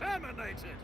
terminated!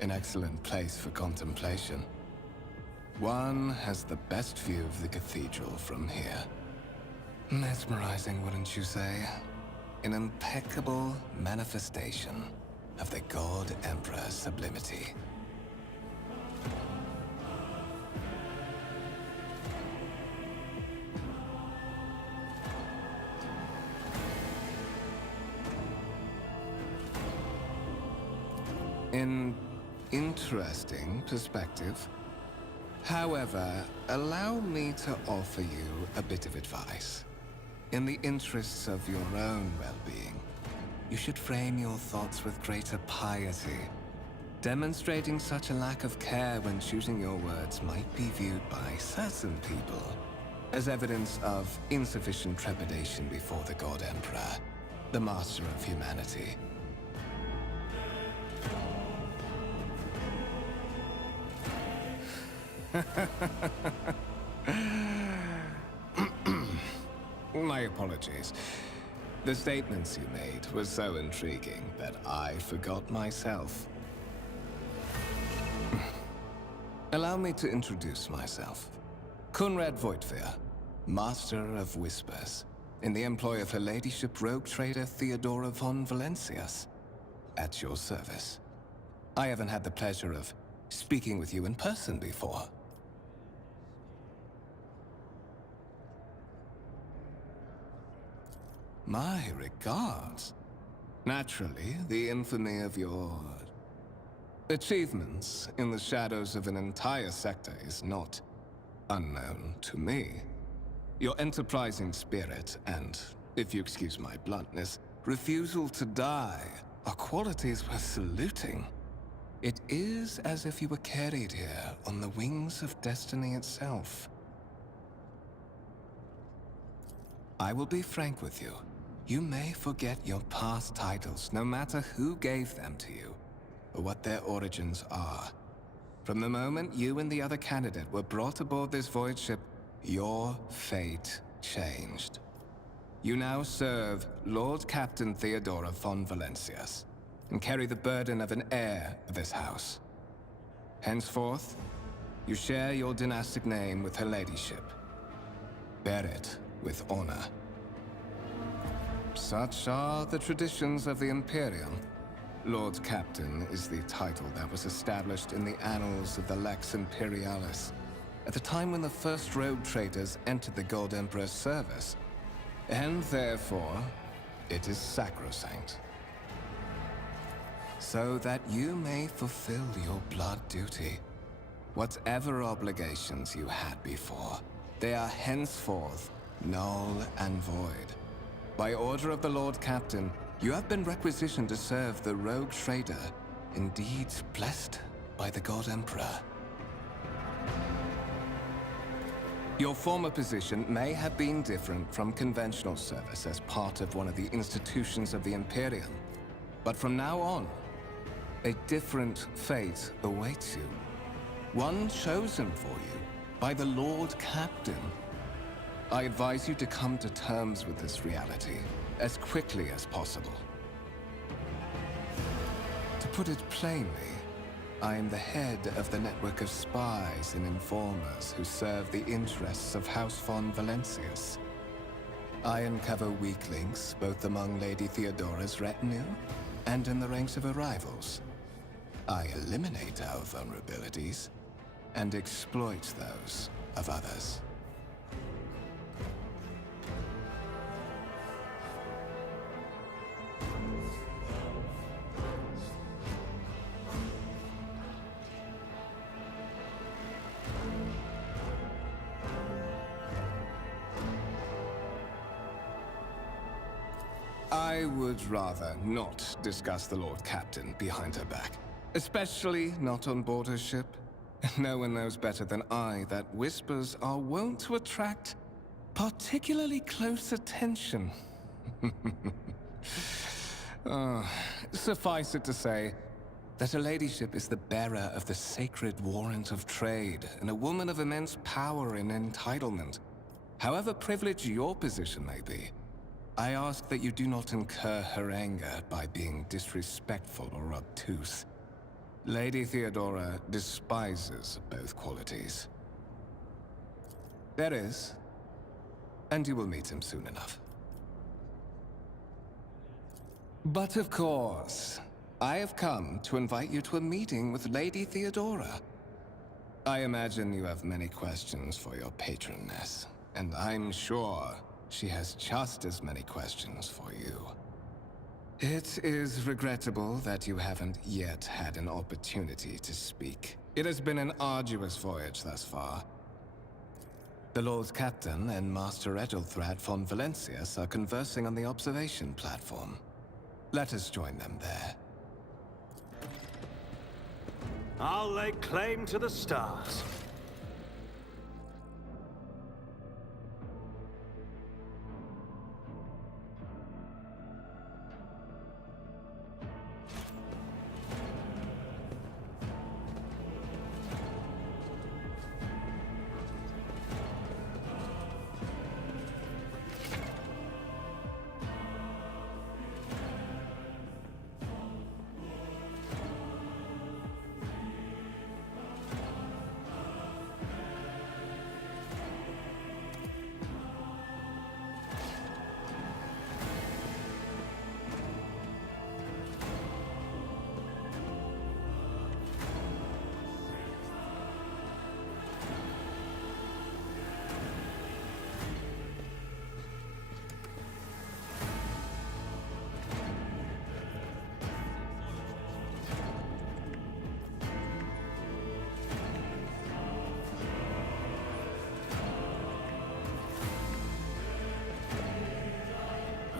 An excellent place for contemplation. One has the best view of the cathedral from here. Mesmerizing, wouldn't you say? An impeccable manifestation of the God Emperor's sublimity. An interesting perspective. However, allow me to offer you a bit of advice. In the interests of your own well-being, you should frame your thoughts with greater piety. Demonstrating such a lack of care when choosing your words might be viewed by certain people as evidence of insufficient trepidation before the God Emperor, the master of humanity. My apologies. The statements you made were so intriguing that I forgot myself. Allow me to introduce myself. Conrad Voigtveer, Master of Whispers, in the employ of Her Ladyship Rogue Trader Theodora von Valencius. At your service. I haven't had the pleasure of speaking with you in person before. My regards. Naturally, the infamy of your achievements in the shadows of an entire sector is not unknown to me. Your enterprising spirit and, if you excuse my bluntness, refusal to die are qualities worth saluting. It is as if you were carried here on the wings of destiny itself. I will be frank with you. You may forget your past titles, no matter who gave them to you, or what their origins are. From the moment you and the other candidate were brought aboard this void ship, your fate changed. You now serve Lord Captain Theodora von Valencius, and carry the burden of an heir of this house. Henceforth, you share your dynastic name with Her Ladyship. Bear it with honor. Such are the traditions of the Imperium. Lord Captain is the title that was established in the annals of the Lex Imperialis at the time when the first rogue traders entered the God Emperor's service, and therefore, it is sacrosanct. So that you may fulfill your blood duty. Whatever obligations you had before, they are henceforth null and void. By order of the Lord Captain, you have been requisitioned to serve the rogue trader, indeed blessed by the God Emperor. Your former position may have been different from conventional service as part of one of the institutions of the Imperium, but from now on, a different fate awaits you. One chosen for you by the Lord Captain. I advise you to come to terms with this reality as quickly as possible. To put it plainly, I am the head of the network of spies and informers who serve the interests of House von Valencius. I uncover weak links both among Lady Theodora's retinue and in the ranks of her rivals. I eliminate our vulnerabilities and exploit those of others. I would rather not discuss the Lord Captain behind her back. Especially not on board her ship. No one knows better than I that whispers are wont to attract particularly close attention. Suffice it to say that Her Ladyship is the bearer of the sacred warrant of trade and a woman of immense power and entitlement. However privileged your position may be, I ask that you do not incur her anger by being disrespectful or obtuse. Lady Theodora despises both qualities. There is, and you will meet him soon enough. But of course, I have come to invite you to a meeting with Lady Theodora. I imagine you have many questions for your patroness, and I'm sure she has just as many questions for you. It is regrettable that you haven't yet had an opportunity to speak. It has been an arduous voyage thus far. The Lord Captain and Master Ethelthrad von Valencius are conversing on the observation platform. Let us join them there. I'll lay claim to the stars.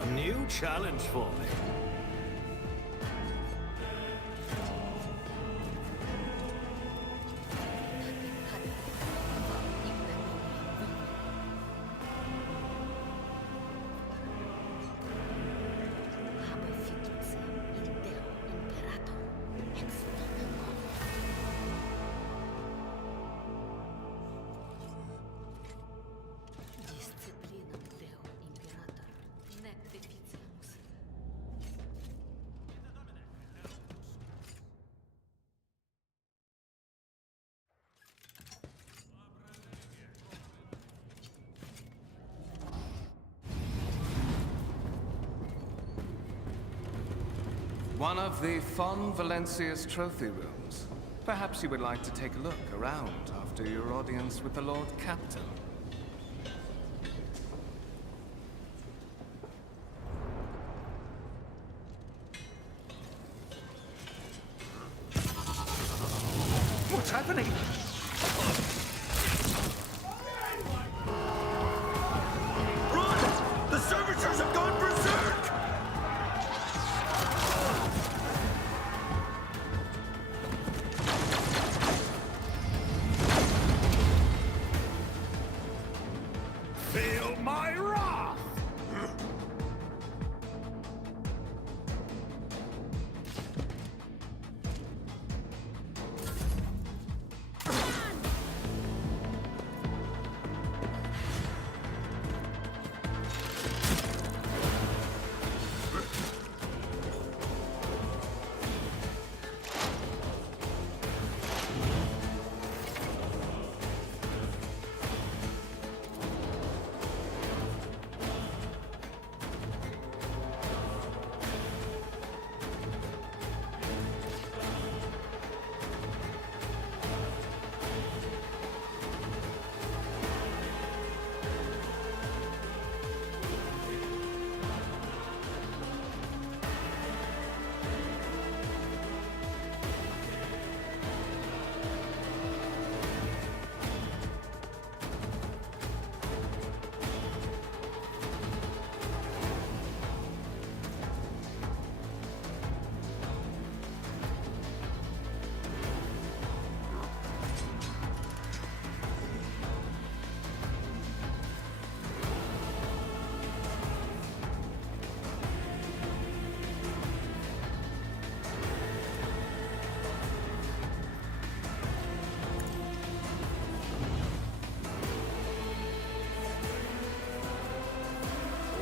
A new challenge for me. One of the von Valencius trophy rooms. Perhaps you would like to take a look around after your audience with the Lord Captain. What's happening? Run! The servitors have gone berserk! Feel my wrath!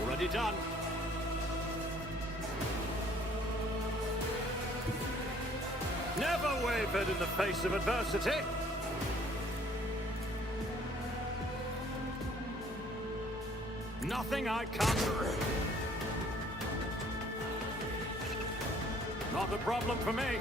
Already done. Never! Never wavered in the face of adversity. Nothing I can't do. Not a problem for me.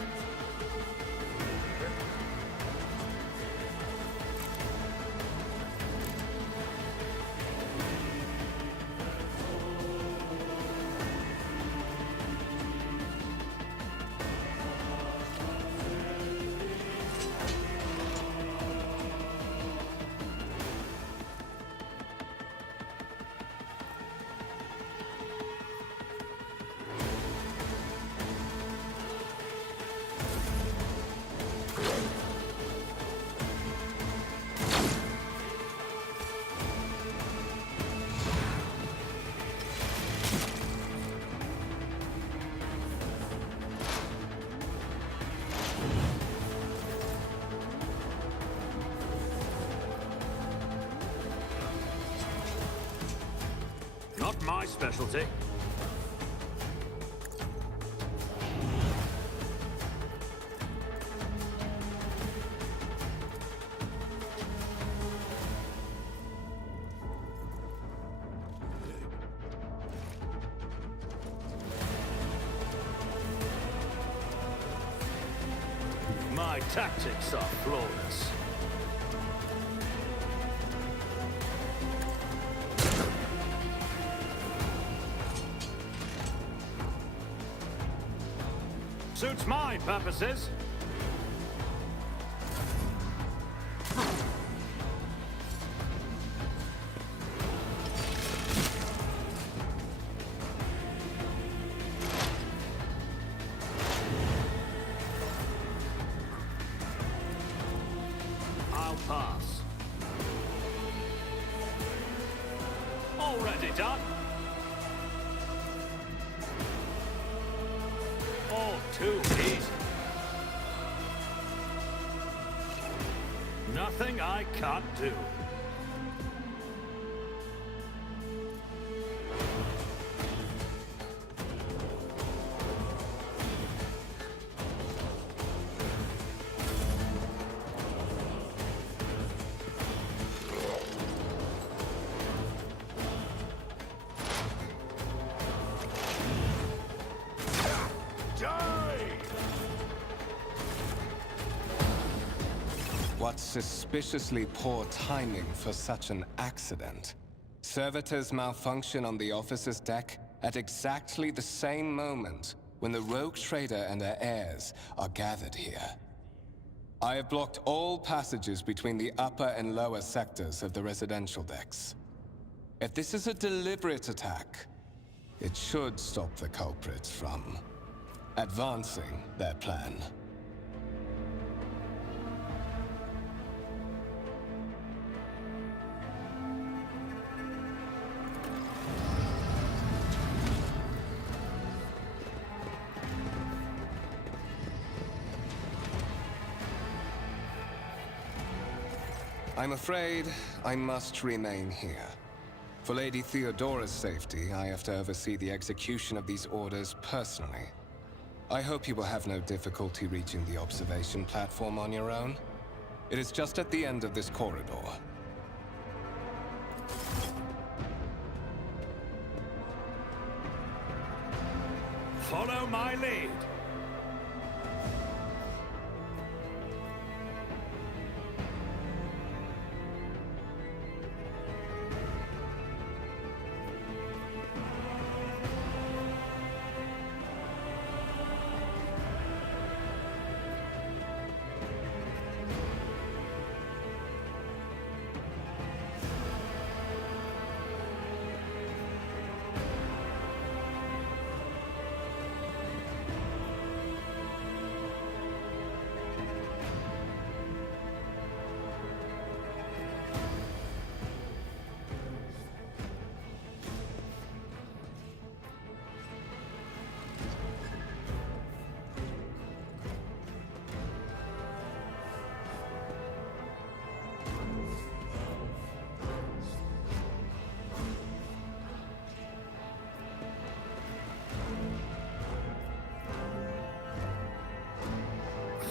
Not my specialty. My tactics are flawless. Suits my purposes. I'll pass. Already done. All too easy. Nothing I can't do. What suspiciously poor timing for such an accident. Servitors malfunction on the officer's deck at exactly the same moment when the rogue trader and her heirs are gathered here. I have blocked all passages between the upper and lower sectors of the residential decks. If this is a deliberate attack, it should stop the culprits from advancing their plan. I'm afraid I must remain here. For Lady Theodora's safety, I have to oversee the execution of these orders personally. I hope you will have no difficulty reaching the observation platform on your own. It is just at the end of this corridor. Follow my lead.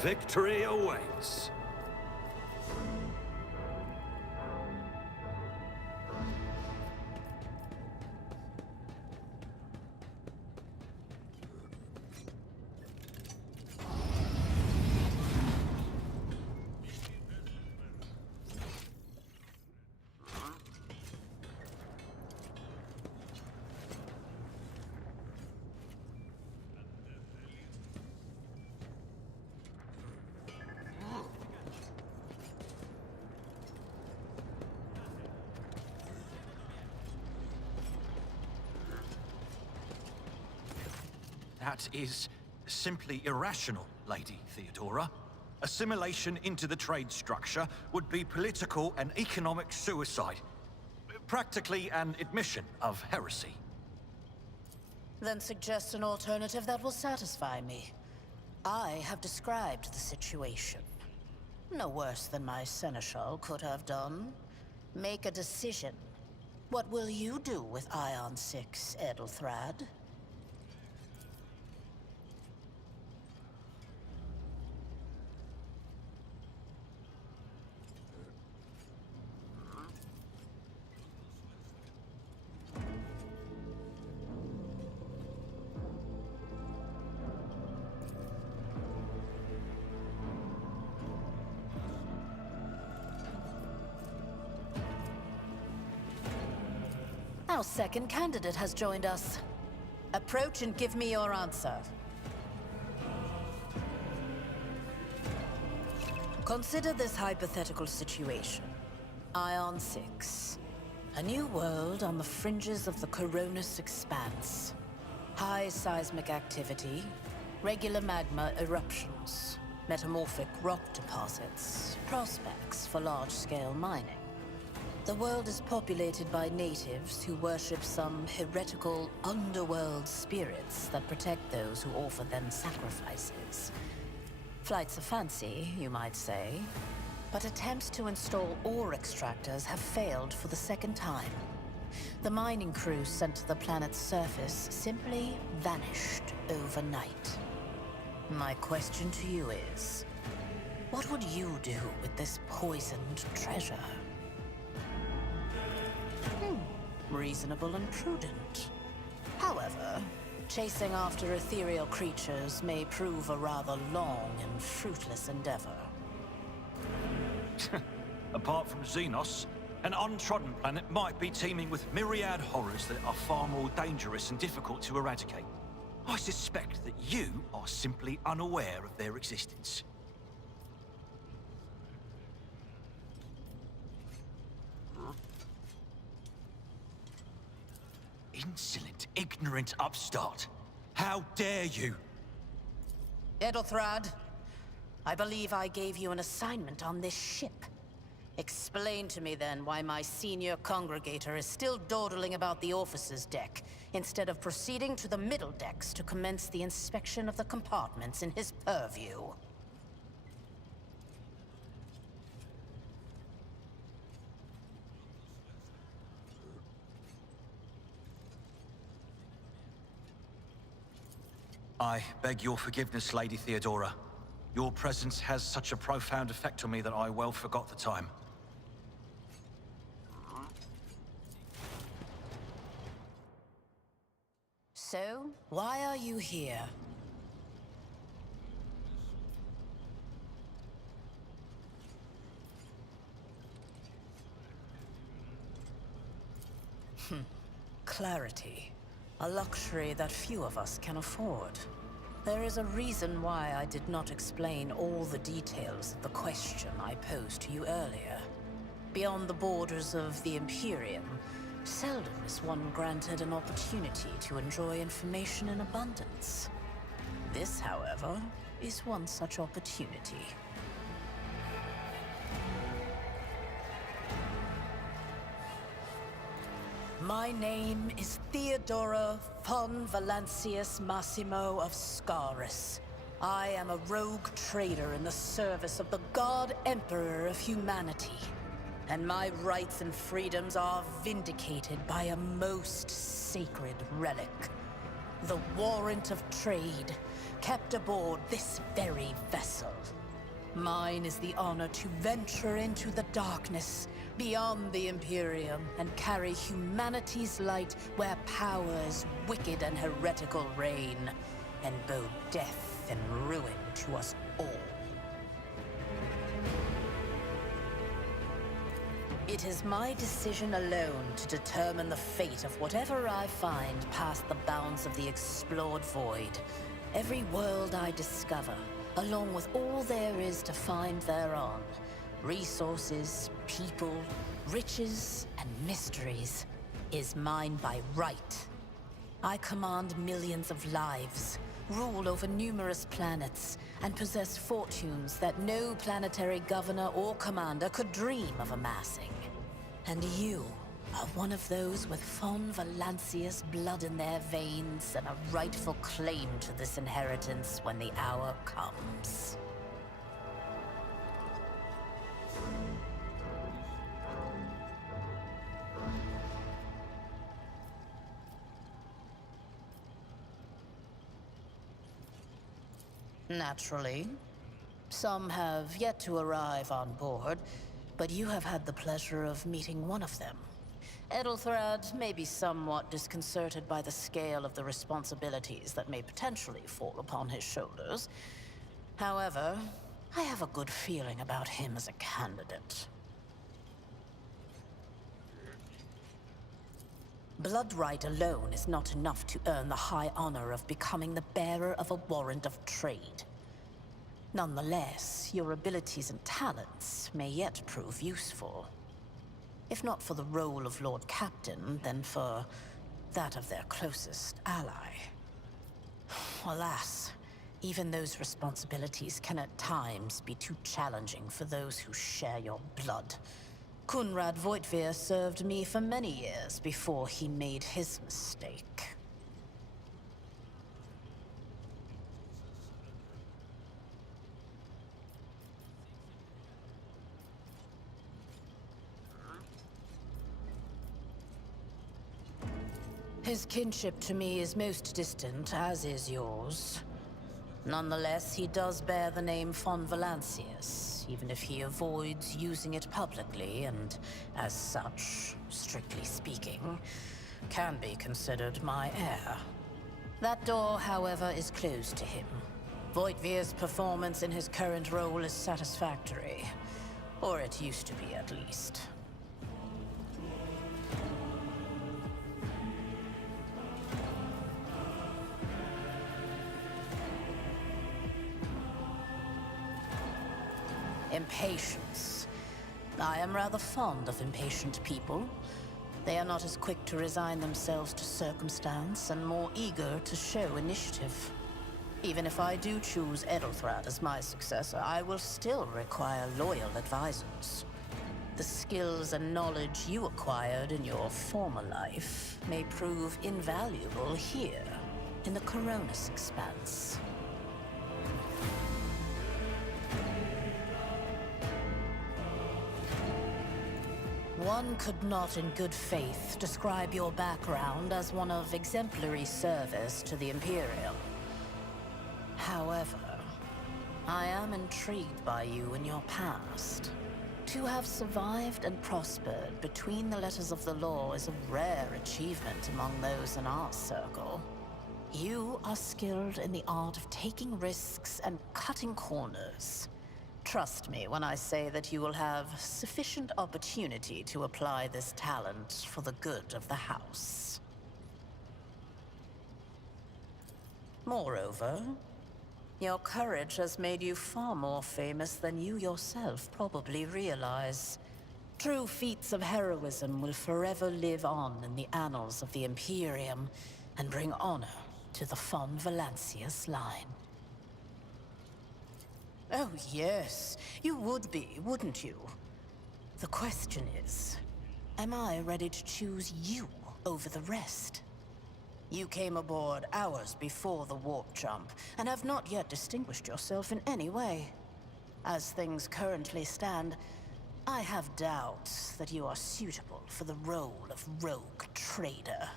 Victory awaits. That is simply irrational, Lady Theodora. Assimilation into the trade structure would be political and economic suicide. Practically an admission of heresy. Then suggest an alternative that will satisfy me. I have described the situation. No worse than my seneschal could have done. Make a decision. What will you do with Ion 6, Edelthrad? Our second candidate has joined us. Approach and give me your answer. Consider this hypothetical situation. Ion 6. A new world on the fringes of the Coronus Expanse. High seismic activity, regular magma eruptions, metamorphic rock deposits, prospects for large-scale mining. The world is populated by natives who worship some heretical underworld spirits that protect those who offer them sacrifices. Flights of fancy, you might say, but attempts to install ore extractors have failed for the second time. The mining crews sent to the planet's surface simply vanished overnight. My question to you is, what would you do with this poisoned treasure? Reasonable and prudent. However, chasing after ethereal creatures may prove a rather long and fruitless endeavor. Apart from Xenos, an untrodden planet might be teeming with myriad horrors that are far more dangerous and difficult to eradicate. I suspect that you are simply unaware of their existence. Insolent, ignorant upstart. How dare you? Edelthrad, I believe I gave you an assignment on this ship. Explain to me then why my senior congregator is still dawdling about the officer's deck, instead of proceeding to the middle decks to commence the inspection of the compartments in his purview. I beg your forgiveness, Lady Theodora. Your presence has such a profound effect on me that I well forgot the time. So, why are you here? Clarity. A luxury that few of us can afford. There is a reason why I did not explain all the details of the question I posed to you earlier. Beyond the borders of the Imperium, seldom is one granted an opportunity to enjoy information in abundance. This, however, is one such opportunity. My name is Theodora von Valancius Massimo of Scaris. I am a rogue trader in the service of the God Emperor of humanity. And my rights and freedoms are vindicated by a most sacred relic. The Warrant of Trade, kept aboard this very vessel. Mine is the honor to venture into the darkness, beyond the Imperium, and carry humanity's light where powers wicked and heretical reign, and bow death and ruin to us all. It is my decision alone to determine the fate of whatever I find past the bounds of the explored void. Every world I discover, along with all there is to find thereon, resources, people, riches, and mysteries, is mine by right. I command millions of lives, rule over numerous planets, and possess fortunes that no planetary governor or commander could dream of amassing. And you are one of those with Von Valancius blood in their veins and a rightful claim to this inheritance when the hour comes. Naturally. Some have yet to arrive on board, but you have had the pleasure of meeting one of them. Edelthrad may be somewhat disconcerted by the scale of the responsibilities that may potentially fall upon his shoulders. However, I have a good feeling about him as a candidate. Blood right alone is not enough to earn the high honor of becoming the bearer of a warrant of trade. Nonetheless, your abilities and talents may yet prove useful. If not for the role of Lord Captain, then for that of their closest ally. Alas, even those responsibilities can at times be too challenging for those who share your blood. Kunrad Voitvir served me for many years before he made his mistake. His kinship to me is most distant, as is yours. Nonetheless, he does bear the name Von Valancius, even if he avoids using it publicly, and as such, strictly speaking, can be considered my heir. That door, however, is closed to him. Voitvir's performance in his current role is satisfactory. Or it used to be, at least. Impatience. I am rather fond of impatient people. They are not as quick to resign themselves to circumstance and more eager to show initiative. Even if I do choose Edelthrad as my successor, I will still require loyal advisors. The skills and knowledge you acquired in your former life may prove invaluable here, in the Coronis Expanse. One could not in good faith describe your background as one of exemplary service to the Imperium. However, I am intrigued by you and your past. To have survived and prospered between the letters of the law is a rare achievement among those in our circle. You are skilled in the art of taking risks and cutting corners. Trust me when I say that you will have sufficient opportunity to apply this talent for the good of the house. Moreover, your courage has made you far more famous than you yourself probably realize. True feats of heroism will forever live on in the annals of the Imperium and bring honor to the Von Valancius line. Oh yes, you would be, wouldn't you? The question is, am I ready to choose you over the rest? You came aboard hours before the warp jump, and have not yet distinguished yourself in any way. As things currently stand, I have doubts that you are suitable for the role of rogue trader.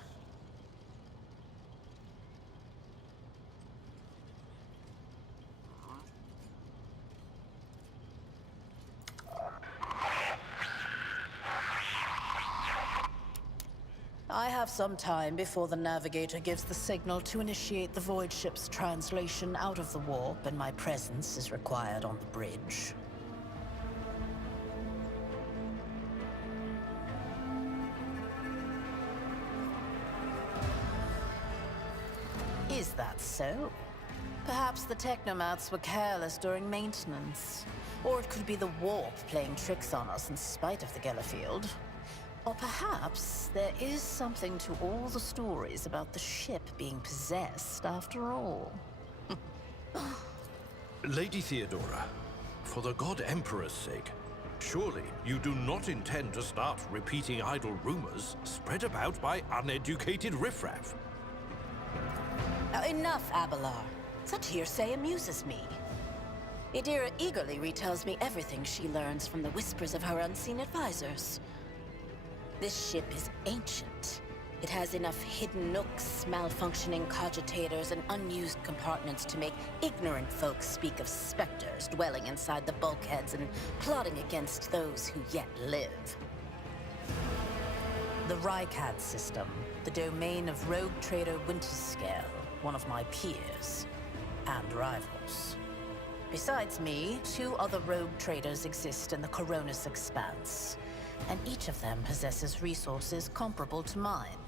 have some time before the navigator gives the signal to initiate the void ship's translation out of the warp, and my presence is required on the bridge. Is that so? Perhaps the technomats were careless during maintenance. Or it could be the warp playing tricks on us in spite of the Gellerfield. Or perhaps there is something to all the stories about the ship being possessed after all. Lady Theodora, for the God Emperor's sake, surely you do not intend to start repeating idle rumors spread about by uneducated riffraff. Now, enough, Abelard. Such hearsay amuses me. Idira eagerly retells me everything she learns from the whispers of her unseen advisors. This ship is ancient. It has enough hidden nooks, malfunctioning cogitators, and unused compartments to make ignorant folks speak of specters dwelling inside the bulkheads and plotting against those who yet live. The Rykad system, the domain of rogue trader Winterscale, one of my peers, and rivals. Besides me, 2 other rogue traders exist in the Coronis Expanse, and each of them possesses resources comparable to mine.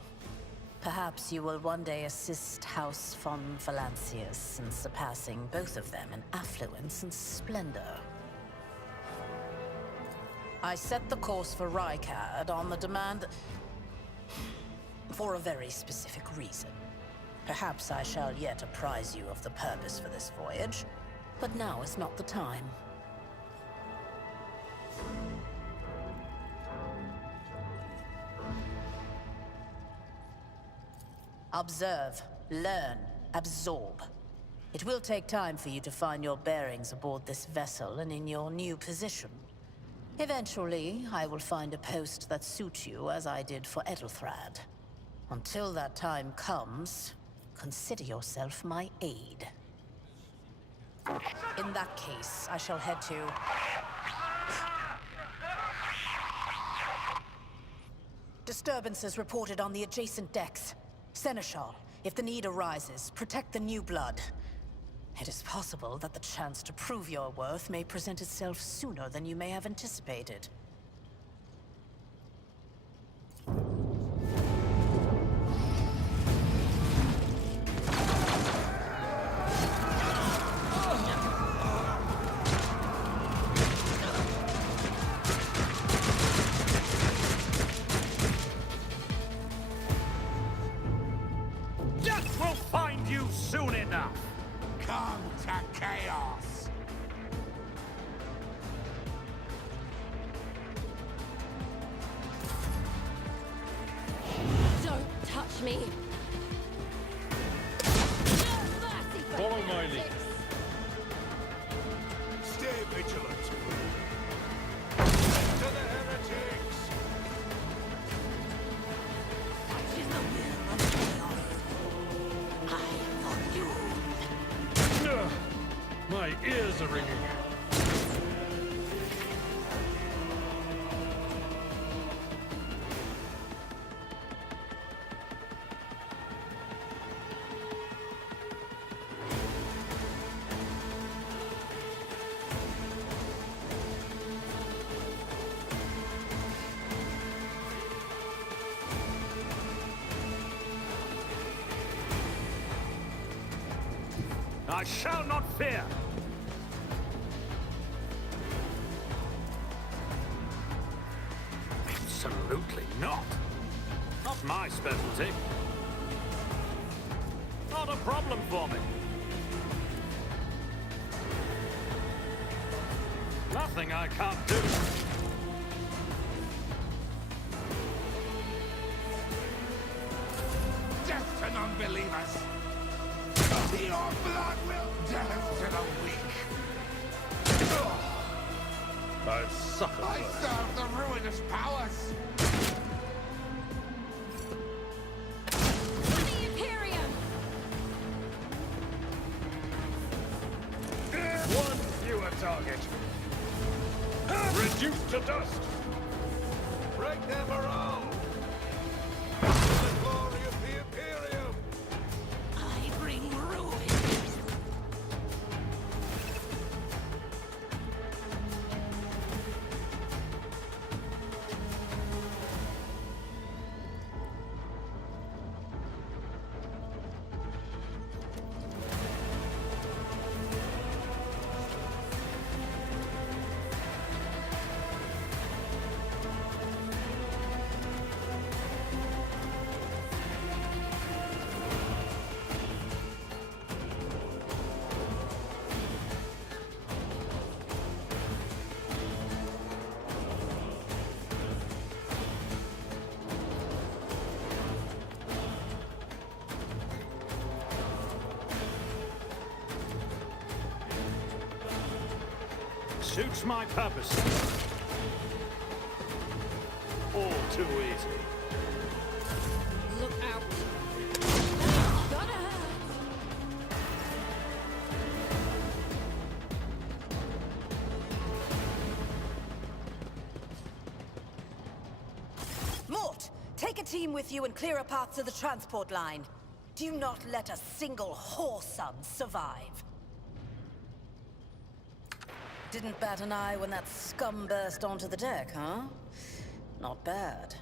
Perhaps you will one day assist House von Valancius in surpassing both of them in affluence and splendor. I set the course for Rykad on the demand for a very specific reason. Perhaps I shall yet apprise you of the purpose for this voyage, but now is not the time. Observe, learn, absorb. It will take time for you to find your bearings aboard this vessel and in your new position. Eventually, I will find a post that suits you as I did for Edelthrad. Until that time comes, consider yourself my aide. In that case, I shall head to... Disturbances reported on the adjacent decks. Seneschal, if the need arises, protect the new blood. It is possible that the chance to prove your worth may present itself sooner than you may have anticipated. Death will find you soon enough! Come to chaos! Don't touch me! Follow my lead. Stay vigilant! To the heretics! Such is the will of chaos. I am doomed. My ears are ringing. I shall not fear! Absolutely not. Not my specialty. Not a problem for me. Nothing I can't do. Death to non-believers! Your blood will death to the weak! I've suffered I first. serve the ruinous powers! The Imperium! One fewer target. Reduced to dust. Break their morale! Suits my purpose. All too easy. Look out. Gonna hurt. Mort, take a team with you and clear a path to the transport line. Do not let a single whoreson survive. Didn't bat an eye when that scum burst onto the deck, huh? Not bad.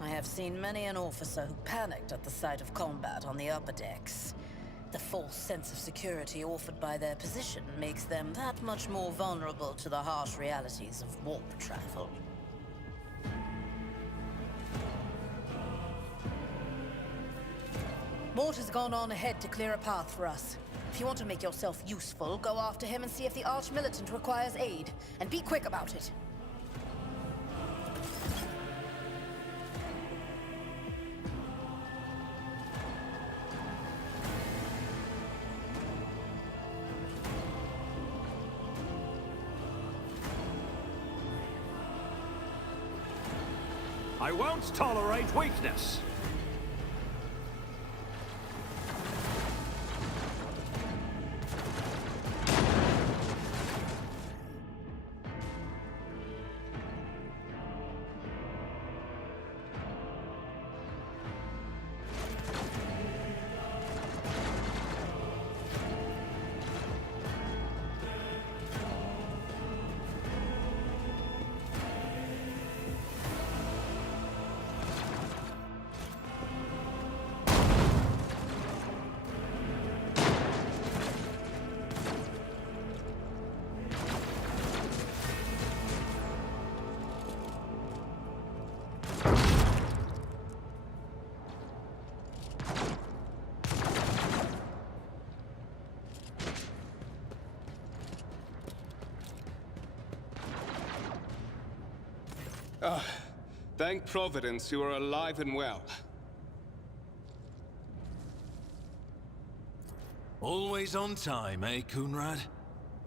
I have seen many an officer who panicked at the sight of combat on the upper decks. The false sense of security offered by their position makes them that much more vulnerable to the harsh realities of warp travel. Mort has gone on ahead to clear a path for us. If you want to make yourself useful, go after him and see if the Arch-Militant requires aid. And be quick about it. I won't tolerate weakness. Thank Providence you are alive and well. Always on time, eh, Kunrad?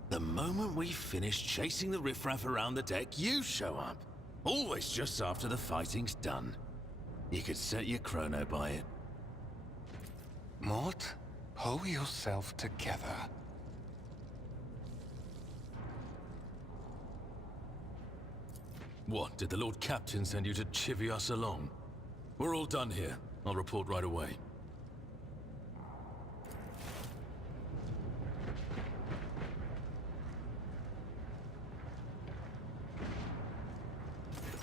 The moment we finish chasing the riffraff around the deck, you show up. Always just after the fighting's done. You could set your chrono by it. Mort, pull yourself together. What, did the Lord Captain send you to chivvy us along? We're all done here. I'll report right away.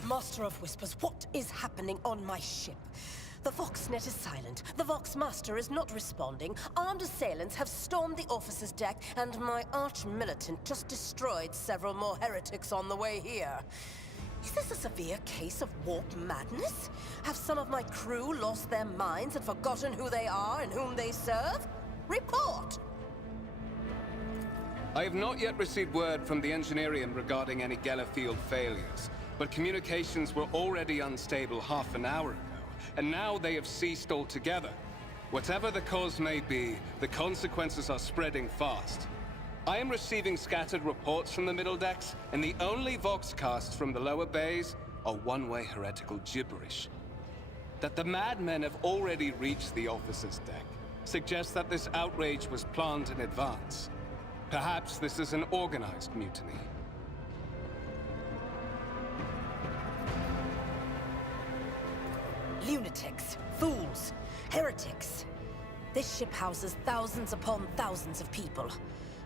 Master of Whispers, what is happening on my ship? The Voxnet is silent. The Voxmaster is not responding. Armed assailants have stormed the officer's deck, and my arch-militant just destroyed several more heretics on the way here. Is this a severe case of warp madness? Have some of my crew lost their minds and forgotten who they are and whom they serve? Report! I have not yet received word from the Engineering regarding any Gellerfield failures, but communications were already unstable half an hour ago, and now they have ceased altogether. Whatever the cause may be, the consequences are spreading fast. I am receiving scattered reports from the middle decks, and the only voxcasts from the lower bays are one-way heretical gibberish. That the madmen have already reached the officer's deck suggests that this outrage was planned in advance. Perhaps this is an organized mutiny. Lunatics, fools, heretics. This ship houses thousands upon thousands of people.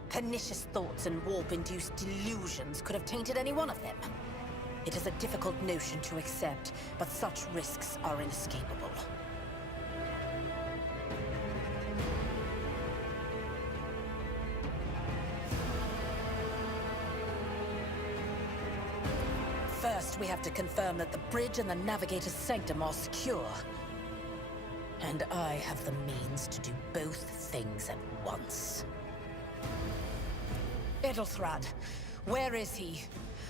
Pernicious thoughts and warp-induced delusions could have tainted any one of them. It is a difficult notion to accept, but such risks are inescapable. First, we have to confirm that the bridge and the Navigator's Sanctum are secure. And I have the means to do both things at once. Edelthrad, where is he?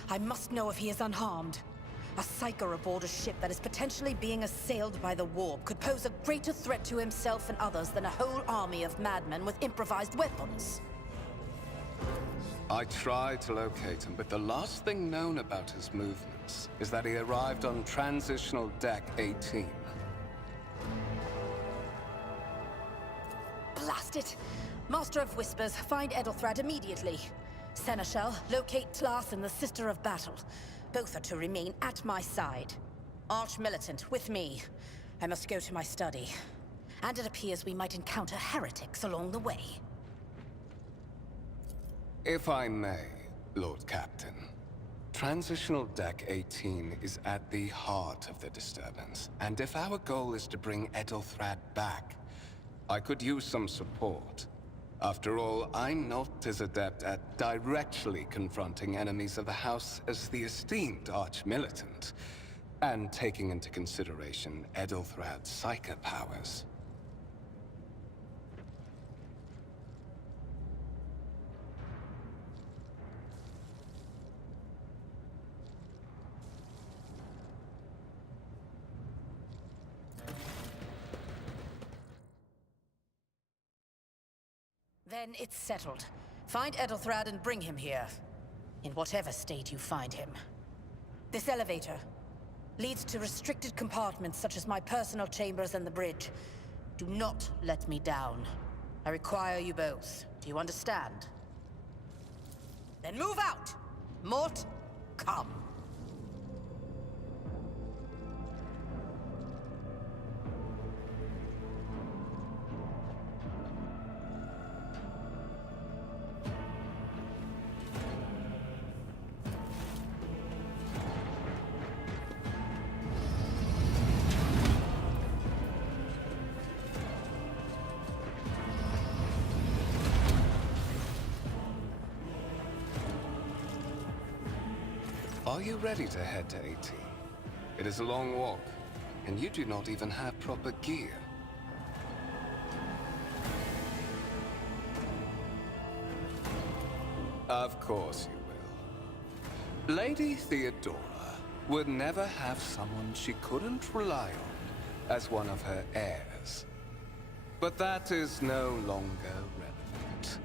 I must know if he is unharmed. A psyker aboard a ship that is potentially being assailed by the warp could pose a greater threat to himself and others than a whole army of madmen with improvised weapons. I tried to locate him, but the last thing known about his movements is that he arrived on Transitional Deck 18. Blast it! Master of Whispers, find Edelthrad immediately. Seneschal, locate Tlas and the Sister of Battle. Both are to remain at my side. Arch-Militant, with me. I must go to my study. And it appears we might encounter heretics along the way. If I may, Lord Captain. Transitional Deck 18 is at the heart of the disturbance, and if our goal is to bring Edelthrad back, I could use some support. After all, I'm not as adept at directly confronting enemies of the House as the esteemed Arch-Militant, and taking into consideration Edelthrad's psychic powers. Then it's settled. Find Edelthrad and bring him here. In whatever state you find him. This elevator leads to restricted compartments such as my personal chambers and the bridge. Do not let me down. I require you both. Do you understand? Then move out! Mort, come. Are you ready to head to 18? It is a long walk, and you do not even have proper gear. Of course you will. Lady Theodora would never have someone she couldn't rely on as one of her heirs. But that is no longer relevant.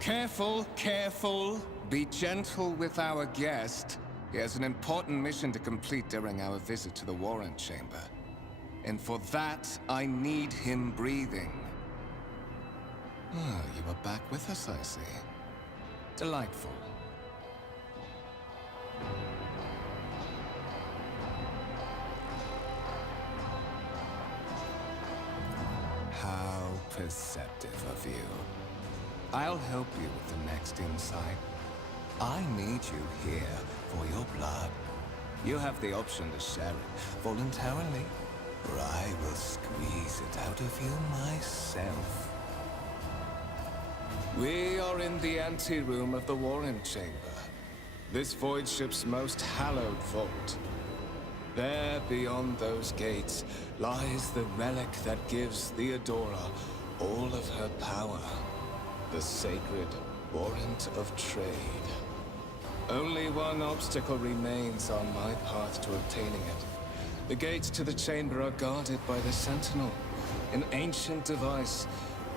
Careful, careful. Be gentle with our guest. He has an important mission to complete during our visit to the Warrant Chamber. And for that, I need him breathing. Ah, you are back with us, I see. Delightful. How perceptive of you. I'll help you with the next insight. I need you here for your blood. You have the option to share it voluntarily, or I will squeeze it out of you myself. We are in the anteroom of the Warrant Chamber, this void ship's most hallowed vault. There, beyond those gates, lies the relic that gives Theodora all of her power. The sacred Warrant of Trade. Only one obstacle remains on my path to obtaining it. The gates to the chamber are guarded by the Sentinel, an ancient device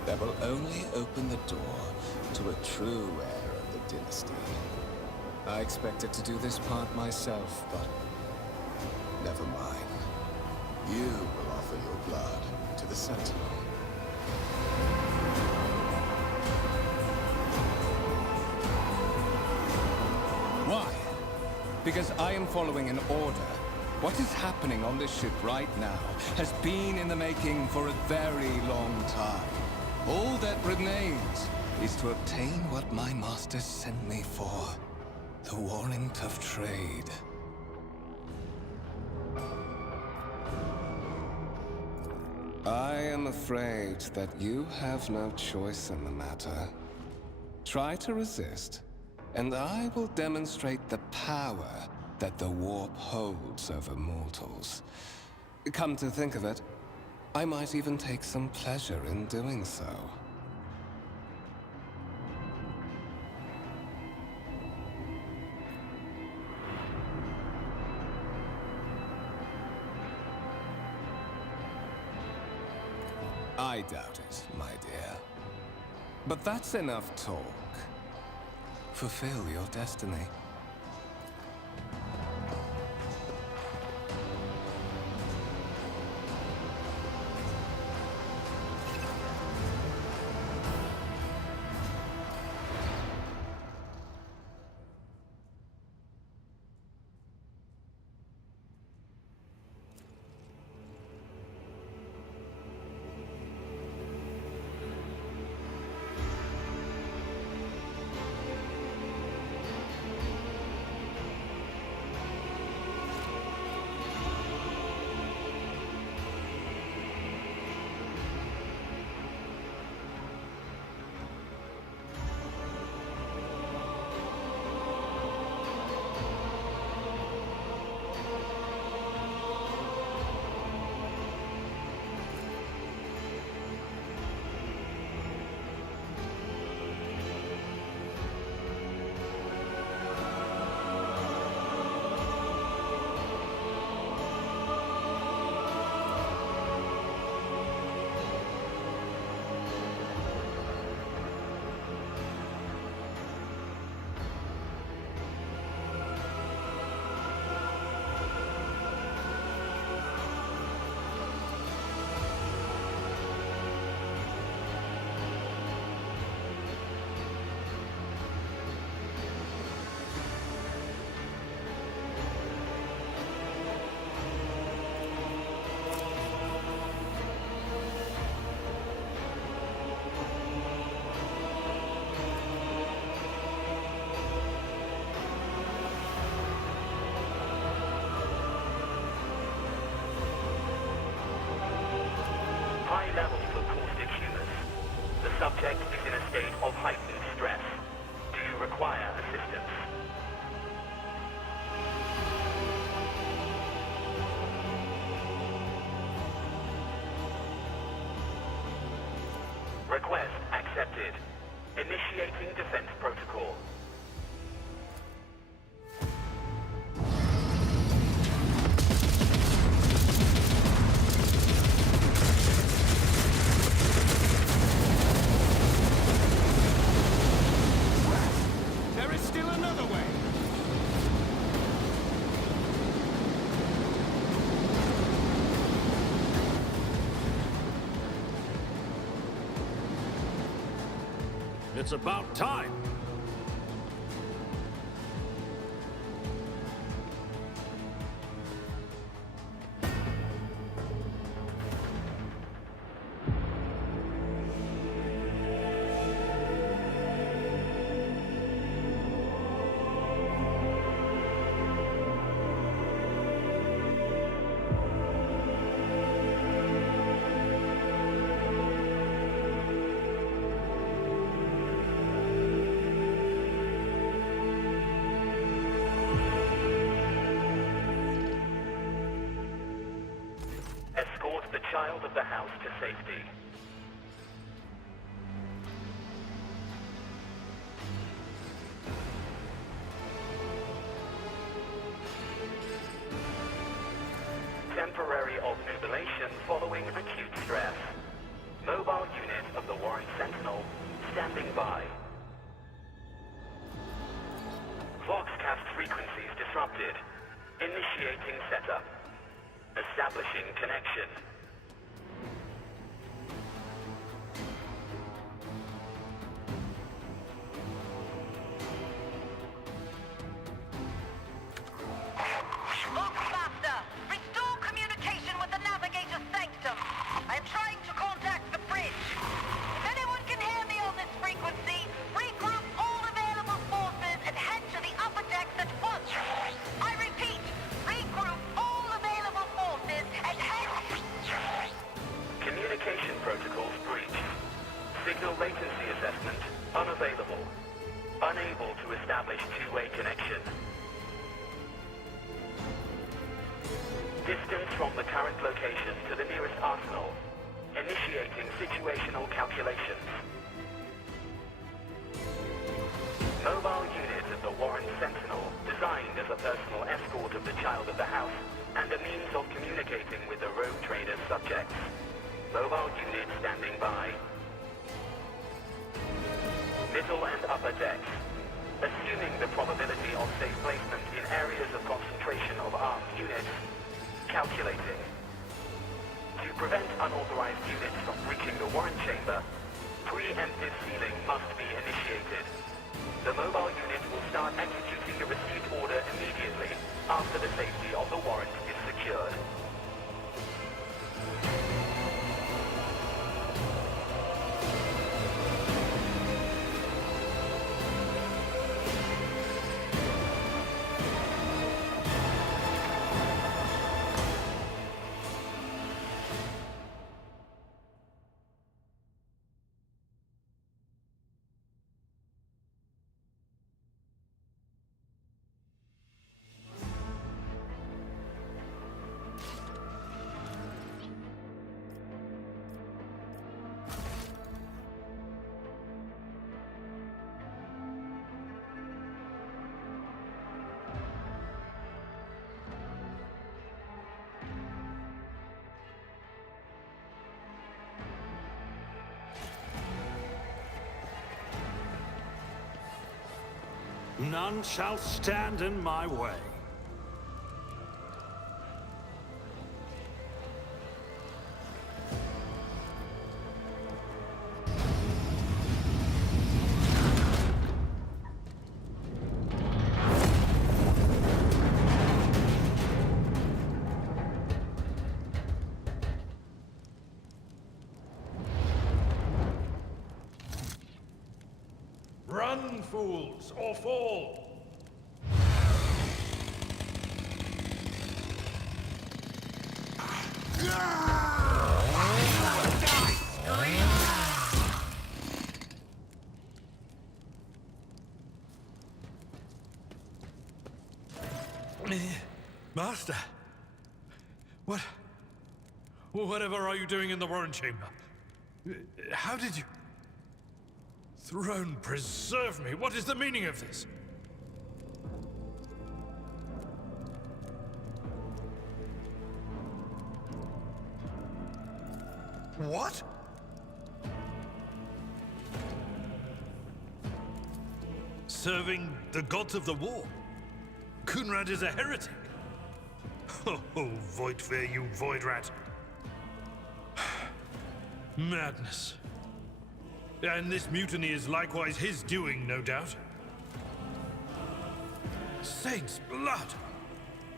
that will only open the door to a true heir of the dynasty. I expected to do this part myself, but never mind. You will offer your blood to the Sentinel. Because I am following an order. What is happening on this ship right now has been in the making for a very long time. All that remains is to obtain what my masters sent me for. The warrant of trade. I am afraid that you have no choice in the matter. Try to resist, and I will demonstrate the power that the warp holds over mortals. Come to think of it, I might even take some pleasure in doing so. I doubt it, my dear. But that's enough talk. Fulfill your destiny. High levels of caustic humus. The subject is in a state of heightened stress. Do you require assistance? Request accepted. Initiating defense protocol. There is still another way! It's about time. Escort the child of the house to safety. Temporary obnubilation following acute stress. Mobile unit of the Warren Sentinel standing by. Voxcast frequencies disrupted. Initiating setup. Establishing connection. from the current location to the nearest arsenal. Initiating situational calculations. Mobile unit of the Warren Sentinel, designed as a personal escort of the child of the house and a means of communicating with the rogue trader's subjects. Mobile unit standing by. Middle and upper decks. Assuming the probability of safe placement in areas of concentration of armed units. Calculating. To prevent unauthorized units from breaching the Warren chamber, preemptive sealing must be initiated. The mobile unit will start executing the received order immediately after the safety of the warrant is secured. None shall stand in my way. Run, fools, or fall! Master! Whatever are you doing in the Warren Chamber? How did you... Throne, preserve me! What is the meaning of this? What? Serving the gods of the war? Kunrad is a heretic! Oh, Voidfear, you void rat! Madness. And this mutiny is likewise his doing, no doubt. Saints' blood!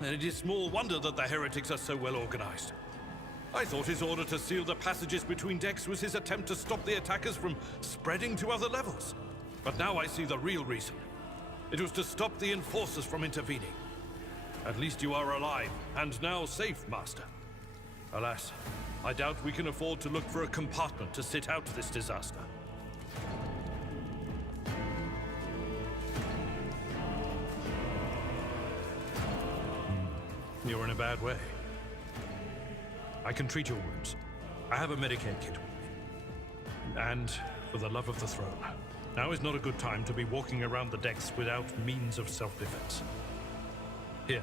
And it is small wonder that the heretics are so well organized. I thought his order to seal the passages between decks was his attempt to stop the attackers from spreading to other levels. But now I see the real reason. It was to stop the enforcers from intervening. At least you are alive, and now safe, Master. Alas, I doubt we can afford to look for a compartment to sit out this disaster. You're in a bad way. I can treat your wounds. I have a Medicaid kit with me. And for the love of the throne, now is not a good time to be walking around the decks without means of self-defense. Here.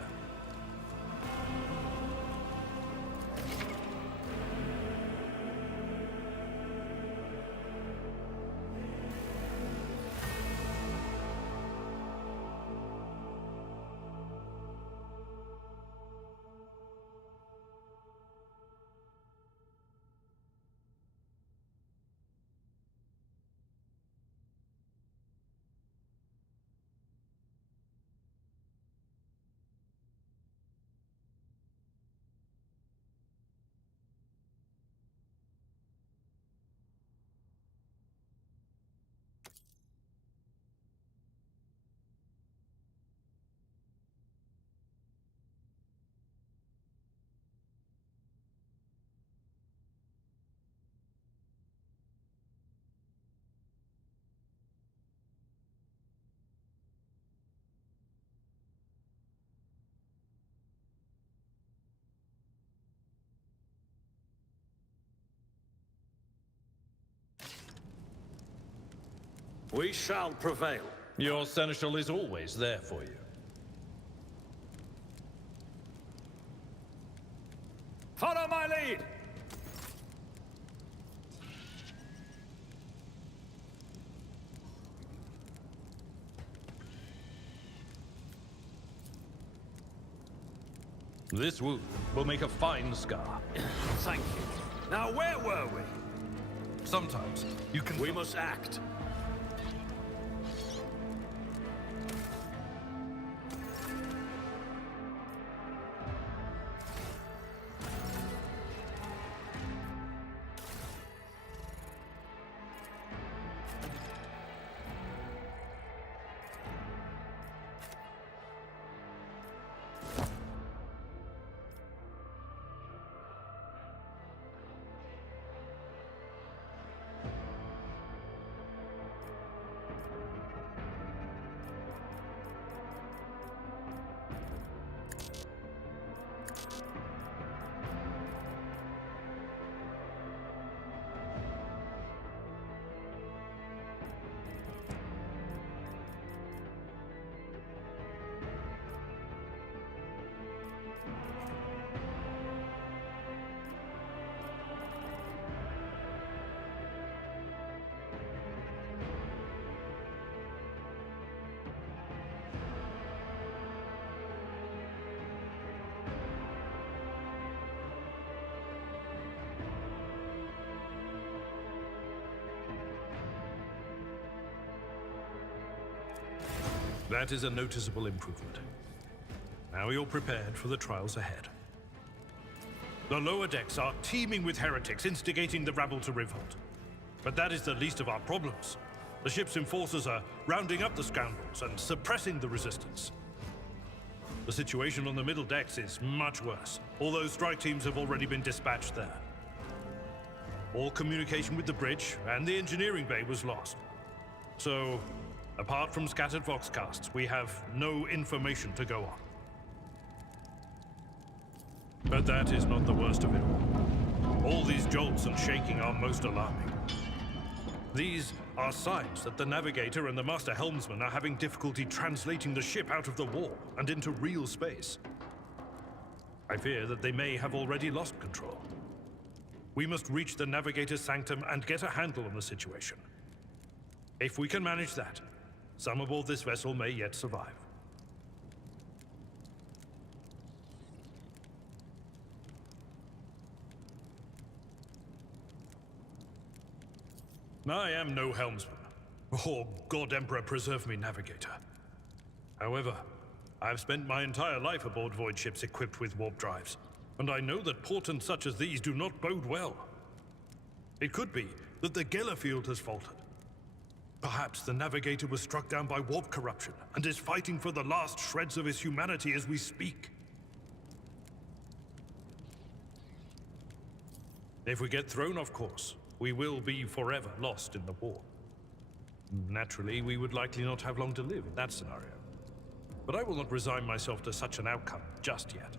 We shall prevail. Your seneschal is always there for you. Follow my lead! This wound will make a fine scar. Thank you. Now where were we? Sometimes you can... We must act. That is a noticeable improvement. Now you're prepared for the trials ahead. The lower decks are teeming with heretics instigating the rabble to revolt. But that is the least of our problems. The ship's enforcers are rounding up the scoundrels and suppressing the resistance. The situation on the middle decks is much worse, although strike teams have already been dispatched there. All communication with the bridge and the engineering bay was lost. So, apart from scattered voxcasts, we have no information to go on. But that is not the worst of it all. All these jolts and shaking are most alarming. These are signs that the navigator and the master helmsman are having difficulty translating the ship out of the warp and into real space. I fear that they may have already lost control. We must reach the navigator's sanctum and get a handle on the situation. If we can manage that, some aboard this vessel may yet survive. I am no helmsman, or God Emperor preserve me navigator. However, I have spent my entire life aboard void ships equipped with warp drives, and I know that portents such as these do not bode well. It could be that the Geller field has faltered. Perhaps the navigator was struck down by warp corruption and is fighting for the last shreds of his humanity as we speak. If we get thrown off course, we will be forever lost in the war. Naturally, we would likely not have long to live in that scenario. But I will not resign myself to such an outcome just yet.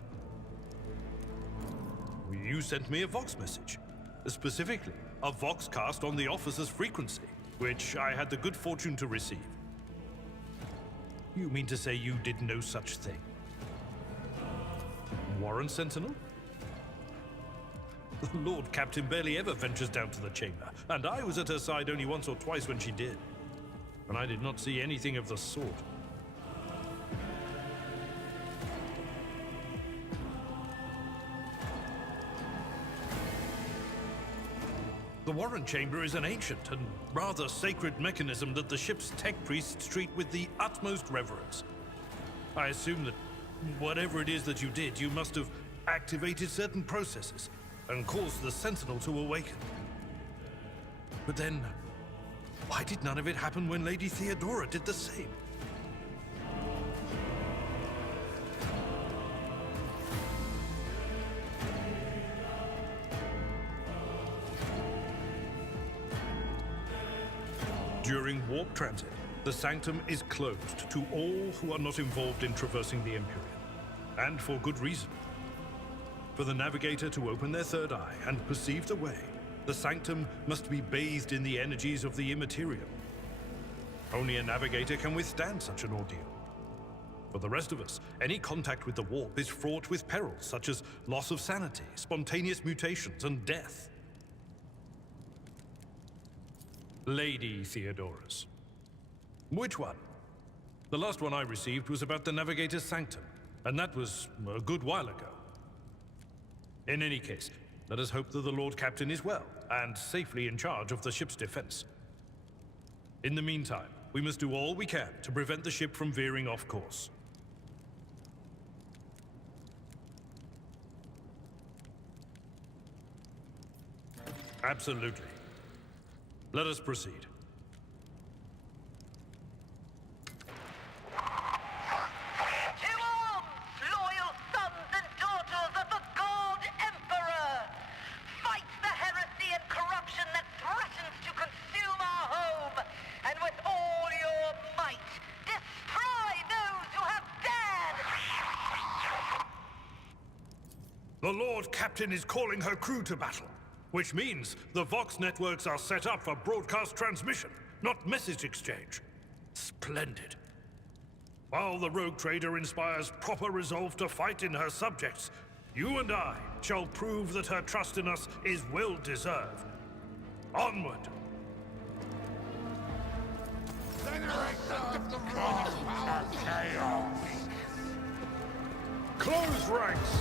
You sent me a Vox message. Specifically, a Voxcast on the officer's frequency, which I had the good fortune to receive. You mean to say you did no such thing? Warren Sentinel? The Lord Captain barely ever ventures down to the chamber, and I was at her side only once or twice when she did. And I did not see anything of the sort. The Warren Chamber is an ancient and rather sacred mechanism that the ship's tech priests treat with the utmost reverence. I assume that whatever it is that you did, you must have activated certain processes and caused the Sentinel to awaken. But then, why did none of it happen when Lady Theodora did the same? During warp transit, the sanctum is closed to all who are not involved in traversing the Imperium. And for good reason. For the navigator to open their third eye and perceive the way, the sanctum must be bathed in the energies of the Immaterium. Only a navigator can withstand such an ordeal. For the rest of us, any contact with the warp is fraught with perils such as loss of sanity, spontaneous mutations, and death. Lady Theodorus. Which one? The last one I received was about the Navigator's Sanctum, and that was a good while ago. In any case, let us hope that the Lord Captain is well, and safely in charge of the ship's defense. In the meantime, we must do all we can to prevent the ship from veering off course. Absolutely. Let us proceed. To arms, loyal sons and daughters of the God Emperor! Fight the heresy and corruption that threatens to consume our home, and with all your might, destroy those who have dared! The Lord Captain is calling her crew to battle, which means the Vox networks are set up for broadcast transmission, not message exchange. Splendid. While the rogue trader inspires proper resolve to fight in her subjects, you and I shall prove that her trust in us is well deserved. Onward! Generate the power chaos! Close ranks!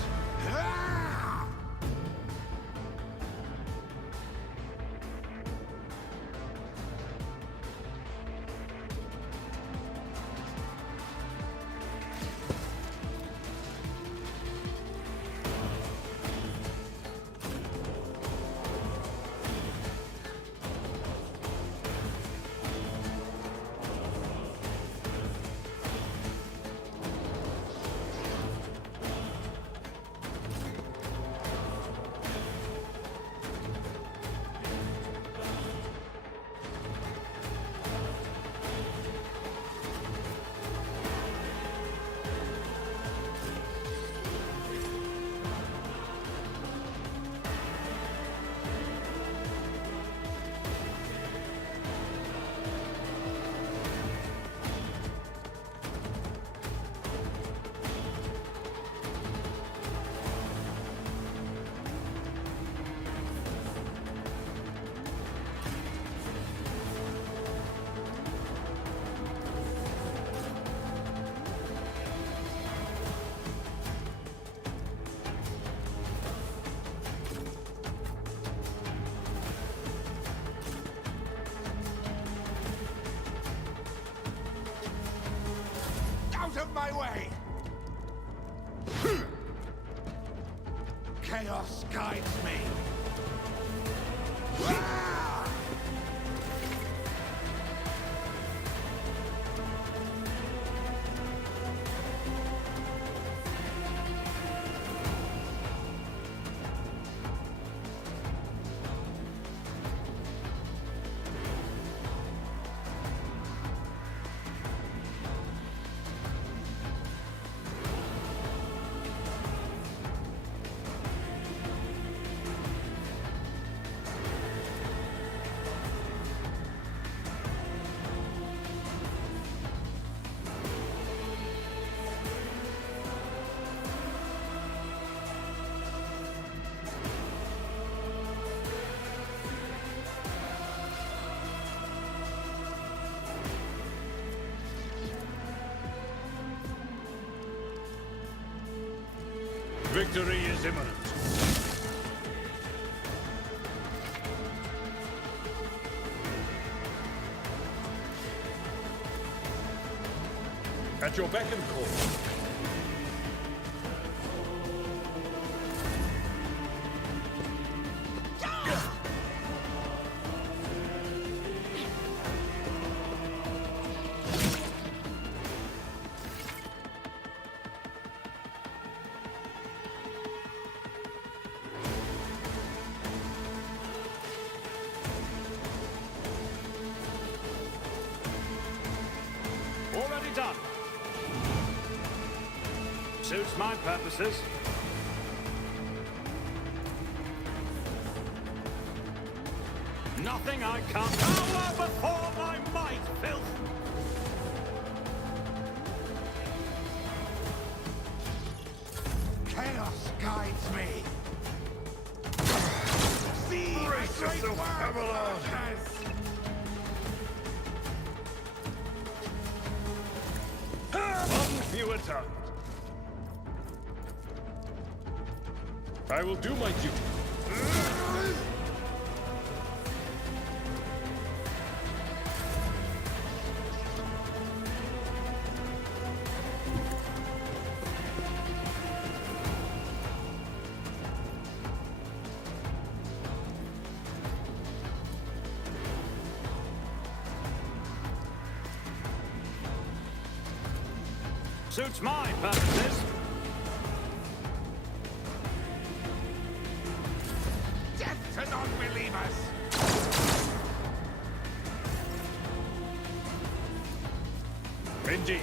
Out of my way! Chaos guides me. Ah! Victory is imminent. At your beck and call. Already done. Suits my purposes. Nothing I can't power before my might, filth! yourself, Camelot! One fewer tongue. I will do my duty. Suits my purposes. Death to non-believers! Indeed.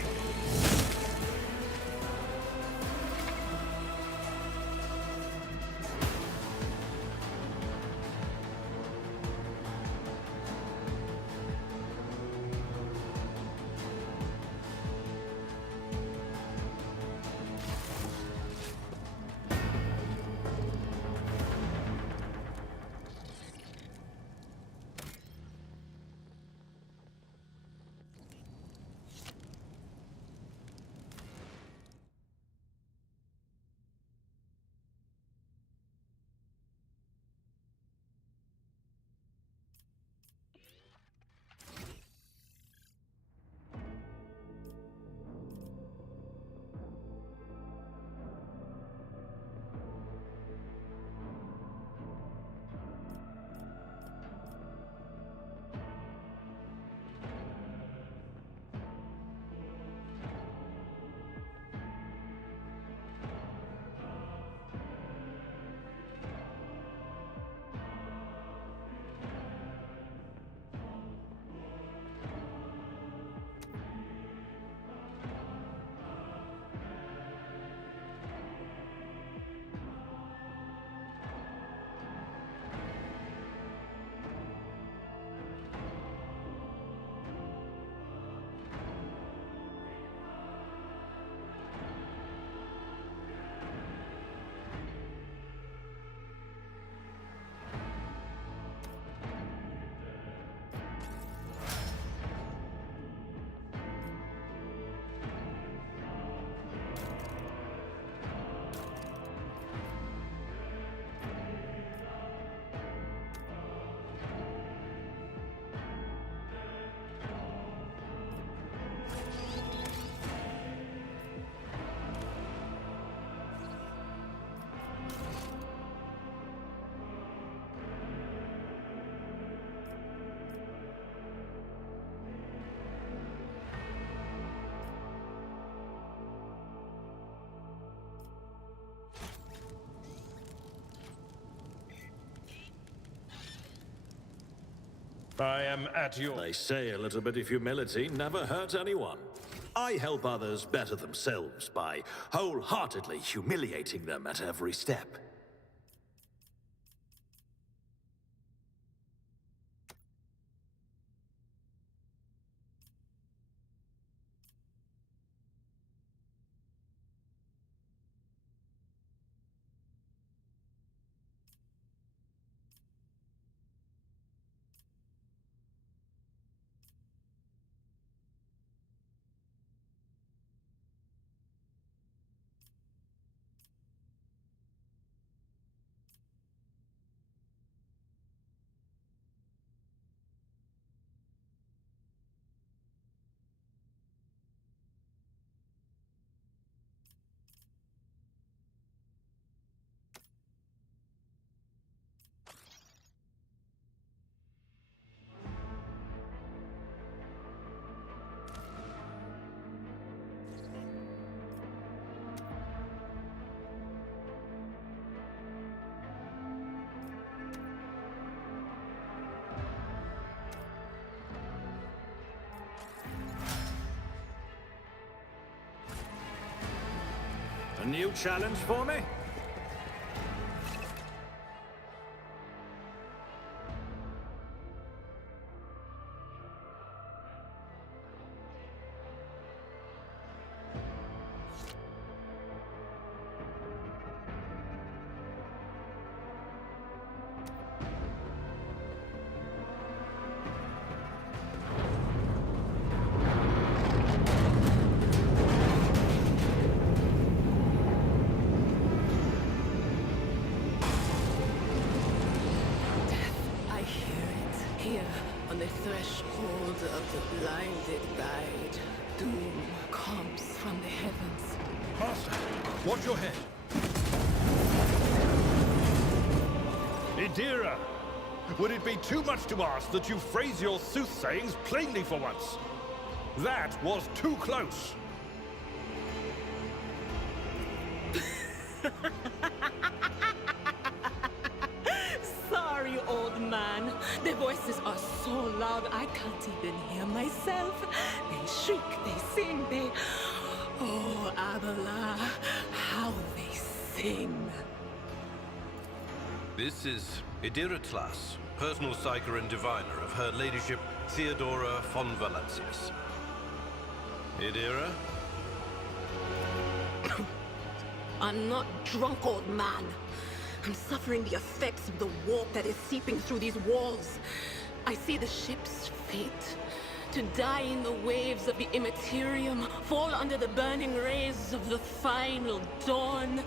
I am at your... They say a little bit of humility never hurt anyone. I help others better themselves by wholeheartedly humiliating them at every step. A new challenge for me? on the threshold of the blinded guide, doom comes from the heavens. Master, watch your head. Idira, would it be too much to ask that you phrase your soothsayings plainly for once? That was too close. Sorry, old man. Their voices are so loud I can't even hear myself. They shriek, they sing, they... Oh, Abela, how they sing. This is Idira Tlas, personal psyker and diviner of Her Ladyship Theodora von Valancius. Idira? I'm not drunk, old man. I'm suffering the effects of the warp that is seeping through these walls. I see the ship's fate. To die in the waves of the immaterium, fall under the burning rays of the final dawn.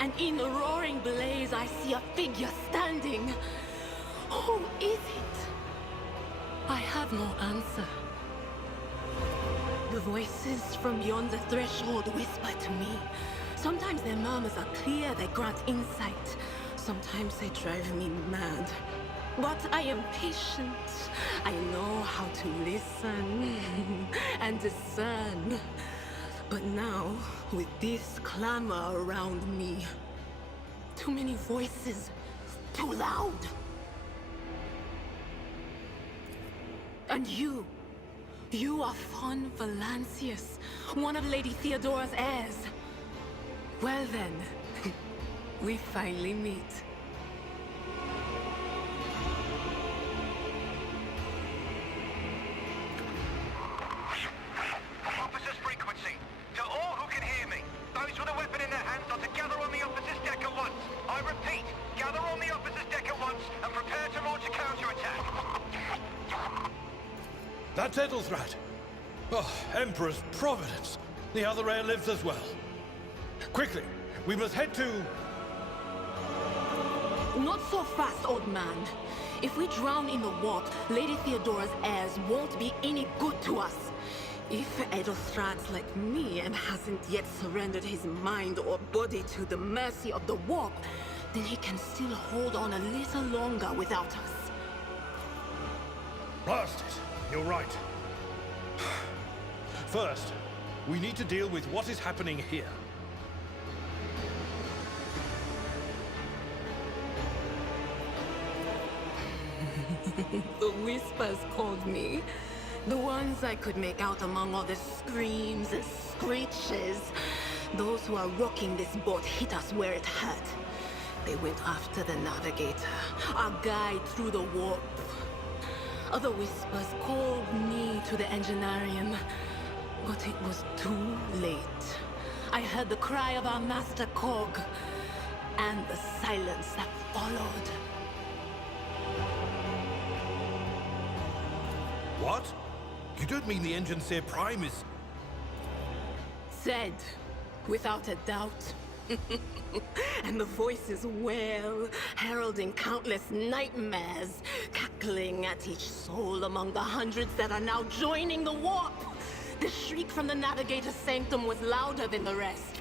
And in the roaring blaze, I see a figure standing. Who is it? I have no answer. The voices from beyond the threshold whisper to me. Sometimes their murmurs are clear, they grant insight. Sometimes they drive me mad. But I am patient. I know how to listen and discern. But now, with this clamor around me, too many voices, too loud. And you are von Valancius, one of Lady Theodora's heirs. Well then, we finally meet. Officer's frequency. To all who can hear me, those with a weapon in their hands are to gather on the officer's deck at once. I repeat, gather on the officer's deck at once and prepare to launch a counterattack. That's Edelthrat. Oh, Emperor's Providence. The other heir lives as well. Quickly, we must head to... Not so fast, old man. If we drown in the warp, Lady Theodora's heirs won't be any good to us. If Edelthrat's like me and hasn't yet surrendered his mind or body to the mercy of the warp, then he can still hold on a little longer without us. Blast it. You're right. First, we need to deal with what is happening here. The whispers called me. The ones I could make out among all the screams and screeches. Those who are rocking this boat hit us where it hurt. They went after the navigator, our guide through the warp. Other whispers called me to the enginarium, but it was too late. I heard the cry of our master Cog, and the silence that followed. What? You don't mean the Engineer Prime is... Said, without a doubt. And the voices wail, heralding countless nightmares, cackling at each soul among the hundreds that are now joining the warp. The shriek from the Navigator's sanctum was louder than the rest.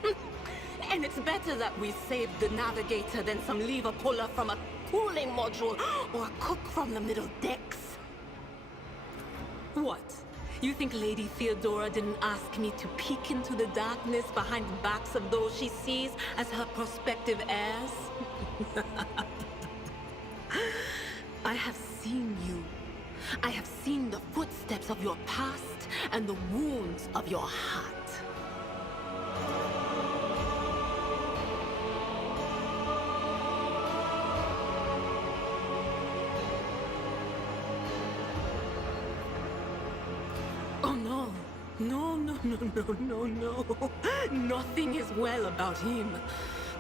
And it's better that we saved the Navigator than some lever puller from a cooling module or a cook from the middle decks. What? You think Lady Theodora didn't ask me to peek into the darkness behind the backs of those she sees as her prospective heirs? I have seen you. I have seen the footsteps of your past and the wounds of your heart. No. Nothing is well about him.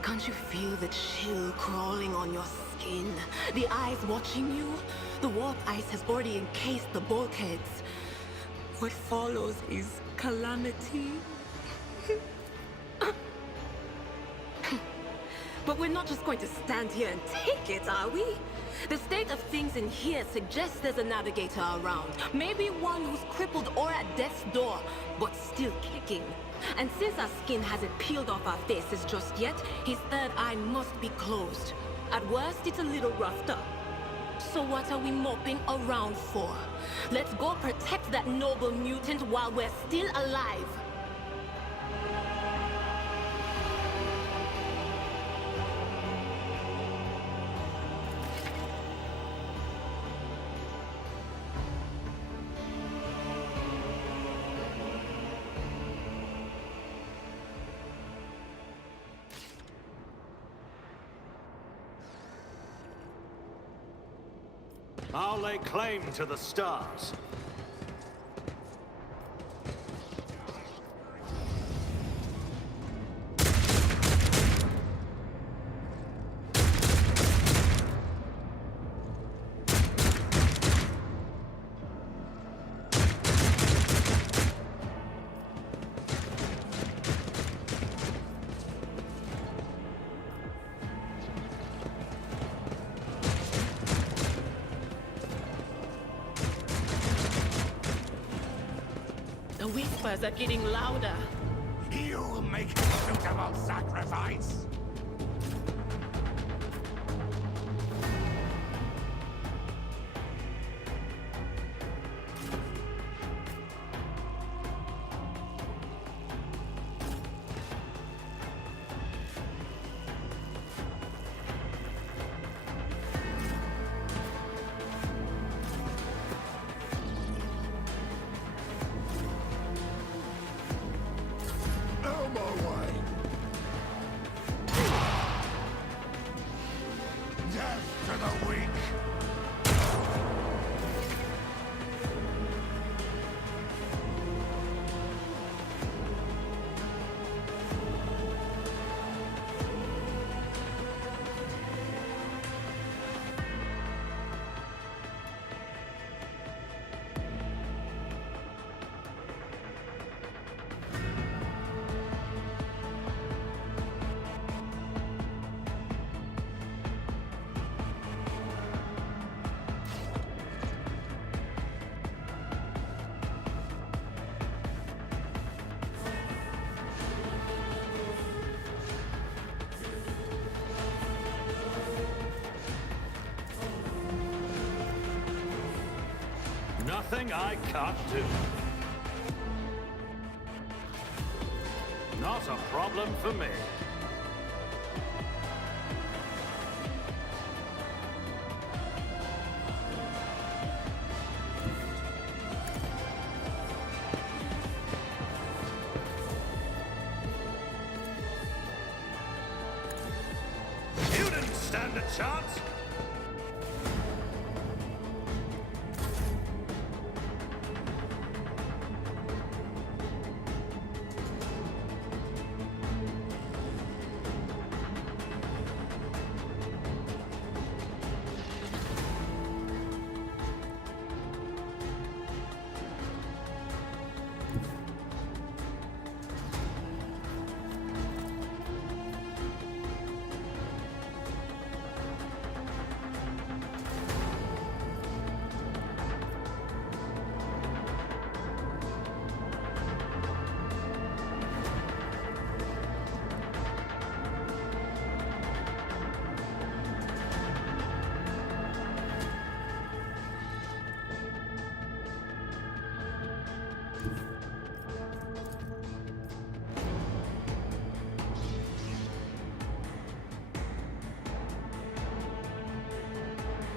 Can't you feel the chill crawling on your skin? The eyes watching you? The warp ice has already encased the bulkheads. What follows is calamity. But we're not just going to stand here and take it, are we? The state of things in here suggests there's a navigator around. Maybe one who's crippled or at death's door, but still kicking. And since our skin hasn't peeled off our faces just yet, his third eye must be closed. At worst, it's a little roughed up. So what are we moping around for? Let's go protect that noble mutant while we're still alive. I'll lay claim to the stars. The whispers are getting louder. You'll make a suitable sacrifice. Nothing I can't do. Not a problem for me. You didn't stand a chance.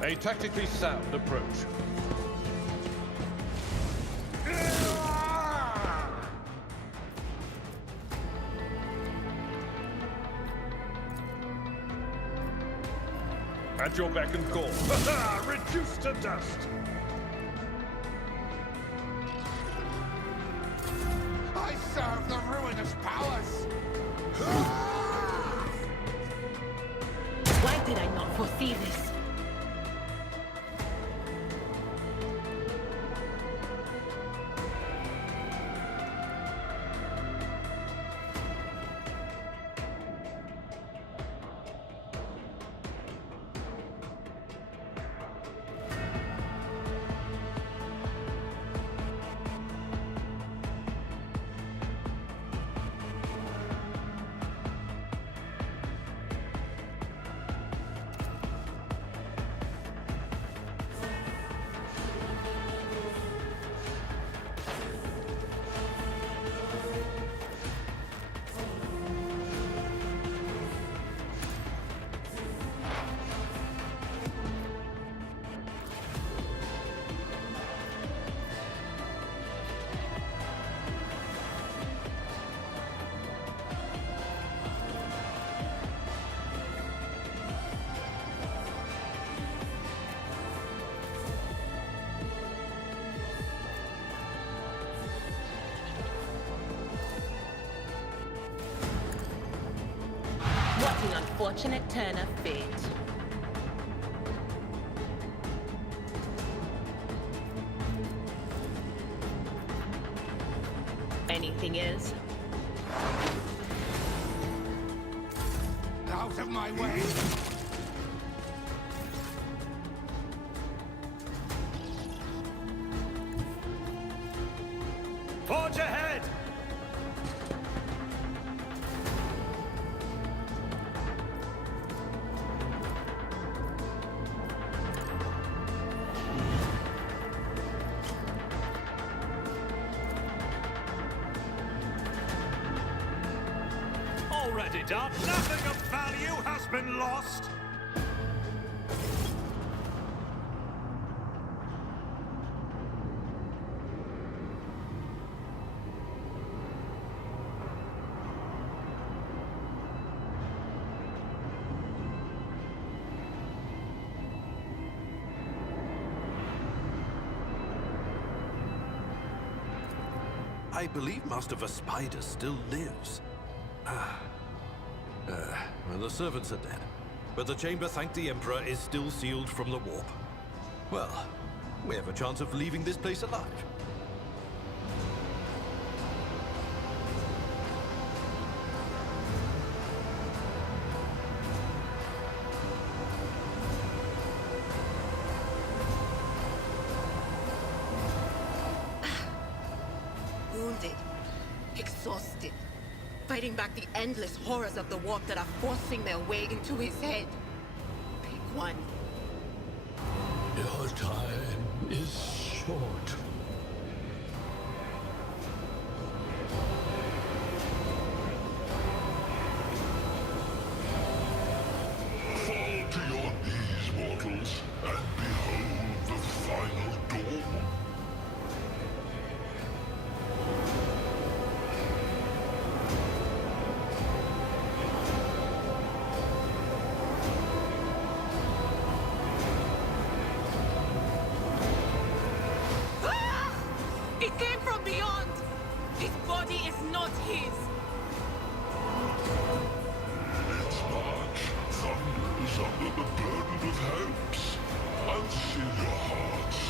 A tactically sound approach. At your beck and call. Reduced to dust. I serve the ruinous powers. Why did I not foresee this? unfortunate turn of fate. Anything else? Out of my way! Forge ahead! Already done. Nothing of value has been lost. I believe Master Vespider still lives. Well, the servants are dead. But the chamber, thank the Emperor, is still sealed from the warp. Well, we have a chance of leaving this place alive. Wounded, exhausted, fighting back the endless horrors of the warp that are forcing their way into his head. Pick one. Your time is short. Fall to your knees, mortals, and behold the final dawn. It came from beyond! His body is not his! Its march thunders under the burden of hopes. I'll seal your hearts,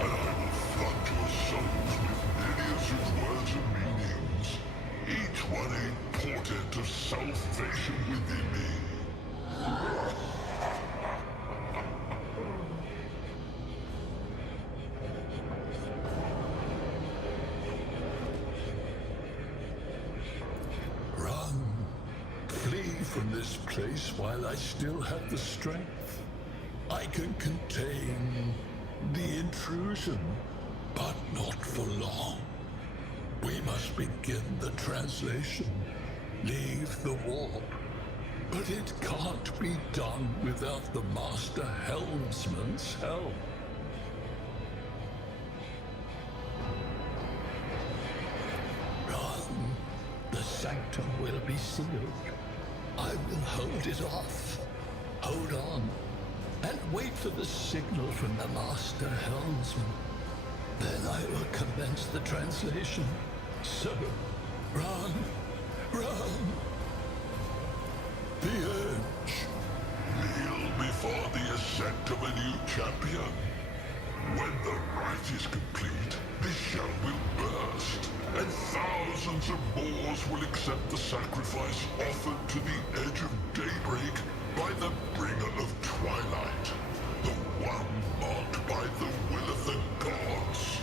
and I will flood your souls with myriads of words and meanings, each one a portent of salvation within me. Run. Flee from this place while I still have the strength. I can contain the intrusion, but not for long. We must begin the translation. Leave the warp. But it can't be done without the Master Helmsman's help. Run. The sanctum will be sealed. I will hold it off. Hold on. And wait for the signal from the Master Helmsman. Then I will commence the translation. So, run. Run. The urge. Kneel before the ascent of a new champion. When the rite is complete, this shell will burst, and thousands of Moors will accept the sacrifice offered to the edge of daybreak by the bringer of twilight, the one marked by the will of the gods.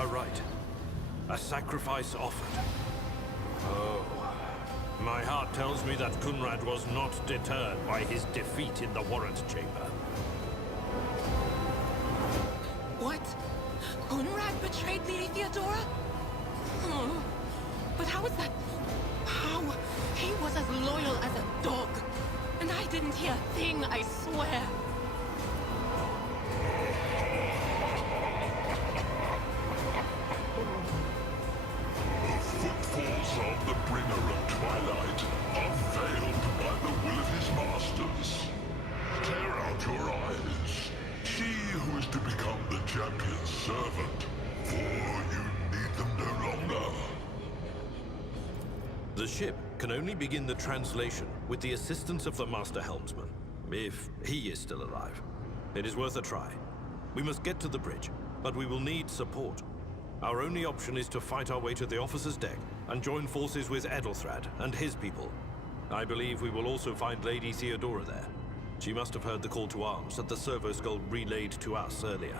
A rite. A sacrifice offered. Oh. My heart tells me that Kunrad was not deterred by his defeat in the warrant chamber. What? Kunrad betrayed Lady Theodora? Oh, but how is that? How? He was as loyal as a dog. And I didn't hear a thing, I swear. The footfalls of the bringer of twilight are veiled by the will of his masters. Tear out your eyes. See who is to become the champion's servant, for you need them no longer. The ship can only begin the translation with the assistance of the Master Helmsman, if he is still alive. It is worth a try. We must get to the bridge, but we will need support. Our only option is to fight our way to the officer's deck and join forces with Edelthrad and his people. I believe we will also find Lady Theodora there. She must have heard the call to arms that the servo skull relayed to us earlier.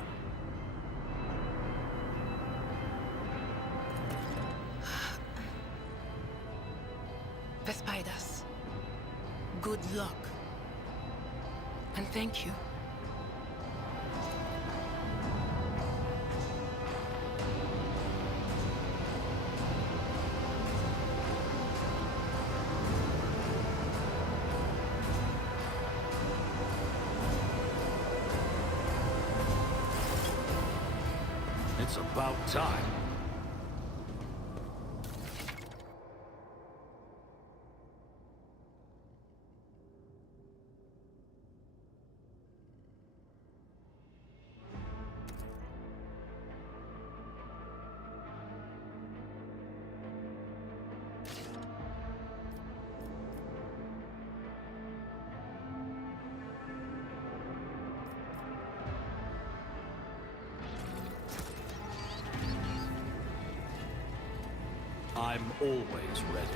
The spiders. Good luck. And thank you. It's about time. I'm always ready.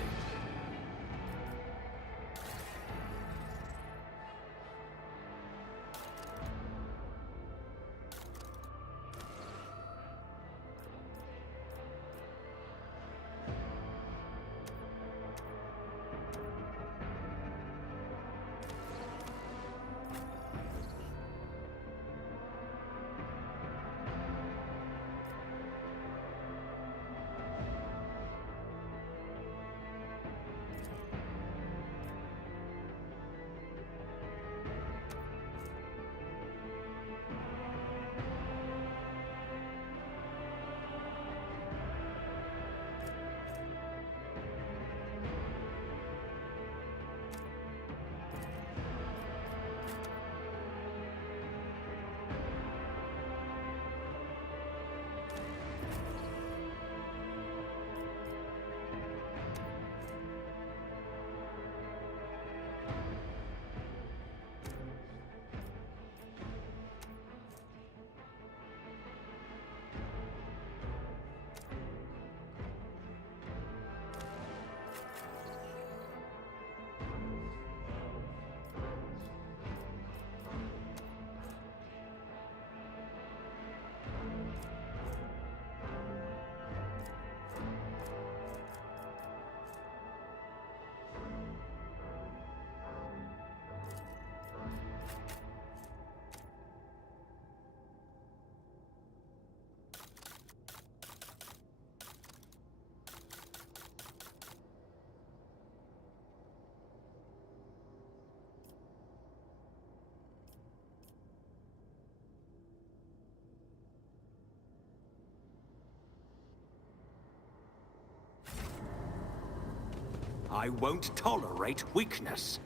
I won't tolerate weakness.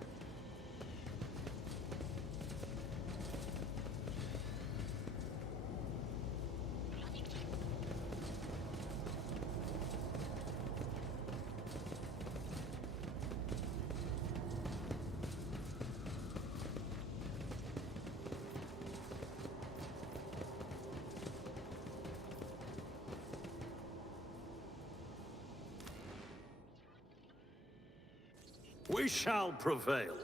We shall prevail.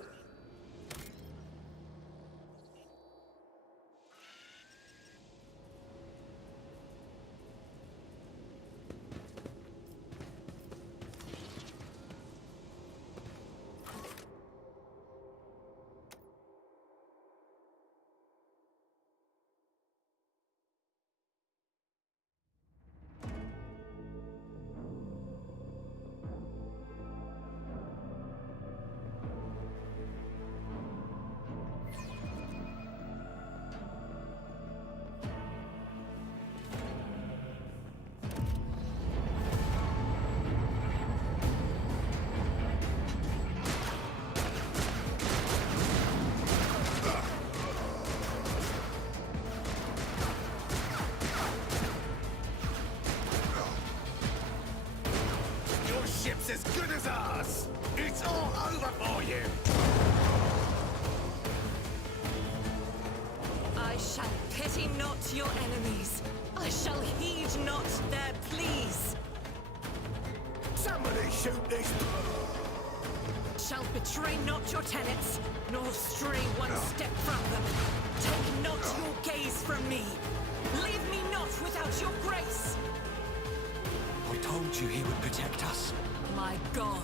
not your enemies. I shall heed not their pleas. Somebody shoot this! Shall betray not your tenets, nor stray one step from them. Take not your gaze from me. Leave me not without your grace. I told you he would protect us. My God,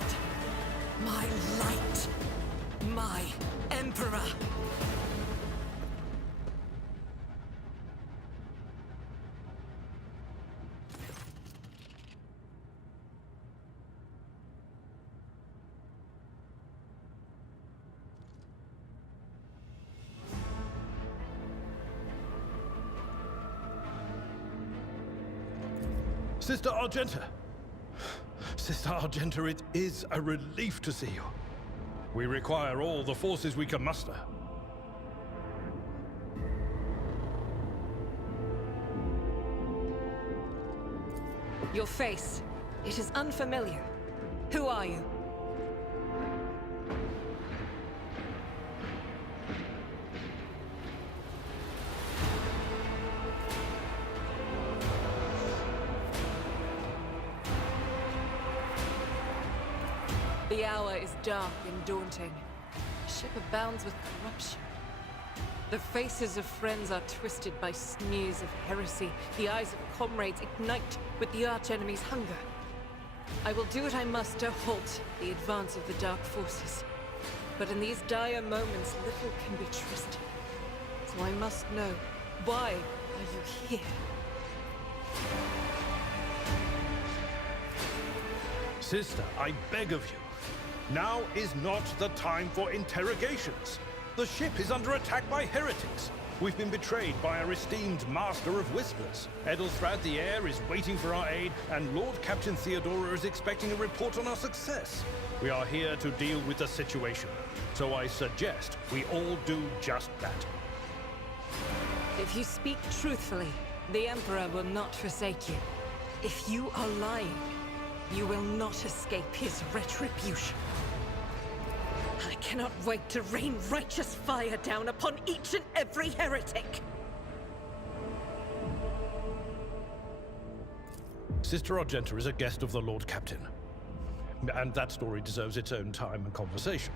my light, my Emperor. Sister Argenta! Sister Argenta, it is a relief to see you. We require all the forces we can muster. Your face, it is unfamiliar. Who are you? The hour is dark and daunting. The ship abounds with corruption. The faces of friends are twisted by sneers of heresy. The eyes of comrades ignite with the archenemy's hunger. I will do what I must to halt the advance of the dark forces. But in these dire moments, little can be trusted. So I must know, why are you here? Sister, I beg of you. Now is not the time for interrogations. The ship is under attack by heretics. We've been betrayed by our esteemed Master of Whispers. Edelthrad the Heir is waiting for our aid, and Lord Captain Theodora is expecting a report on our success. We are here to deal with the situation, so I suggest we all do just that. If you speak truthfully, the Emperor will not forsake you. If you are lying, you will not escape his retribution. I cannot wait to rain righteous fire down upon each and every heretic! Sister Argenta is a guest of the Lord Captain. And that story deserves its own time and conversation,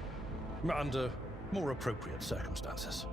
under more appropriate circumstances.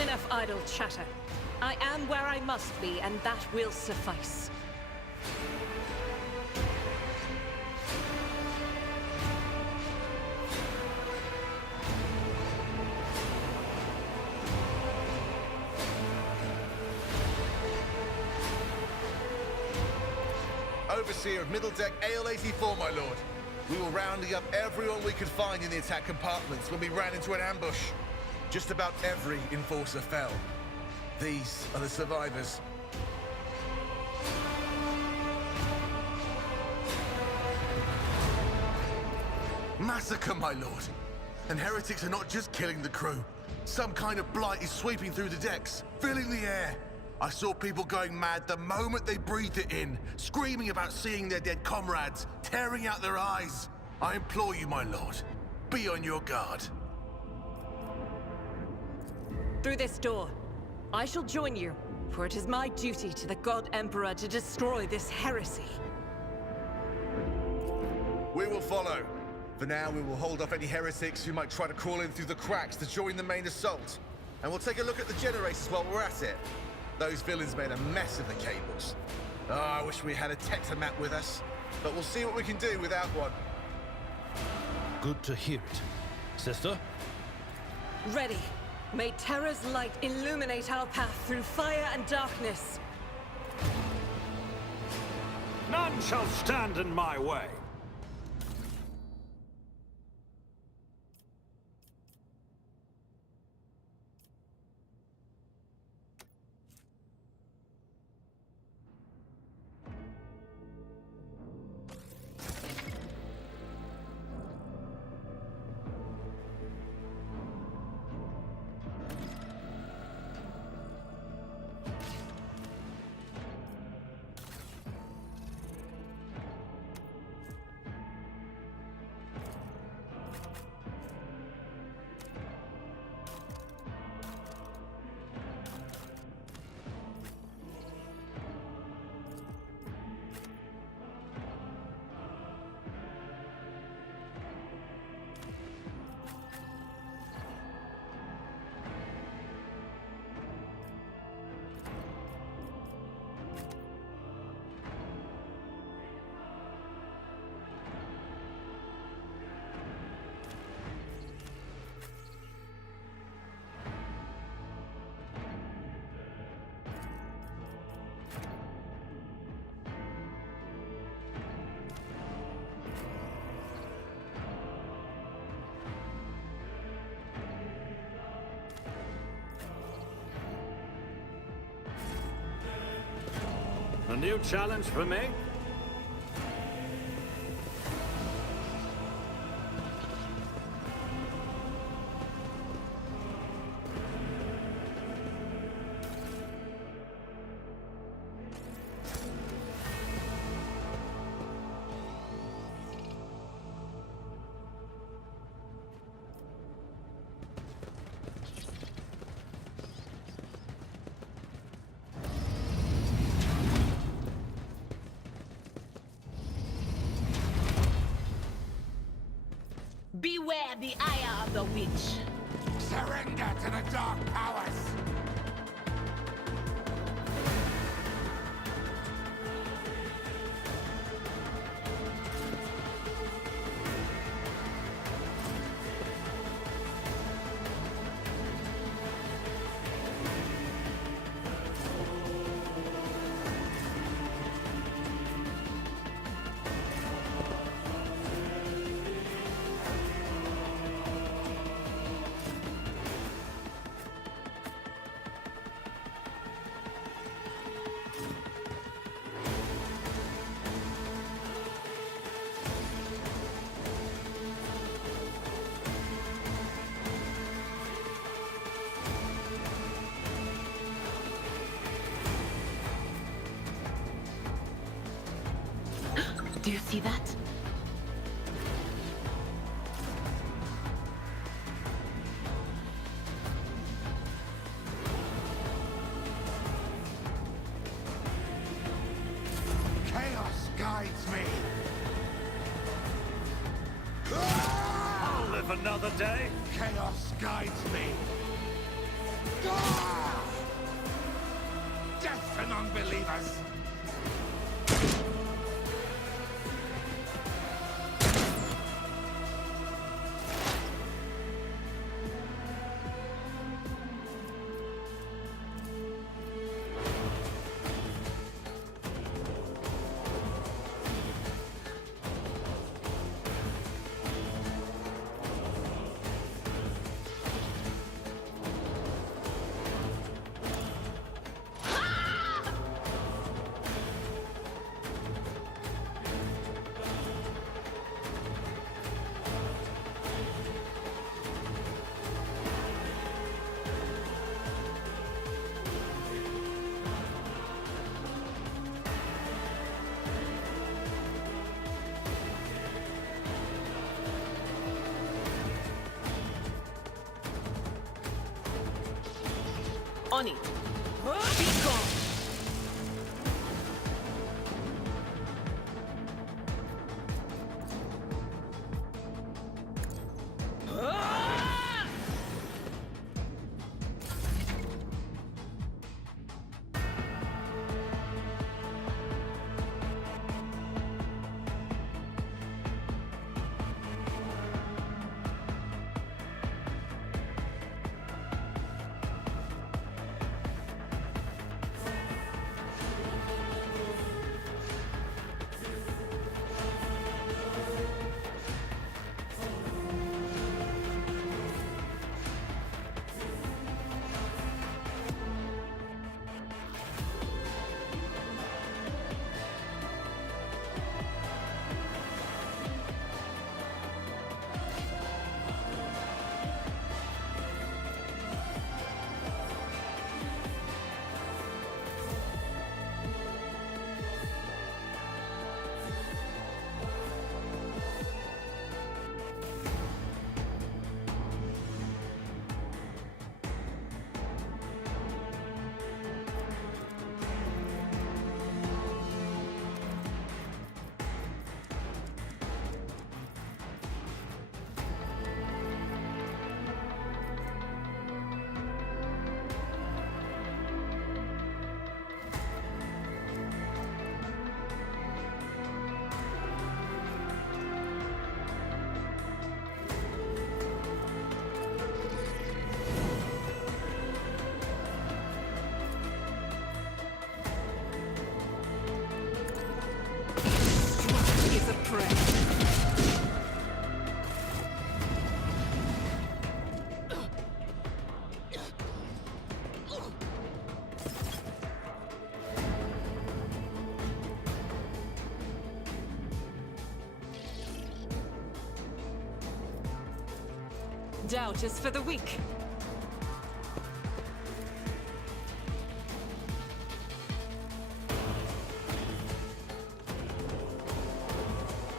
Enough idle chatter. I am where I must be, and that will suffice. Overseer of Middle Deck AL-84, my lord. We were rounding up everyone we could find in the attack compartments when we ran into an ambush. Just about every enforcer fell. These are the survivors. Massacre, my lord. And heretics are not just killing the crew. Some kind of blight is sweeping through the decks, filling the air. I saw people going mad the moment they breathed it in, screaming about seeing their dead comrades, tearing out their eyes. I implore you, my lord, be on your guard. Through this door, I shall join you, for it is my duty to the God Emperor to destroy this heresy. We will follow. For now, we will hold off any heretics who might try to crawl in through the cracks to join the main assault. And we'll take a look at the generators while we're at it. Those villains made a mess of the cables. Oh, I wish we had a Tectomat with us. But we'll see what we can do without one. Good to hear it. Sister? Ready. May Terra's light illuminate our path through fire and darkness. None shall stand in my way. A new challenge for me? Beware the ire of the witch. Surrender to the dark powers! Do you see that? Chaos guides me! I'll live another day. Chaos guides me! Death to non-believers! On it. Be gone. Doubt is for the weak.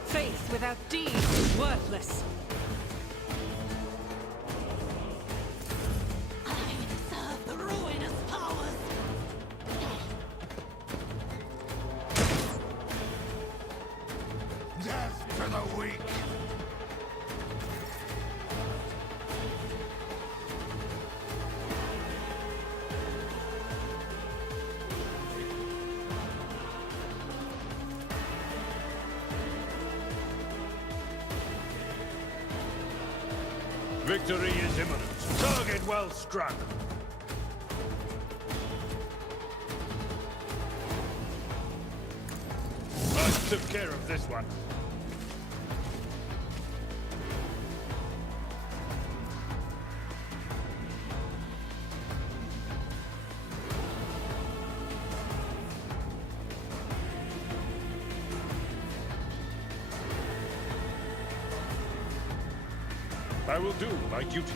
Faith without deeds is worthless. I serve the ruinous powers. Death to the weak! Victory is imminent. Target well struck. I took care of this one. I will do my duty.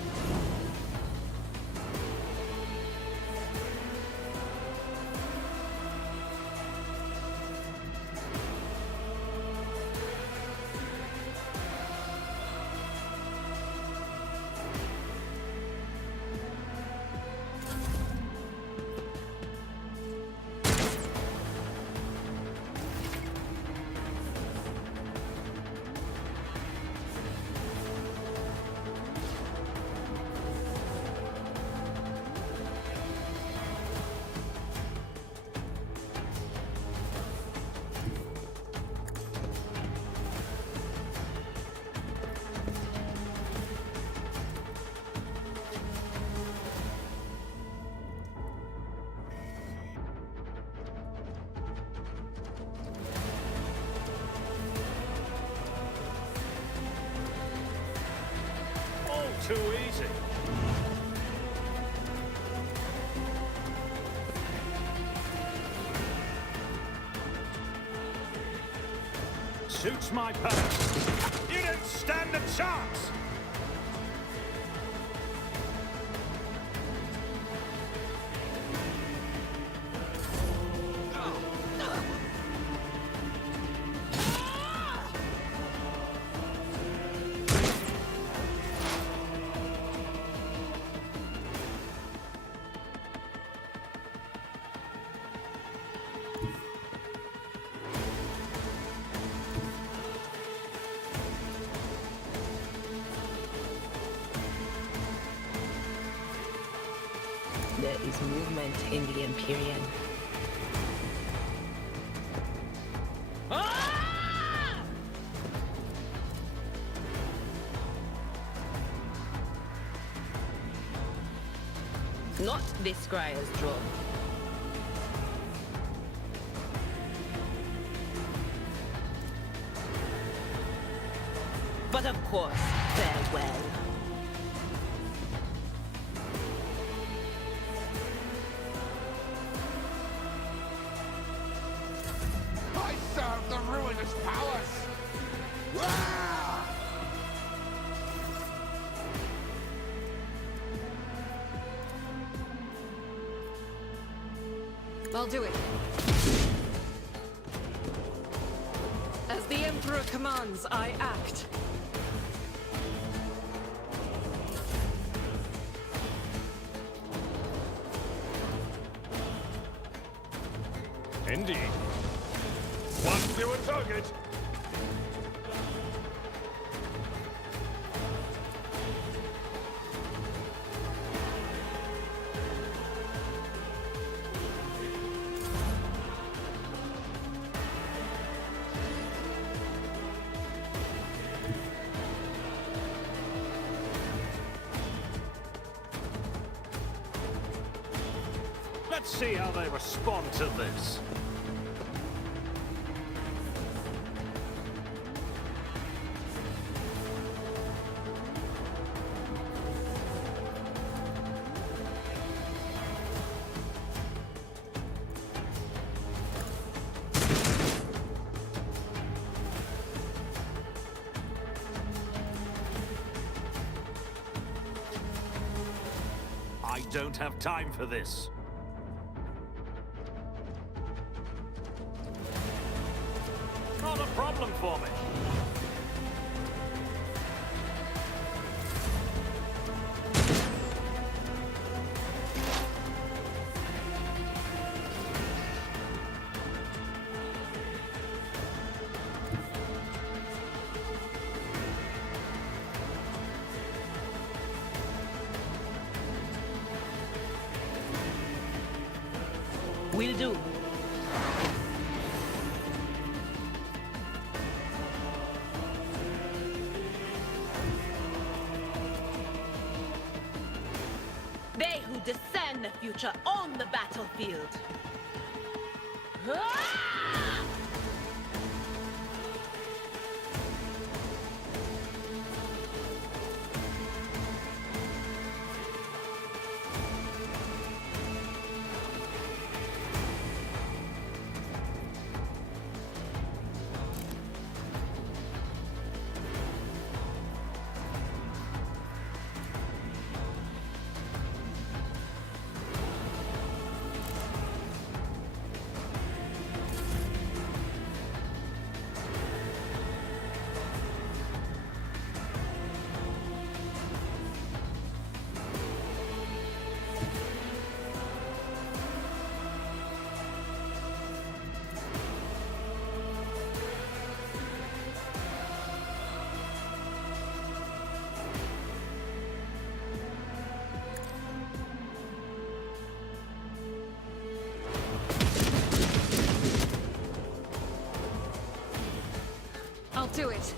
Too easy. Suits my purpose. You don't stand a chance! There is movement in the Empyrean. Not this Scryer's draw. But of course, farewell. I serve the ruinous powers! Ah! I'll do it. As the Emperor commands, I act. Indeed. One fewer target. Let's see how they respond to this. I don't have time for this. Not a problem for me. Will do. They who discern the future on the battlefield. Ah! I'll do it.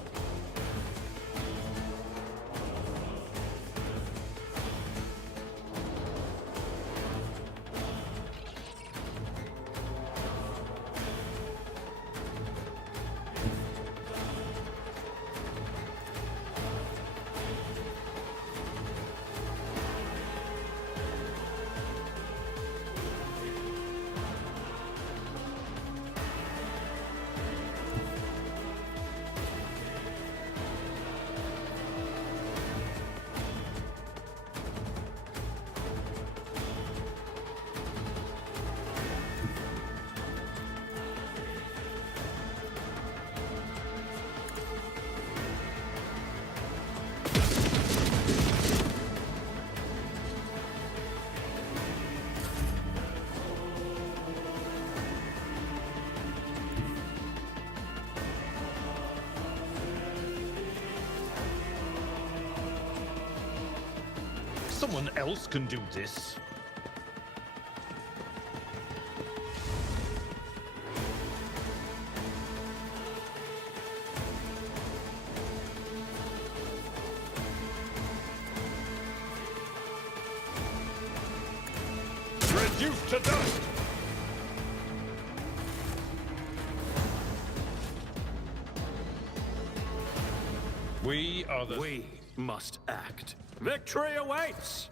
Someone else can do this. Reduced to dust! We are the... We must act. Victory awaits!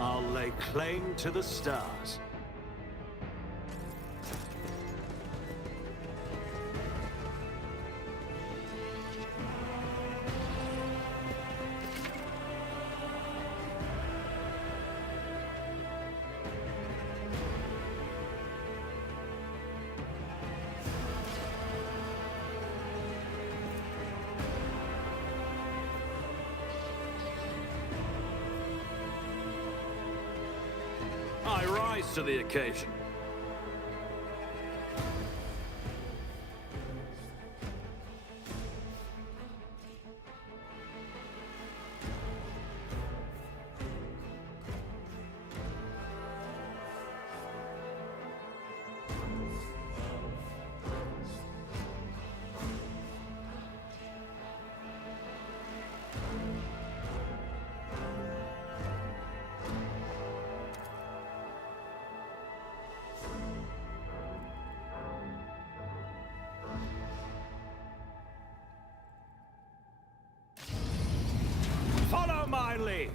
I'll lay claim to the stars. I rise to the occasion. Follow my lead!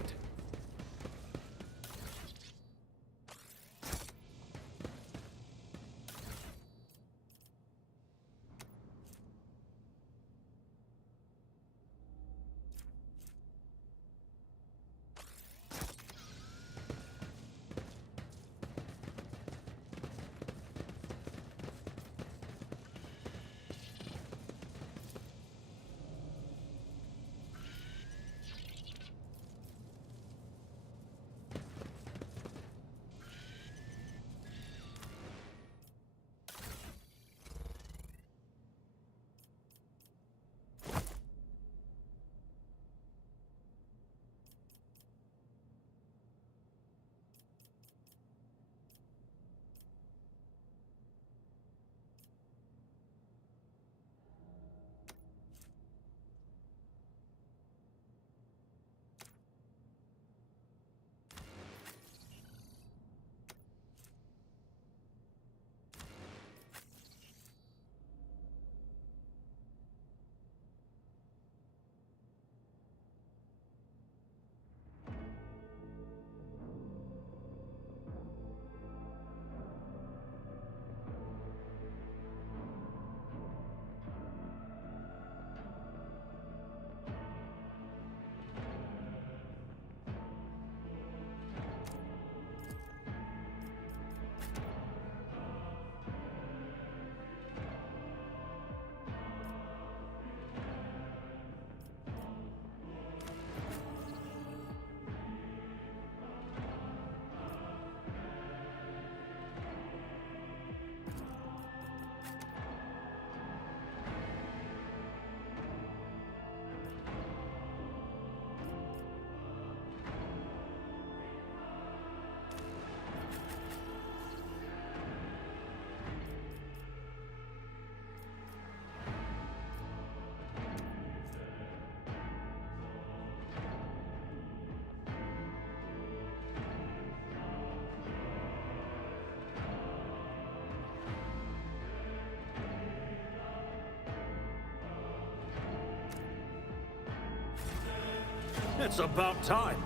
It's about time.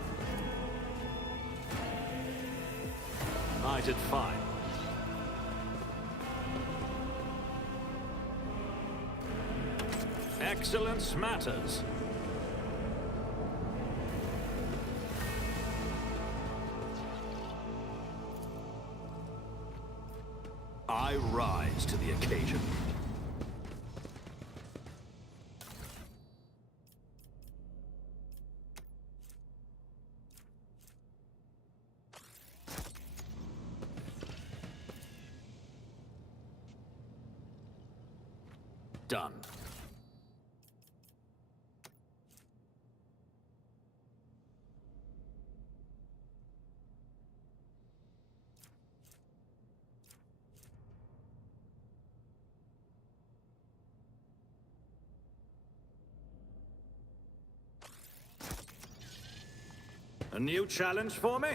I did fine. Excellence matters. I rise to the occasion. Done. A new challenge for me?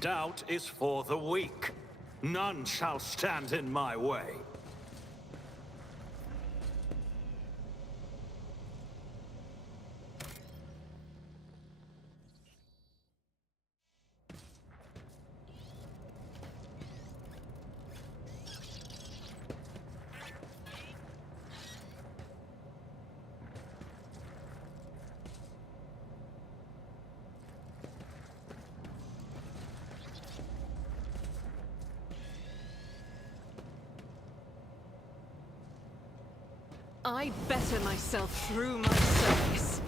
Doubt is for the weak. None shall stand in my way. I better myself through my service.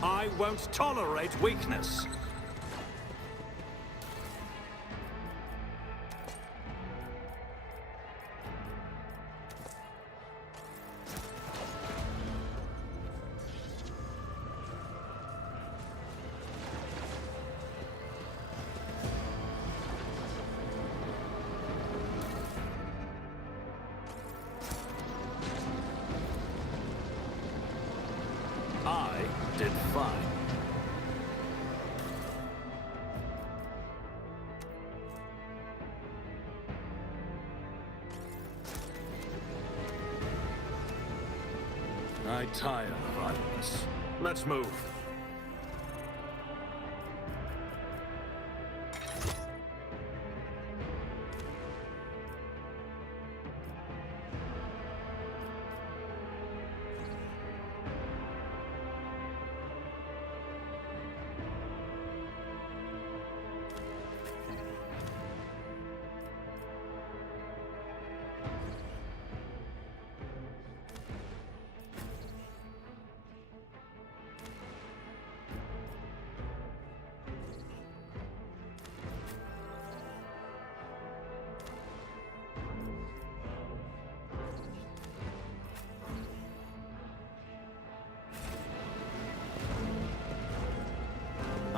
I won't tolerate weakness. I did fine. I tire of violence. Let's move.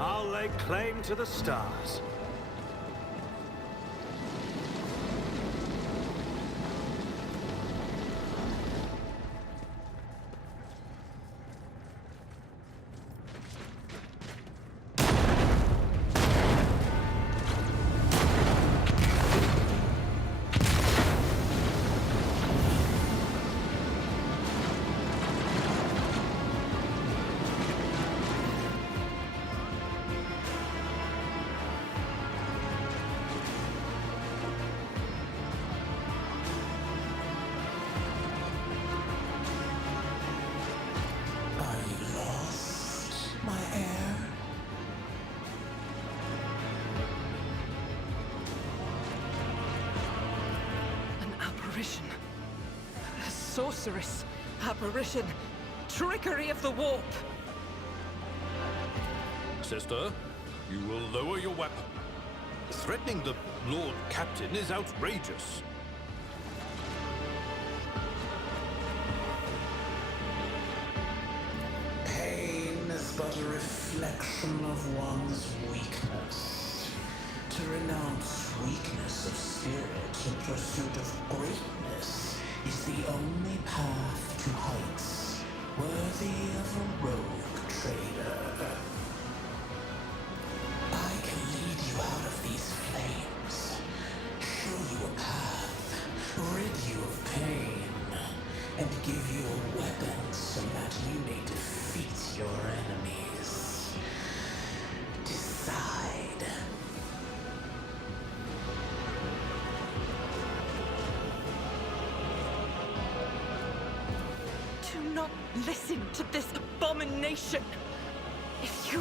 I'll lay claim to the stars. A sorceress. Apparition. Trickery of the warp. Sister, you will lower your weapon. Threatening the Lord Captain is outrageous. Pain is but a reflection of one's weakness. To renounce weakness of spirit in pursuit of greatness is the only path to heights worthy of a rogue trader. I can lead you out of these flames, show you a path, rid you of pain, and give you a weapon so that you may defeat your enemies. Decide. Do not listen to this abomination. If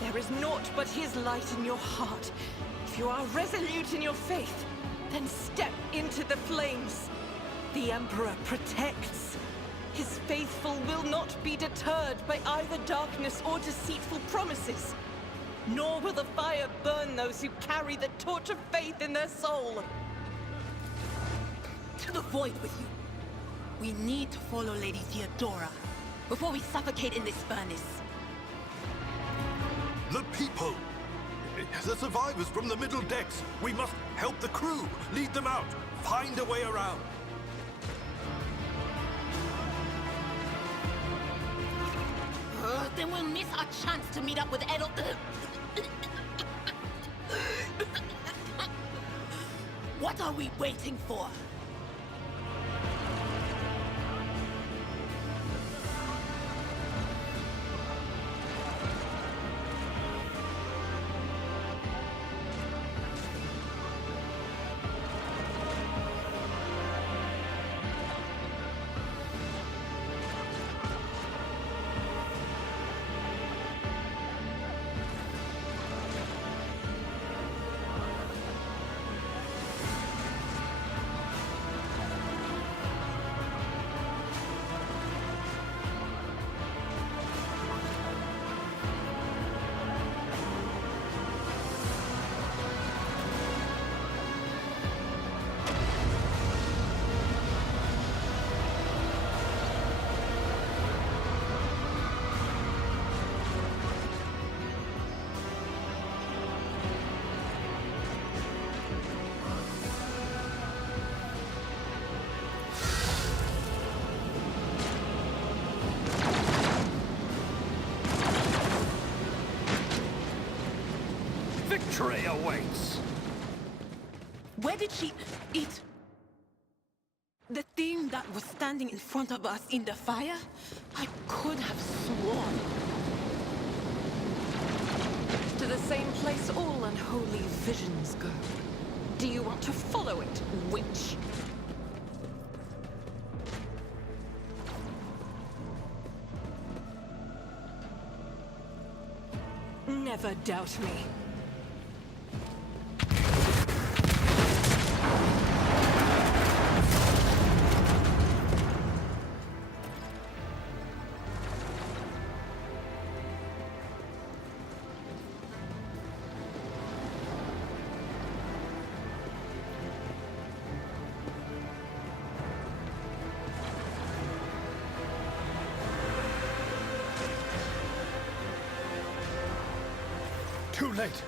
there is naught but his light in your heart. If you are resolute in your faith, then step into the flames. The Emperor protects. His faithful will not be deterred by either darkness or deceitful promises. Nor will the fire burn those who carry the torch of faith in their soul. To the void with you. We need to follow Lady Theodora before we suffocate in this furnace. The people! The survivors from the middle decks! We must help the crew! Lead them out! Find a way around! Then we'll miss our chance to meet up with Edel... What are we waiting for? Victory awaits! Where did she... eat? The thing that was standing in front of us in the fire? I could have sworn. To the same place all unholy visions go. Do you want to follow it, witch? Never doubt me. too late.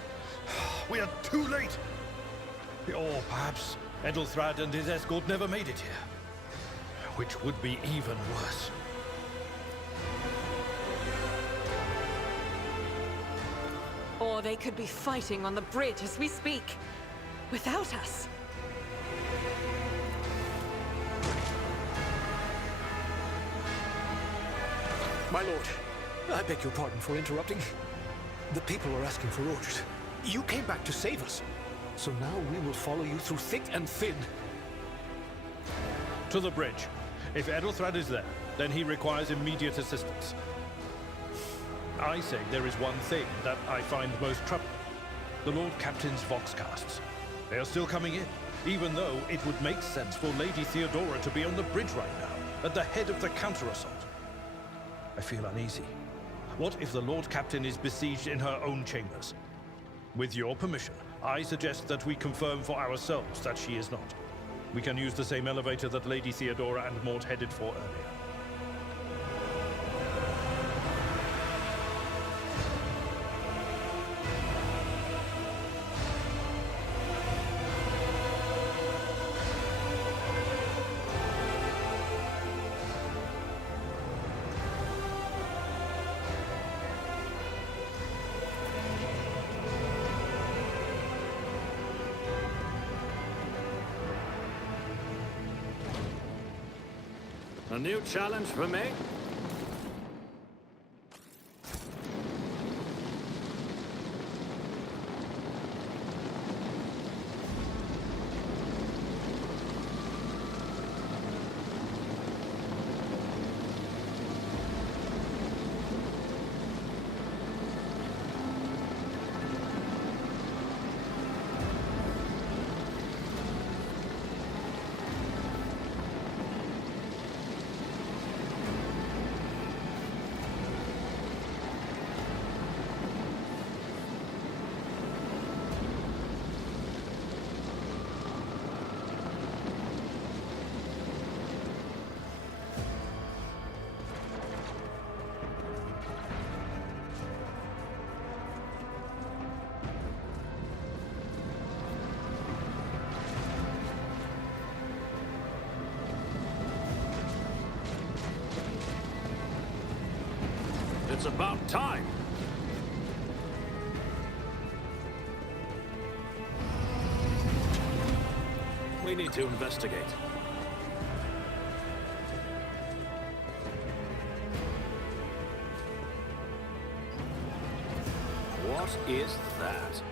We are too late. Or perhaps Edelthrad and his escort never made it here. Which would be even worse. Or they could be fighting on the bridge as we speak, without us. My lord, I beg your pardon for interrupting. The people are asking for orders. You came back to save us. So now we will follow you through thick and thin. To the bridge. If Edelthrad is there, then he requires immediate assistance. I say there is one thing that I find most troubling. The Lord Captain's Voxcasts. They are still coming in, even though it would make sense for Lady Theodora to be on the bridge right now, at the head of the counter-assault. I feel uneasy. What if the Lord Captain is besieged in her own chambers? With your permission, I suggest that we confirm for ourselves that she is not. We can use the same elevator that Lady Theodora and Mort headed for earlier. A new challenge for me? It's about time. We need to investigate. What is that?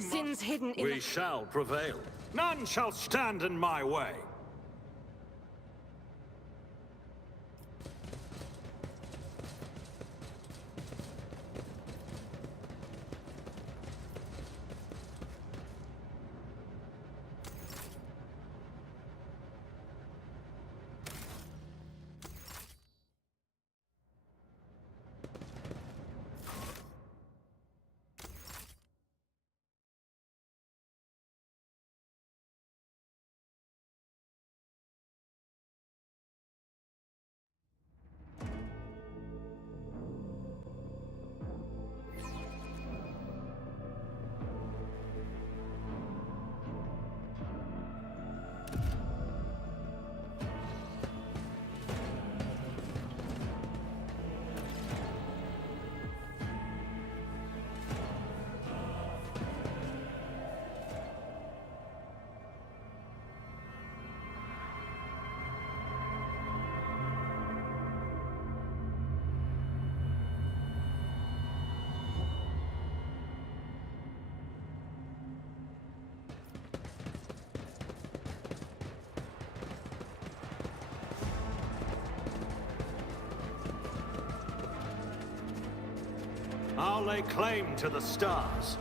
Sins hidden in We shall prevail. None shall stand in my way. I'll lay claim to the stars.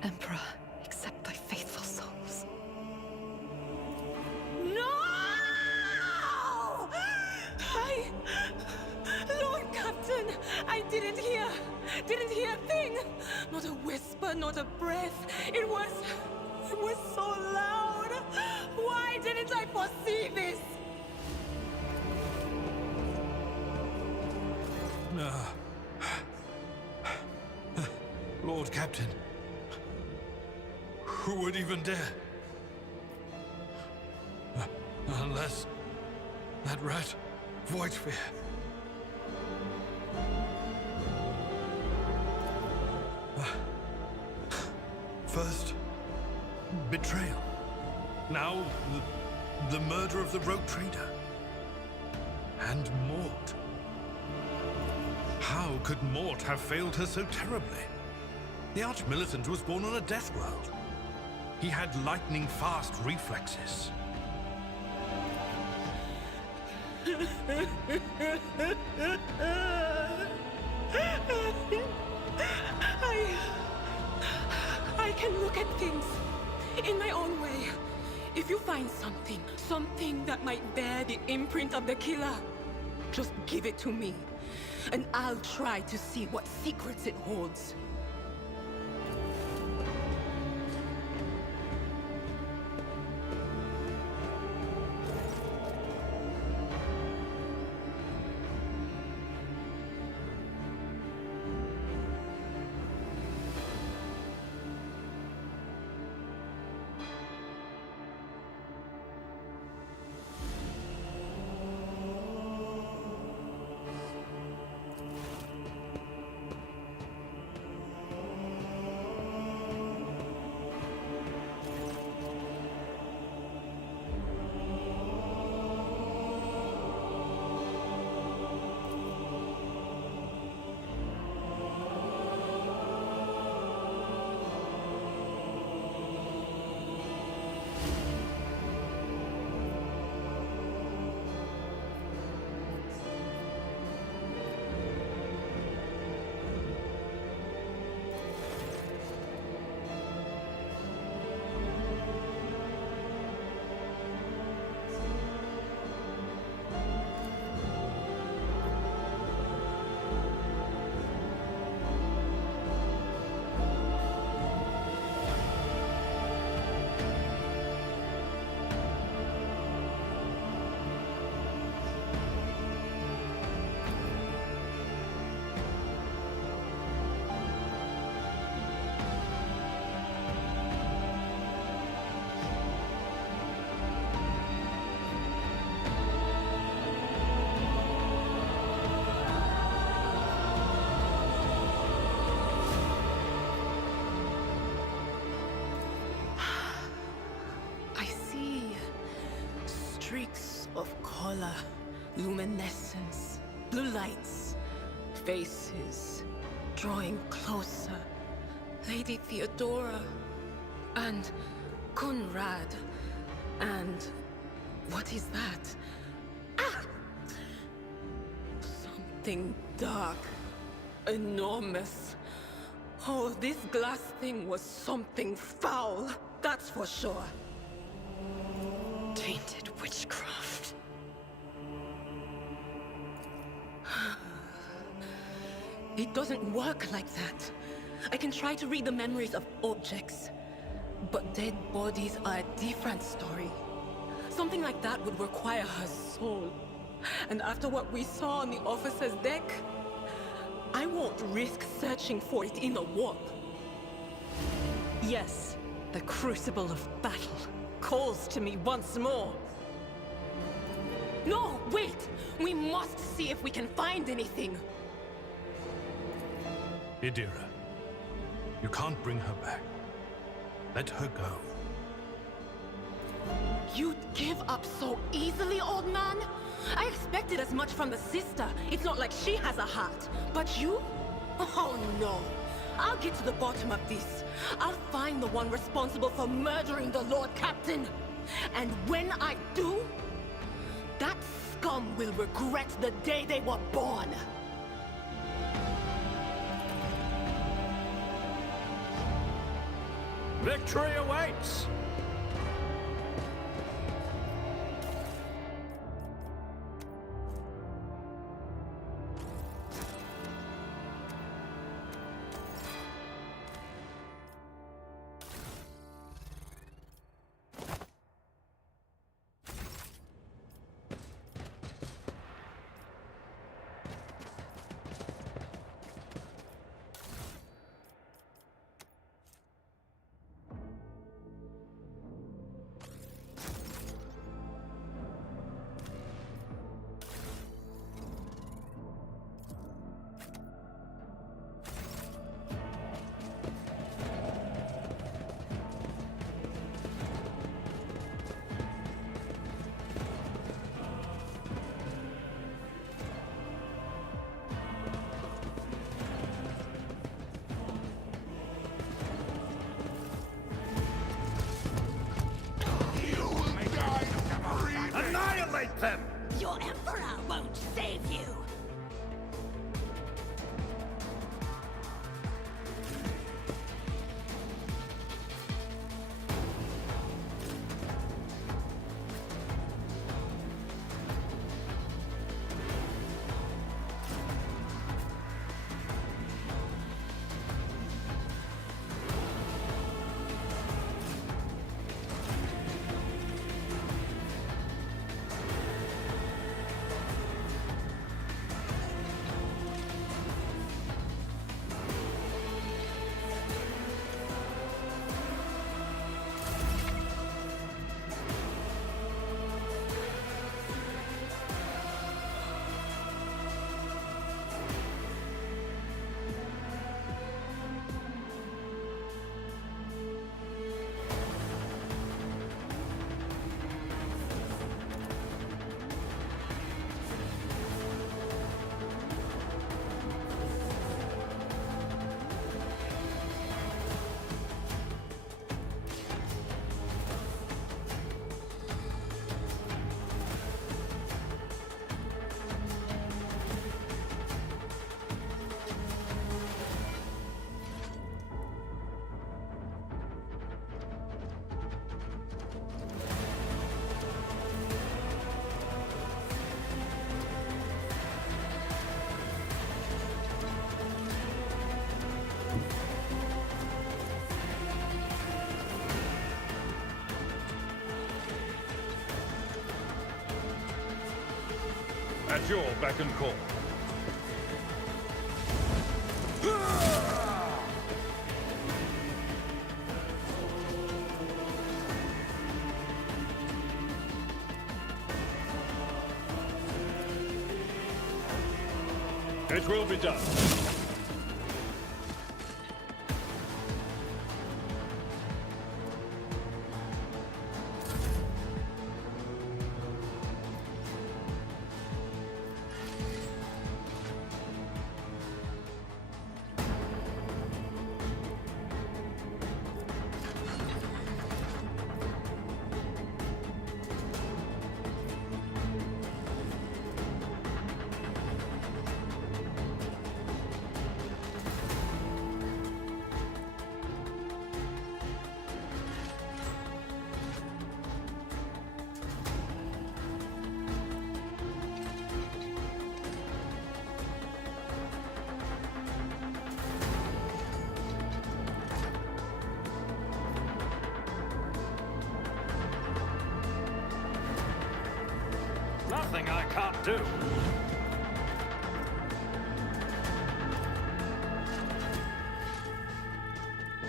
Emperor, accept thy faithful souls. No! Lord Captain, I didn't hear a thing. Not a whisper, not a breath. It was so loud. Why didn't I foresee this? Lord Captain. Who would even dare? Unless that rat, Voidsphere. First, betrayal. Now, the murder of the rogue trader. And Mort. How could Mort have failed her so terribly? The Arch-Militant was born on a death world. He had lightning-fast reflexes. I can look at things in my own way. If you find something that might bear the imprint of the killer, just give it to me, and I'll try to see what secrets it holds. Streaks of color, luminescence, blue lights, faces, drawing closer. Lady Theodora, and Conrad, and what is that? Ah! Something dark, enormous. Oh, this glass thing was something foul, that's for sure. Tainted witchcraft. It doesn't work like that. I can try to read the memories of objects. But dead bodies are a different story. Something like that would require her soul. And after what we saw on the officer's deck, I won't risk searching for it in the warp. Yes, the crucible of battle calls to me once more. No, wait! We must see if we can find anything. Idira, you can't bring her back. Let her go. You'd give up so easily, old man? I expected as much from the sister. It's not like she has a heart. But you? Oh no. I'll get to the bottom of this. I'll find the one responsible for murdering the Lord Captain. And when I do, that scum will regret the day they were born. Victory awaits! Annihilate them! Your Emperor won't save you! At your beck and call. It will be done. nothing I can't do.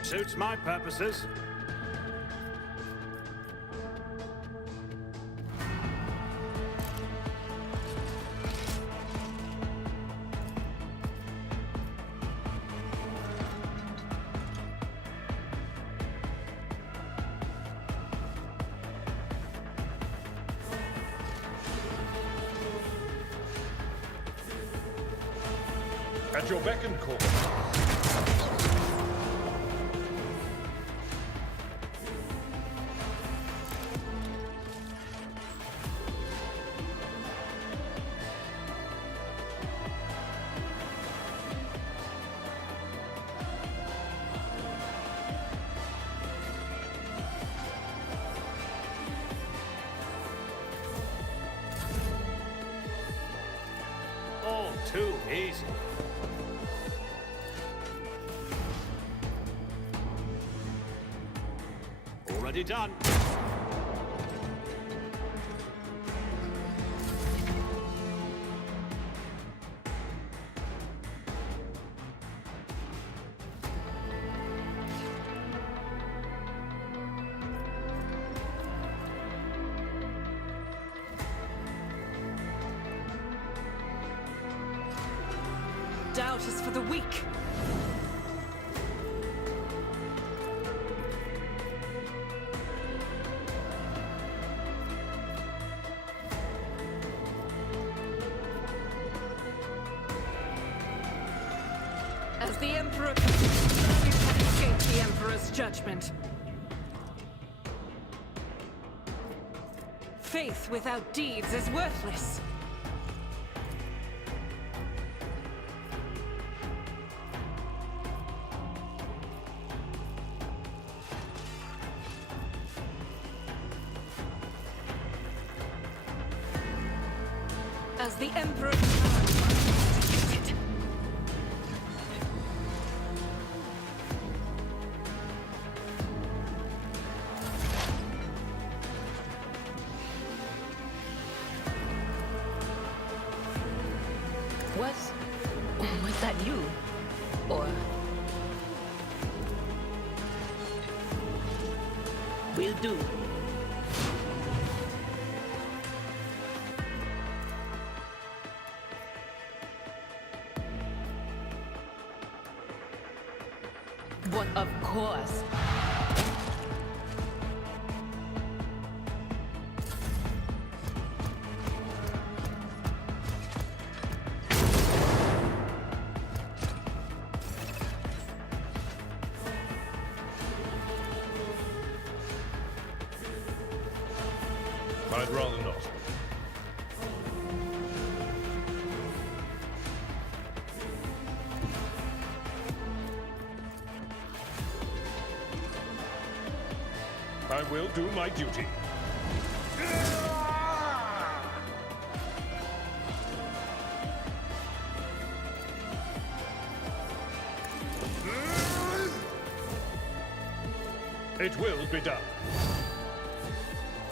Suits my purposes. At your beck and call. All too easy. Already done. Doubt is for the weak. As the Emperor escape the Emperor's judgment. Faith without deeds is worthless. As the Emperor executed. Was that you? Or... Will do. What, of course. I'd rather not. I will do my duty. It will be done.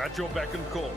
At your beck and call.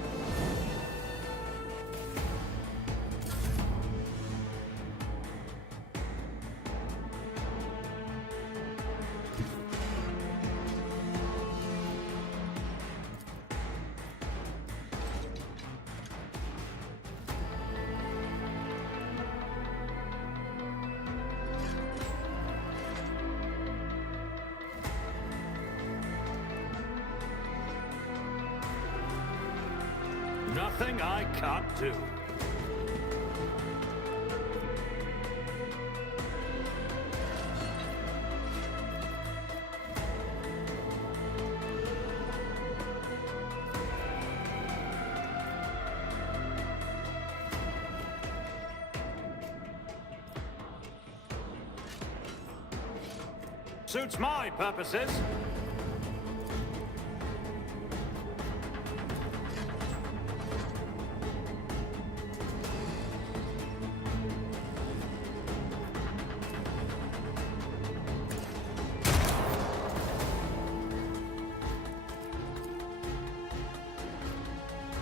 Nothing I can't do. Suits my purposes.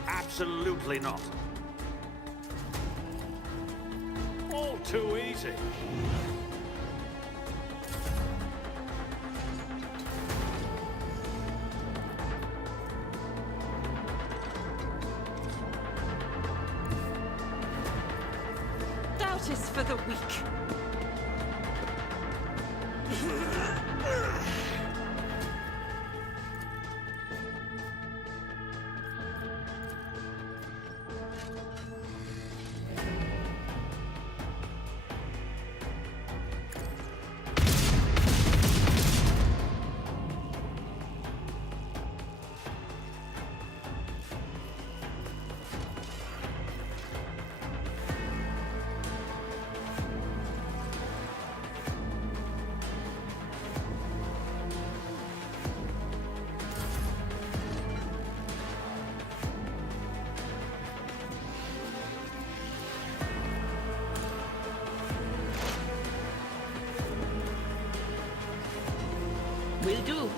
Absolutely not. too easy. Doubt is for the weak. Will do.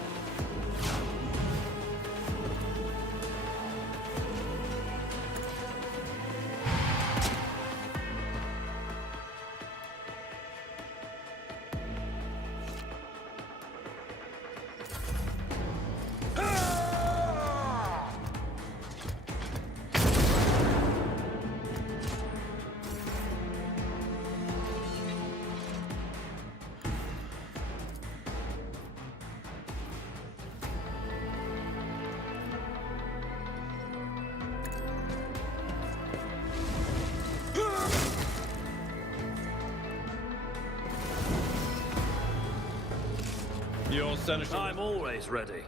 Your senator... I'm always ready.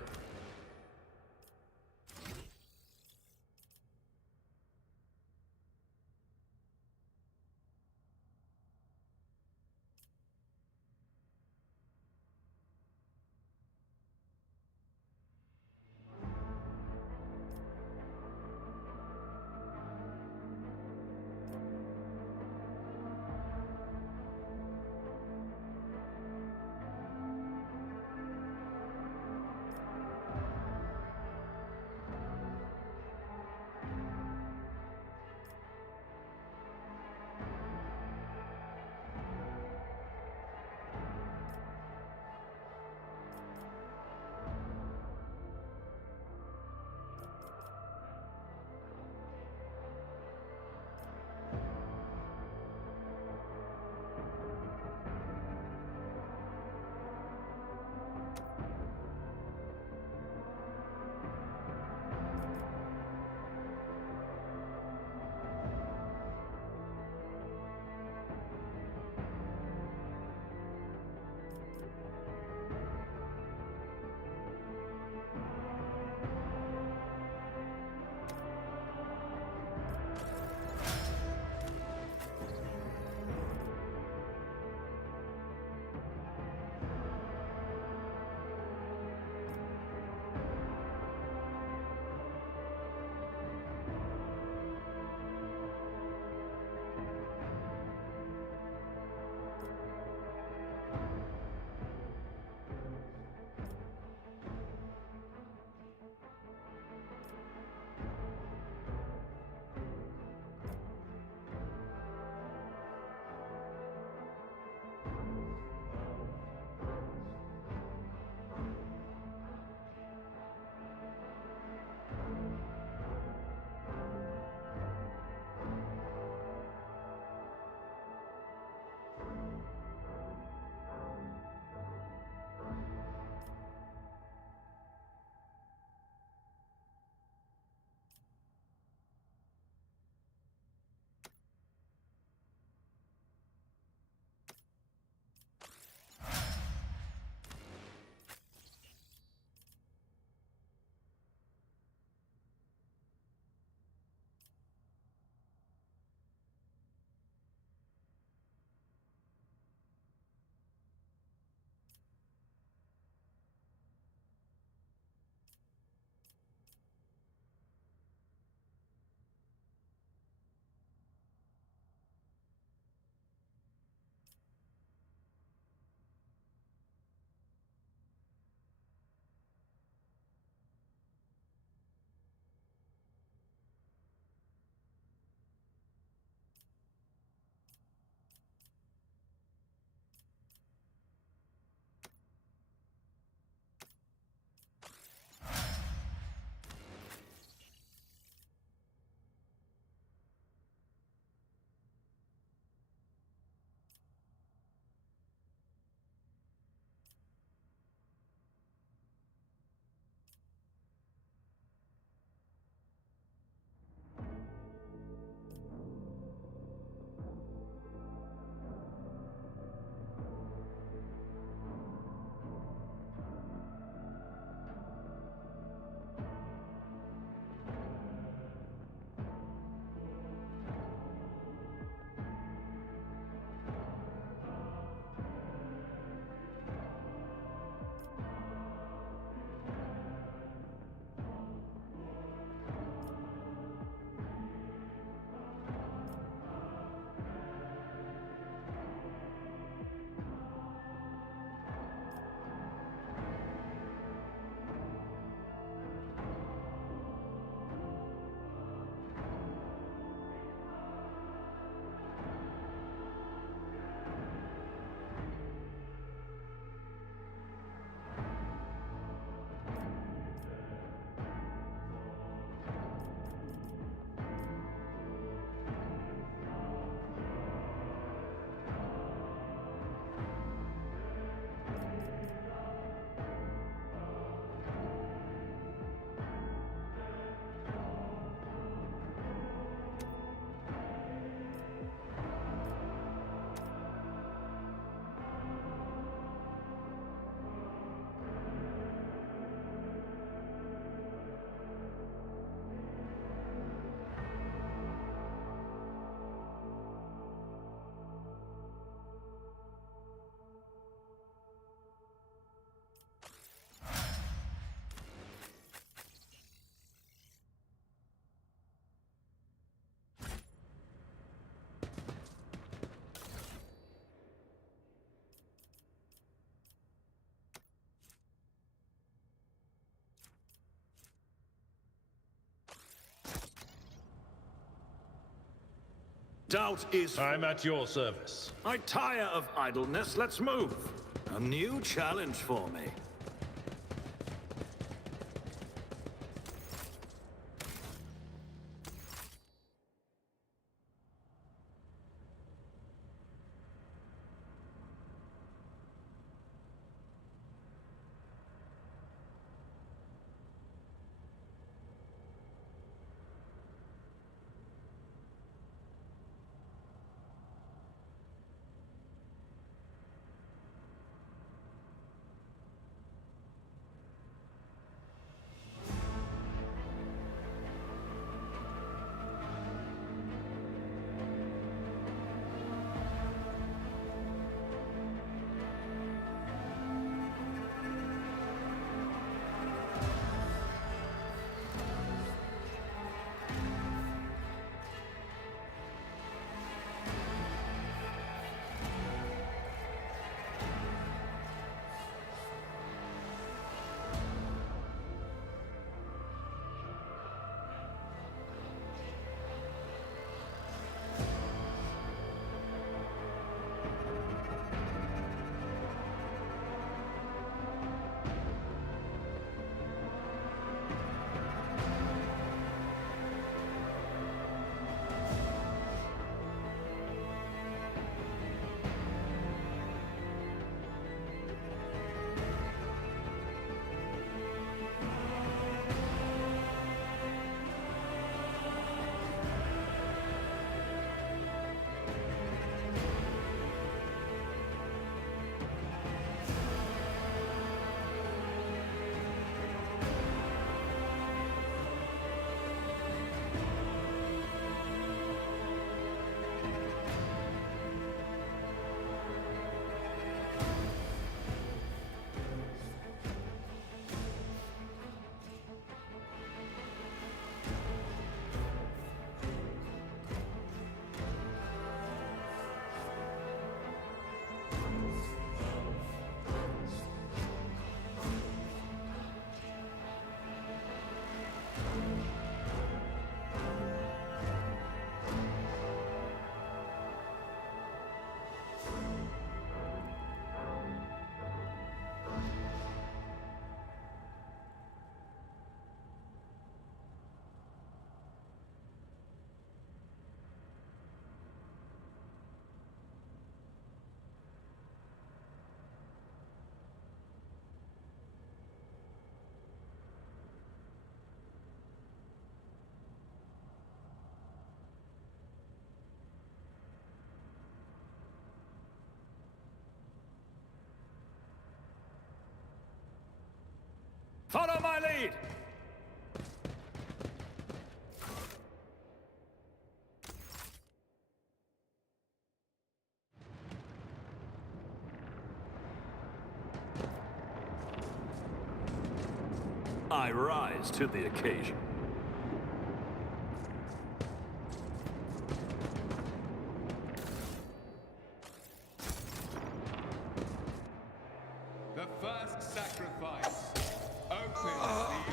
Doubt is... I'm at your service. I tire of idleness. Let's move. A new challenge for me. Follow my lead! I rise to the occasion. The first sacrifice opens the eye.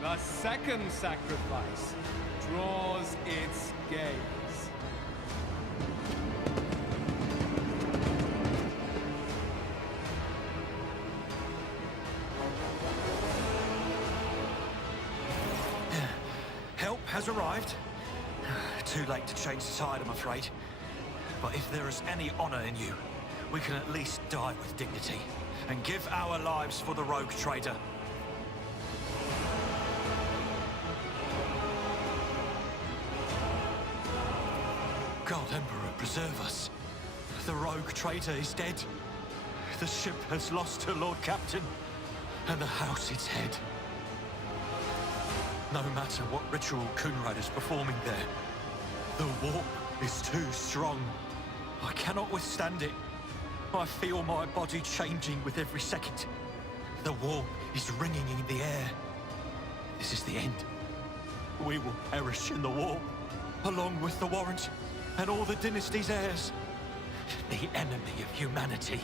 The second sacrifice draws its gaze. Help has arrived. Too late to change the tide, I'm afraid. But if there is any honor in you, we can at least die with dignity and give our lives for the rogue trader. God Emperor, preserve us. The rogue traitor is dead. The ship has lost her Lord Captain, and the house its head. No matter what ritual Kunrad is performing there, the warp is too strong. I cannot withstand it. I feel my body changing with every second. The warp is ringing in the air. This is the end. We will perish in the warp, along with the Warrant and all the dynasty's heirs. The enemy of humanity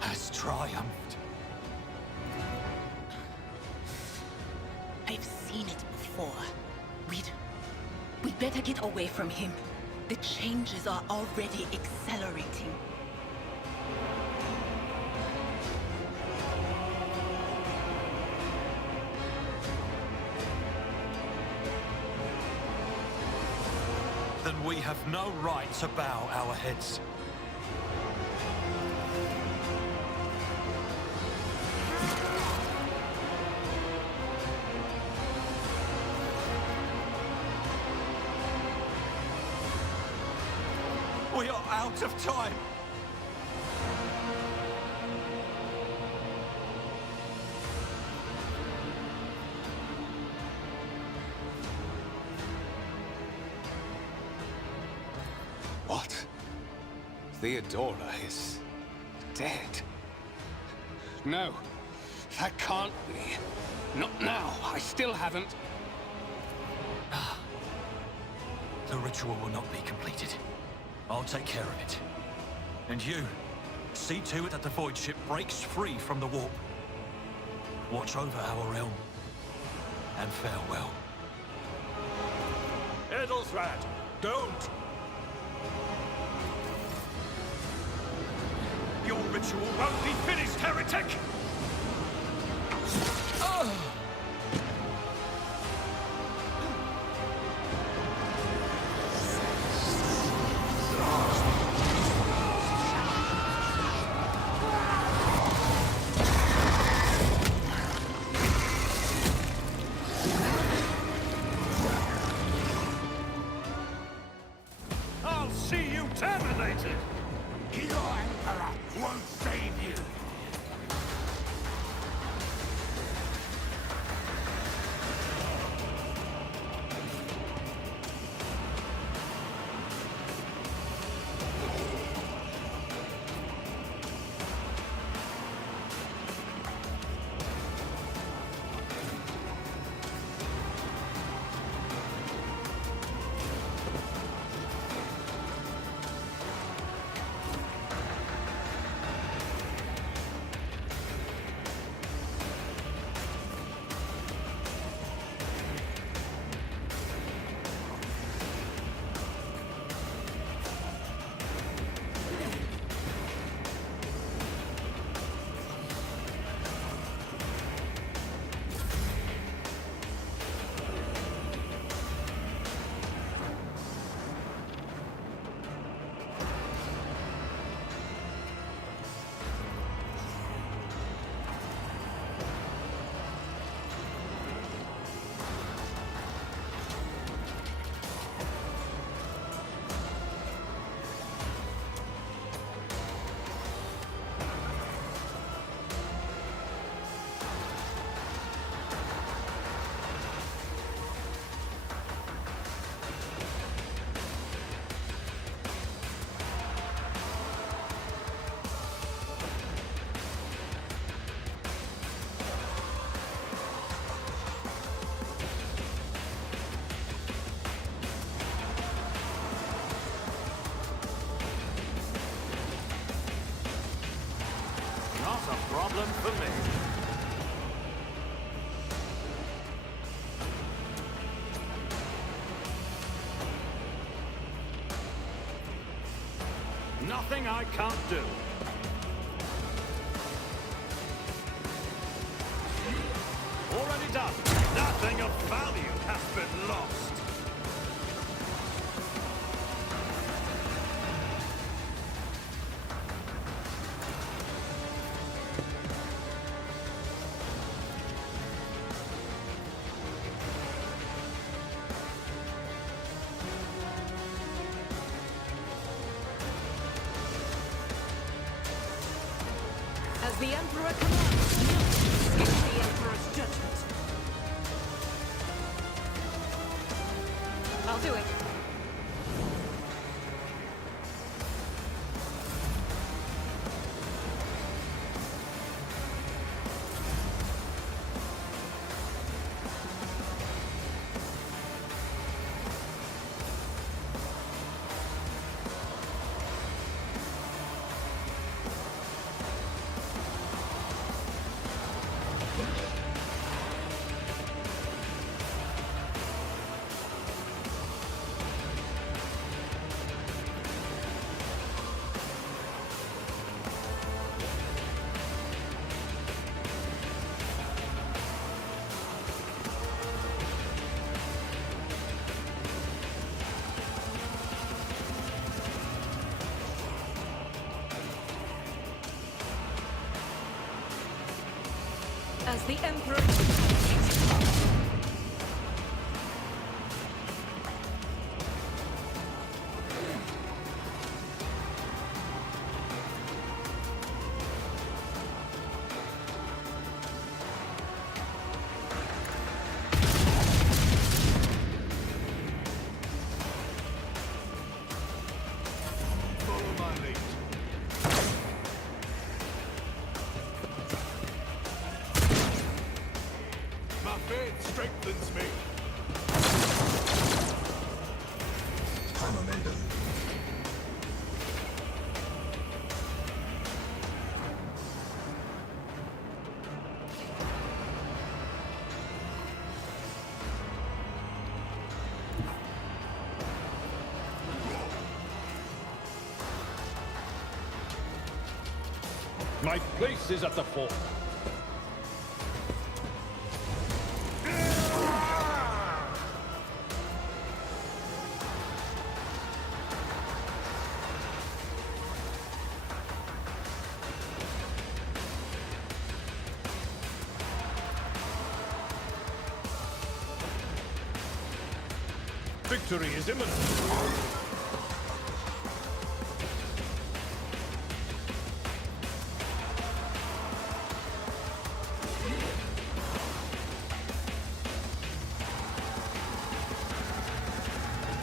has triumphed. I've seen it before. We'd better get away from him. The changes are already accelerating. Then we have no right to bow our heads. We are out of time. What? Theodora is dead. No, that can't be. Not now. I still haven't. The ritual will not be completed. I'll take care of it. And you, see to it that the Void Ship breaks free from the warp. Watch over our realm. And farewell. Edelthrad, don't! Your ritual won't be finished, heretic! I'll see you terminated! Your Emperor won't save you! Problem for me. Nothing I can't do. Already done. Nothing of value has been lost. As the Emperor commands, escape the Emperor's judgment. As the Emperor... Follow my lead. My faith strengthens me. I'm a maiden. My place is at the fort. Victory is imminent.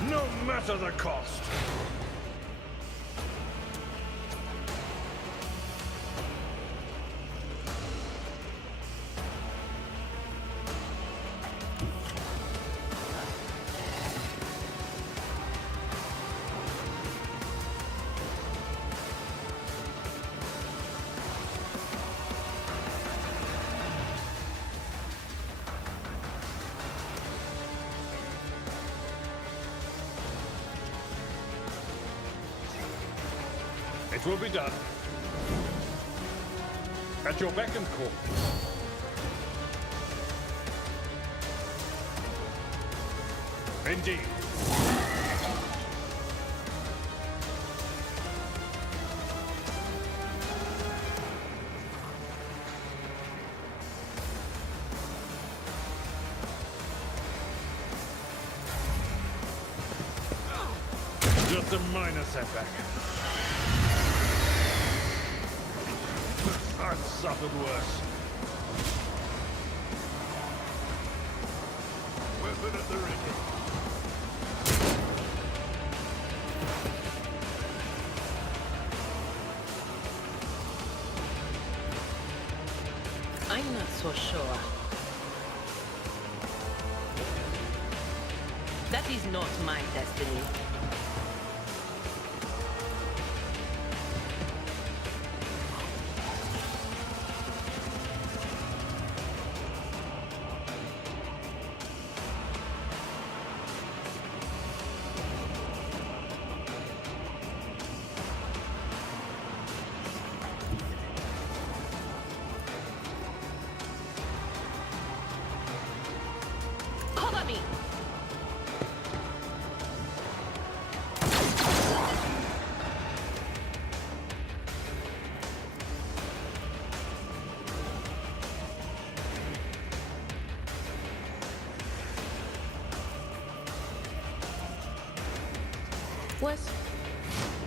No matter the cost. It will be done. At your beck and call. Indeed. Just a minor setback. I've suffered worse. Weapon at the ready. I'm not so sure. That is not my destiny. Cover me!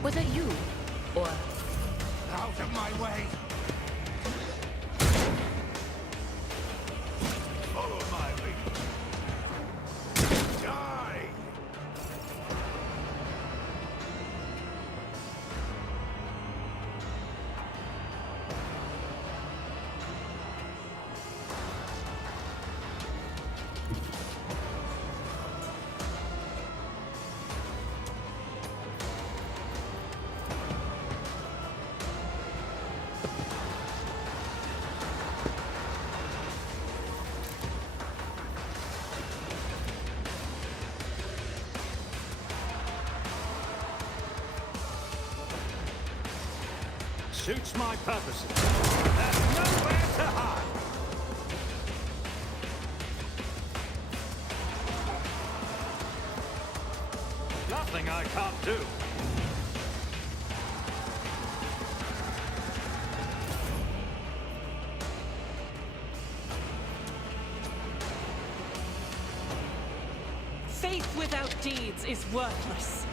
Was it you? Or... Out of my way! Follow my lead. Die! Suits my purposes. There's nowhere to hide. Nothing I can't do. Faith without deeds is worthless.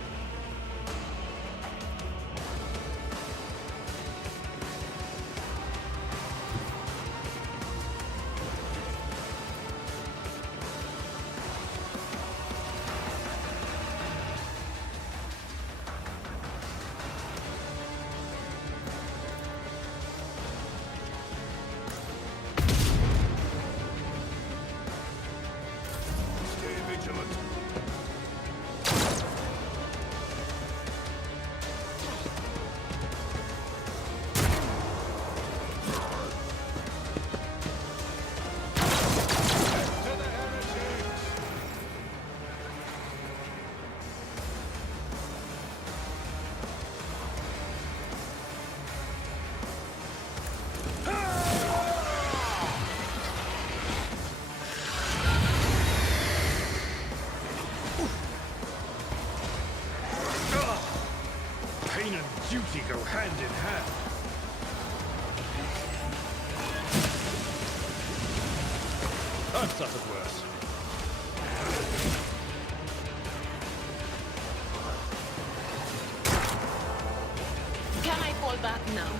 Pain and duty go hand in hand. I've suffered worse. Can I fall back now?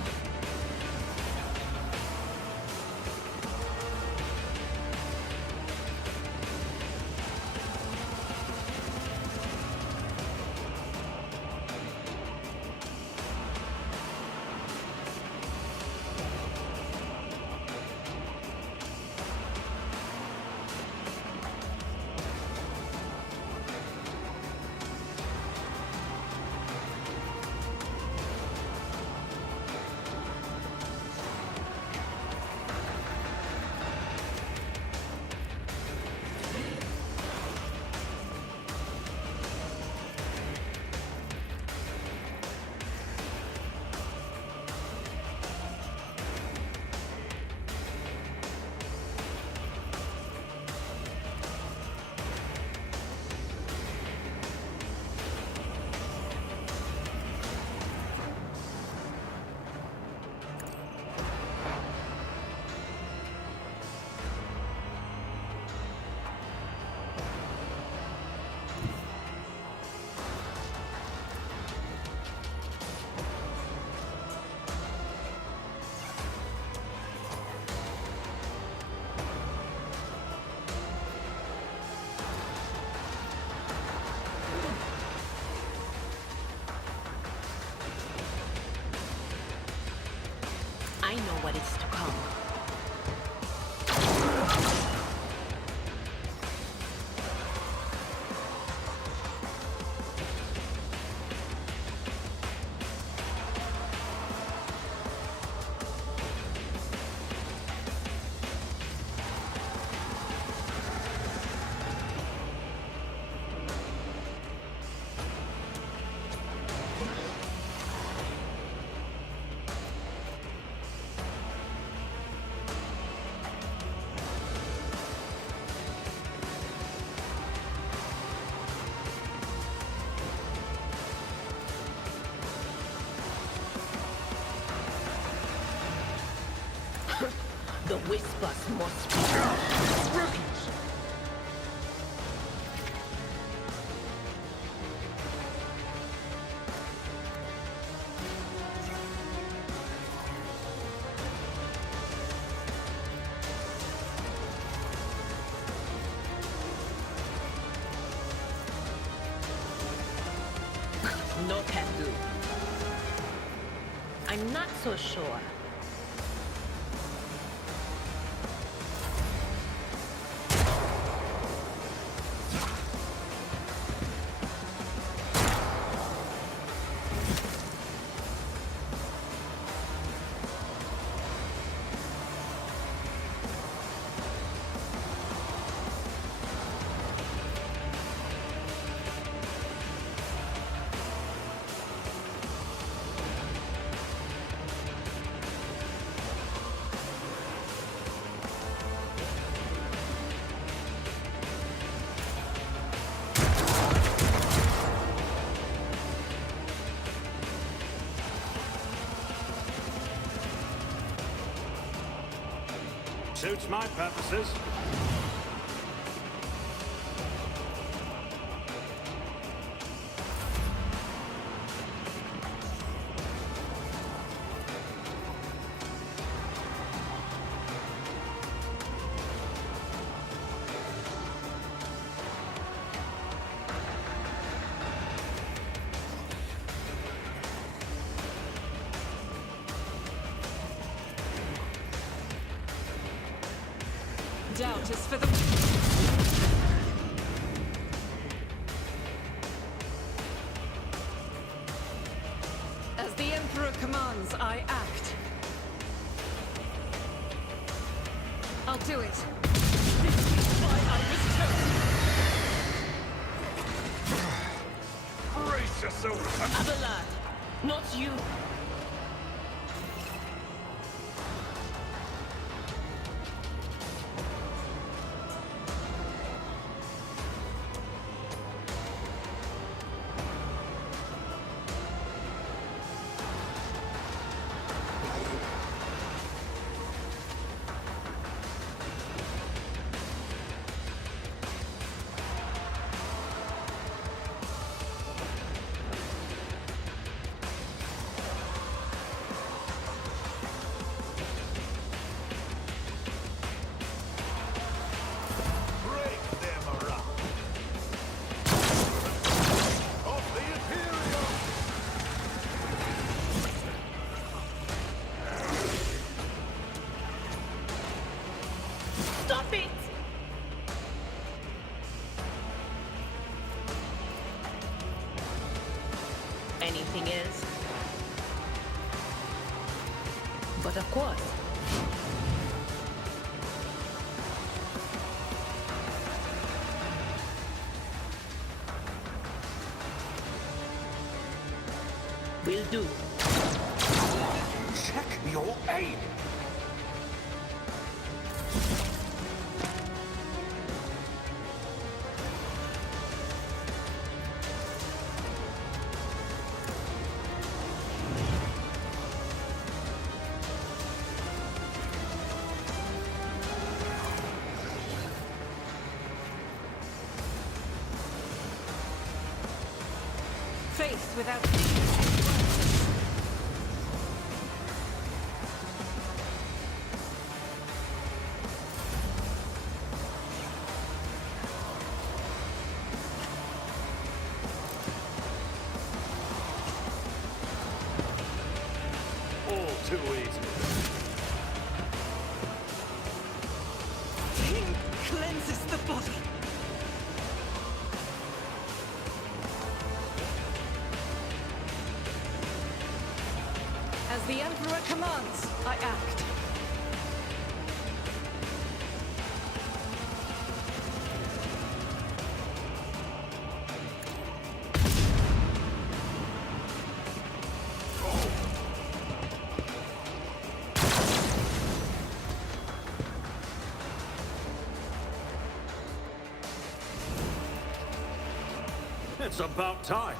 I know what is to come. The whispers must be... Rookies! No can do. I'm not so sure. Suits my purposes. doubt is for the... As the Emperor commands, I act. I'll do it. This is why I was chosen. Brace yourself! Abelard, not you. Stop it! Anything else? But of course. Will do. Check your aim! Faith without... All too easy. King cleanses the body. As the Emperor commands, I act. It's about time.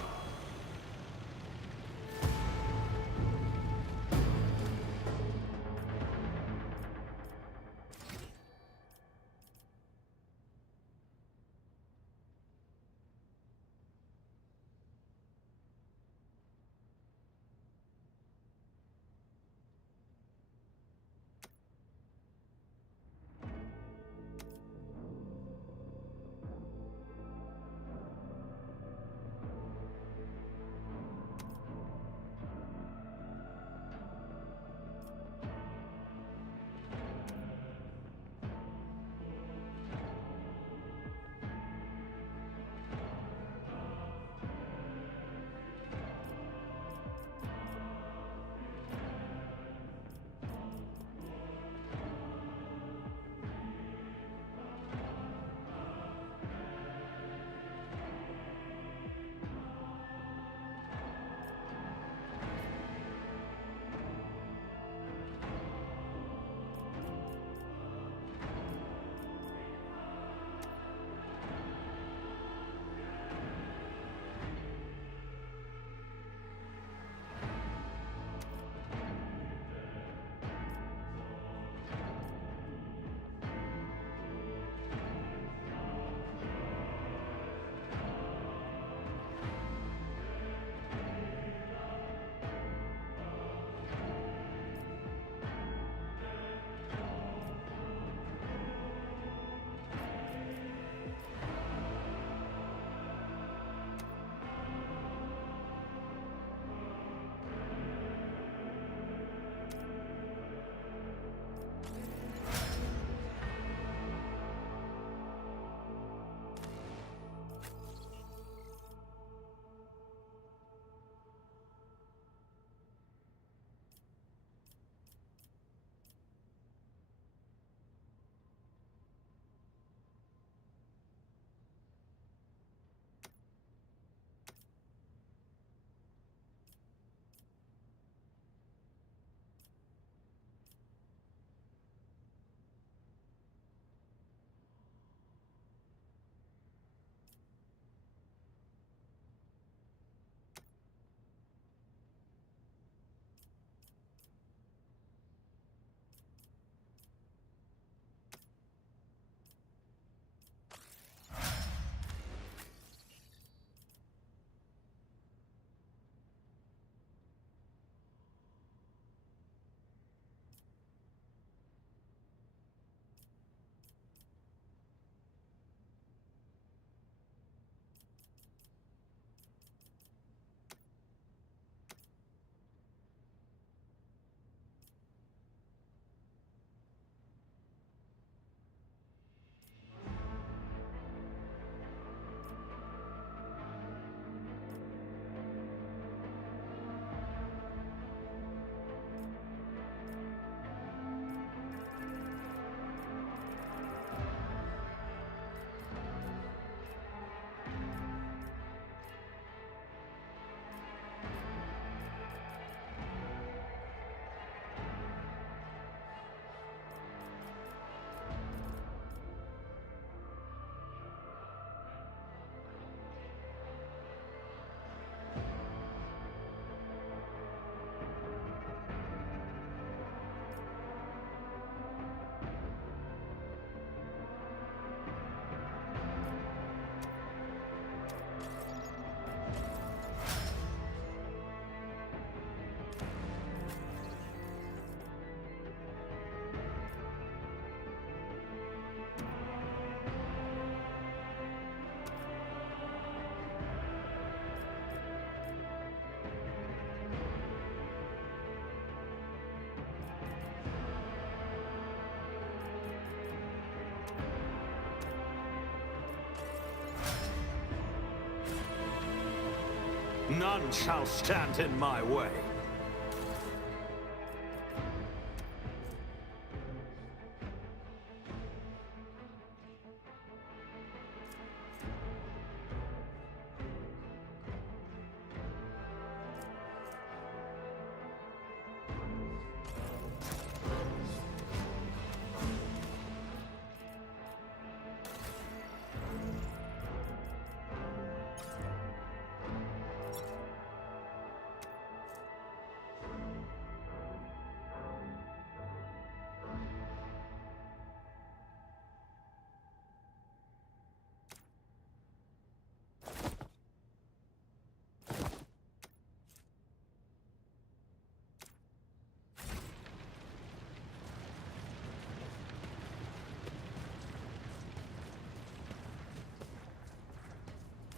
None shall stand in my way.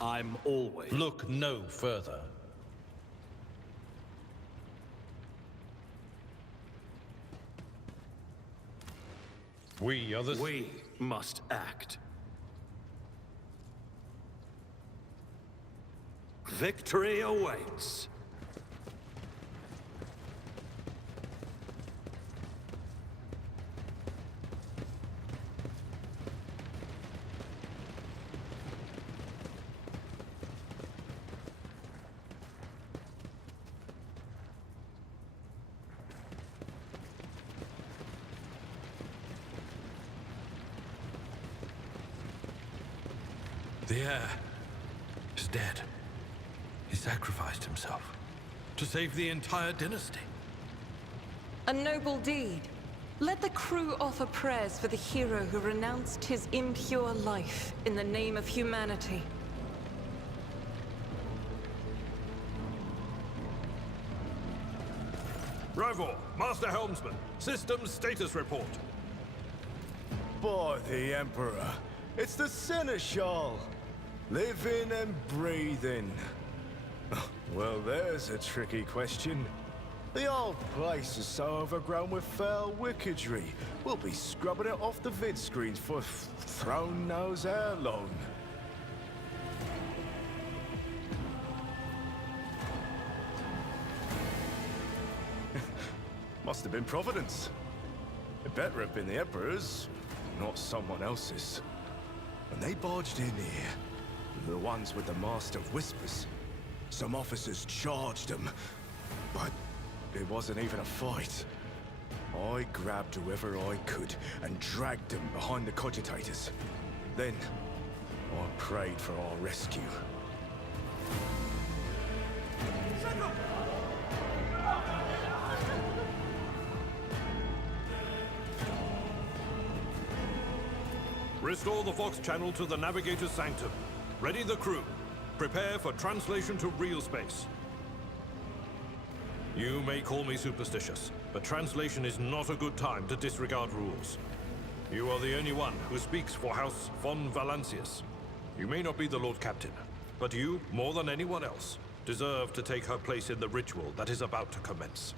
I'm always... Look no further. We are the... We must act. Victory awaits. The heir is dead. He sacrificed himself to save the entire dynasty. A noble deed. Let the crew offer prayers for the hero who renounced his impure life in the name of humanity. Rivor, Master Helmsman, systems status report. By the Emperor, it's the Seneschal. Living and breathing. Well, there's a tricky question. The old place is so overgrown with foul wickedry, we'll be scrubbing it off the vid screens for throne knows how long. Must have been Providence. It better have been the Emperor's, not someone else's. When they barged in here, the ones with the Master of Whispers, some officers charged them, but it wasn't even a fight. I grabbed whoever I could and dragged them behind the cogitators. Then, I prayed for our rescue. Restore the Vox channel to the Navigator's Sanctum. Ready the crew. Prepare for translation to real space. You may call me superstitious, but translation is not a good time to disregard rules. You are the only one who speaks for House von Valancius. You may not be the Lord Captain, but you, more than anyone else, deserve to take her place in the ritual that is about to commence.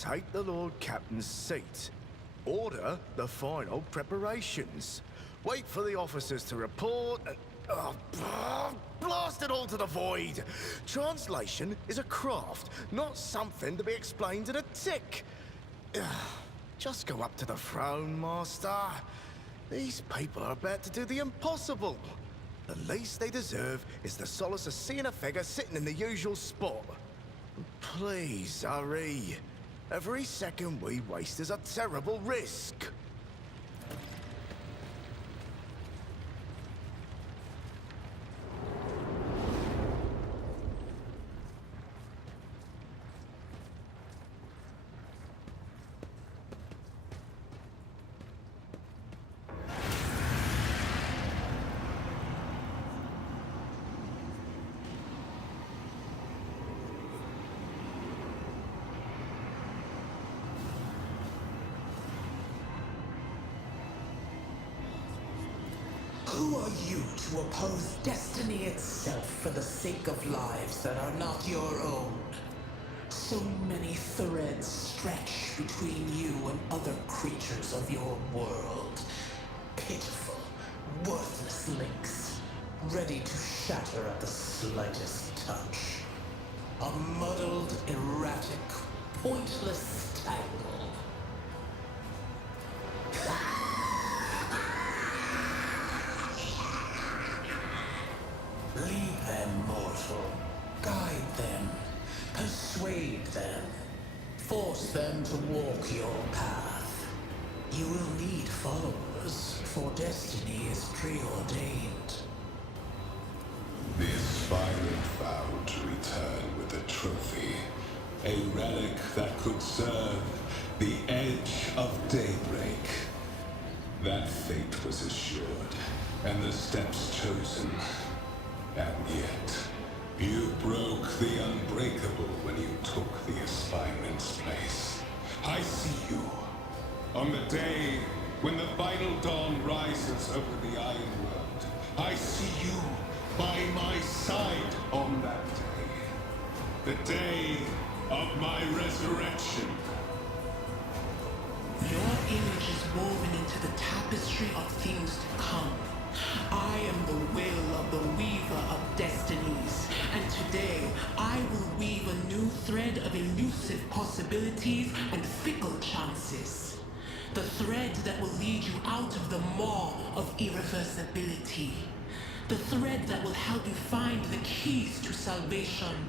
Take the Lord Captain's seat. Order the final preparations. Wait for the officers to report and... blast it all to the void! Translation is a craft, not something to be explained in a tick. Just go up to the throne, Master. These people are about to do the impossible. The least they deserve is the solace of seeing a figure sitting in the usual spot. Please, hurry. Every second we waste is a terrible risk. Who are you to oppose destiny itself for the sake of lives that are not your own? So many threads stretch between you and other creatures of your world. Pitiful, worthless links, ready to shatter at the slightest. touch. A muddled, erratic, pointless tangle. Lead them, mortal. Guide them. Persuade them. Force them to walk your path. You will need followers, for destiny is preordained. The aspirant vowed to return with a trophy, a relic that could serve the edge of daybreak. That fate was assured, and the steps chosen. And yet, you broke the unbreakable when you took the aspirant's place. I see you. On the day when the final dawn rises over the Iron World, I see you by my side on that day. The day of my resurrection. Your image is woven into the tapestry of things to come. I am the will of the weaver of destinies, and today I will weave a new thread of elusive possibilities and fickle chances. The thread that will lead you out of the maw of irreversibility. The thread that will help you find the keys to salvation.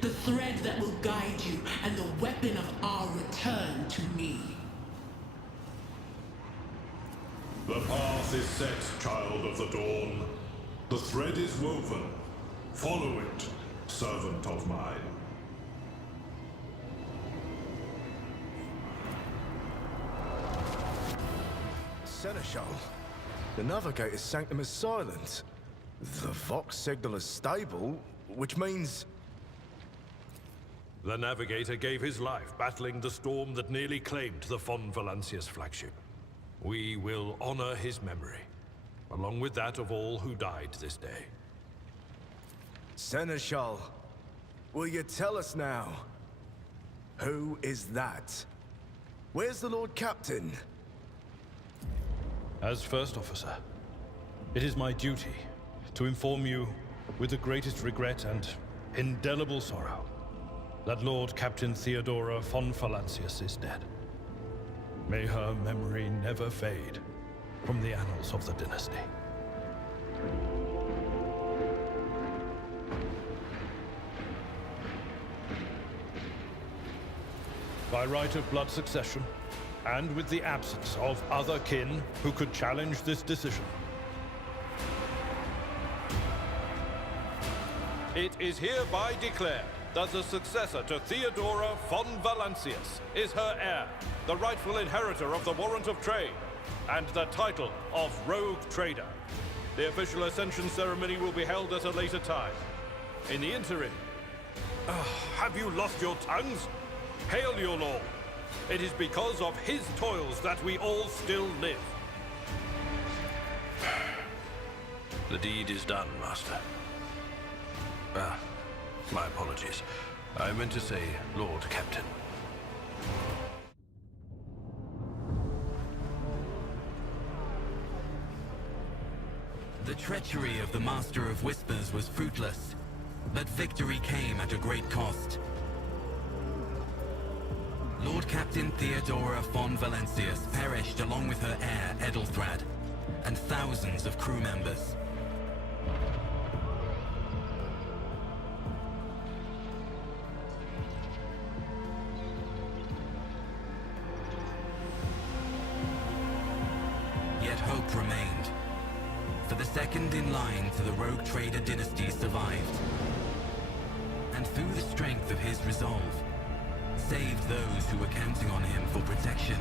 The thread that will guide you and the weapon of our return to me. The path is set, child of the dawn. The thread is woven. Follow it, servant of mine. Seneschal, the Navigator's sanctum is silent. The Vox signal is stable, which means... The Navigator gave his life battling the storm that nearly claimed the Von Valancius flagship. We will honor his memory, along with that of all who died this day. Seneschal, will you tell us now? Who is that? Where's the Lord Captain? As First Officer, it is my duty to inform you, with the greatest regret and indelible sorrow, that Lord Captain Theodora von Valancius is dead. May her memory never fade from the annals of the dynasty. By right of blood succession, and with the absence of other kin who could challenge this decision, it is hereby declared that the successor to Theodora von Valancius is her heir, the rightful inheritor of the warrant of trade, and the title of Rogue Trader. The official ascension ceremony will be held at a later time. In the interim, have you lost your tongues? Hail your lord! It is because of his toils that we all still live. The deed is done, Master. My apologies. I meant to say Lord Captain. The treachery of the Master of Whispers was fruitless, but victory came at a great cost. Lord Captain Theodora von Valancius perished along with her heir, Edelthrad, and thousands of crew members. Yet hope remained, for the second in line to the Rogue Trader dynasty survived, and through the strength of his resolve, saved those who were counting on him for protection.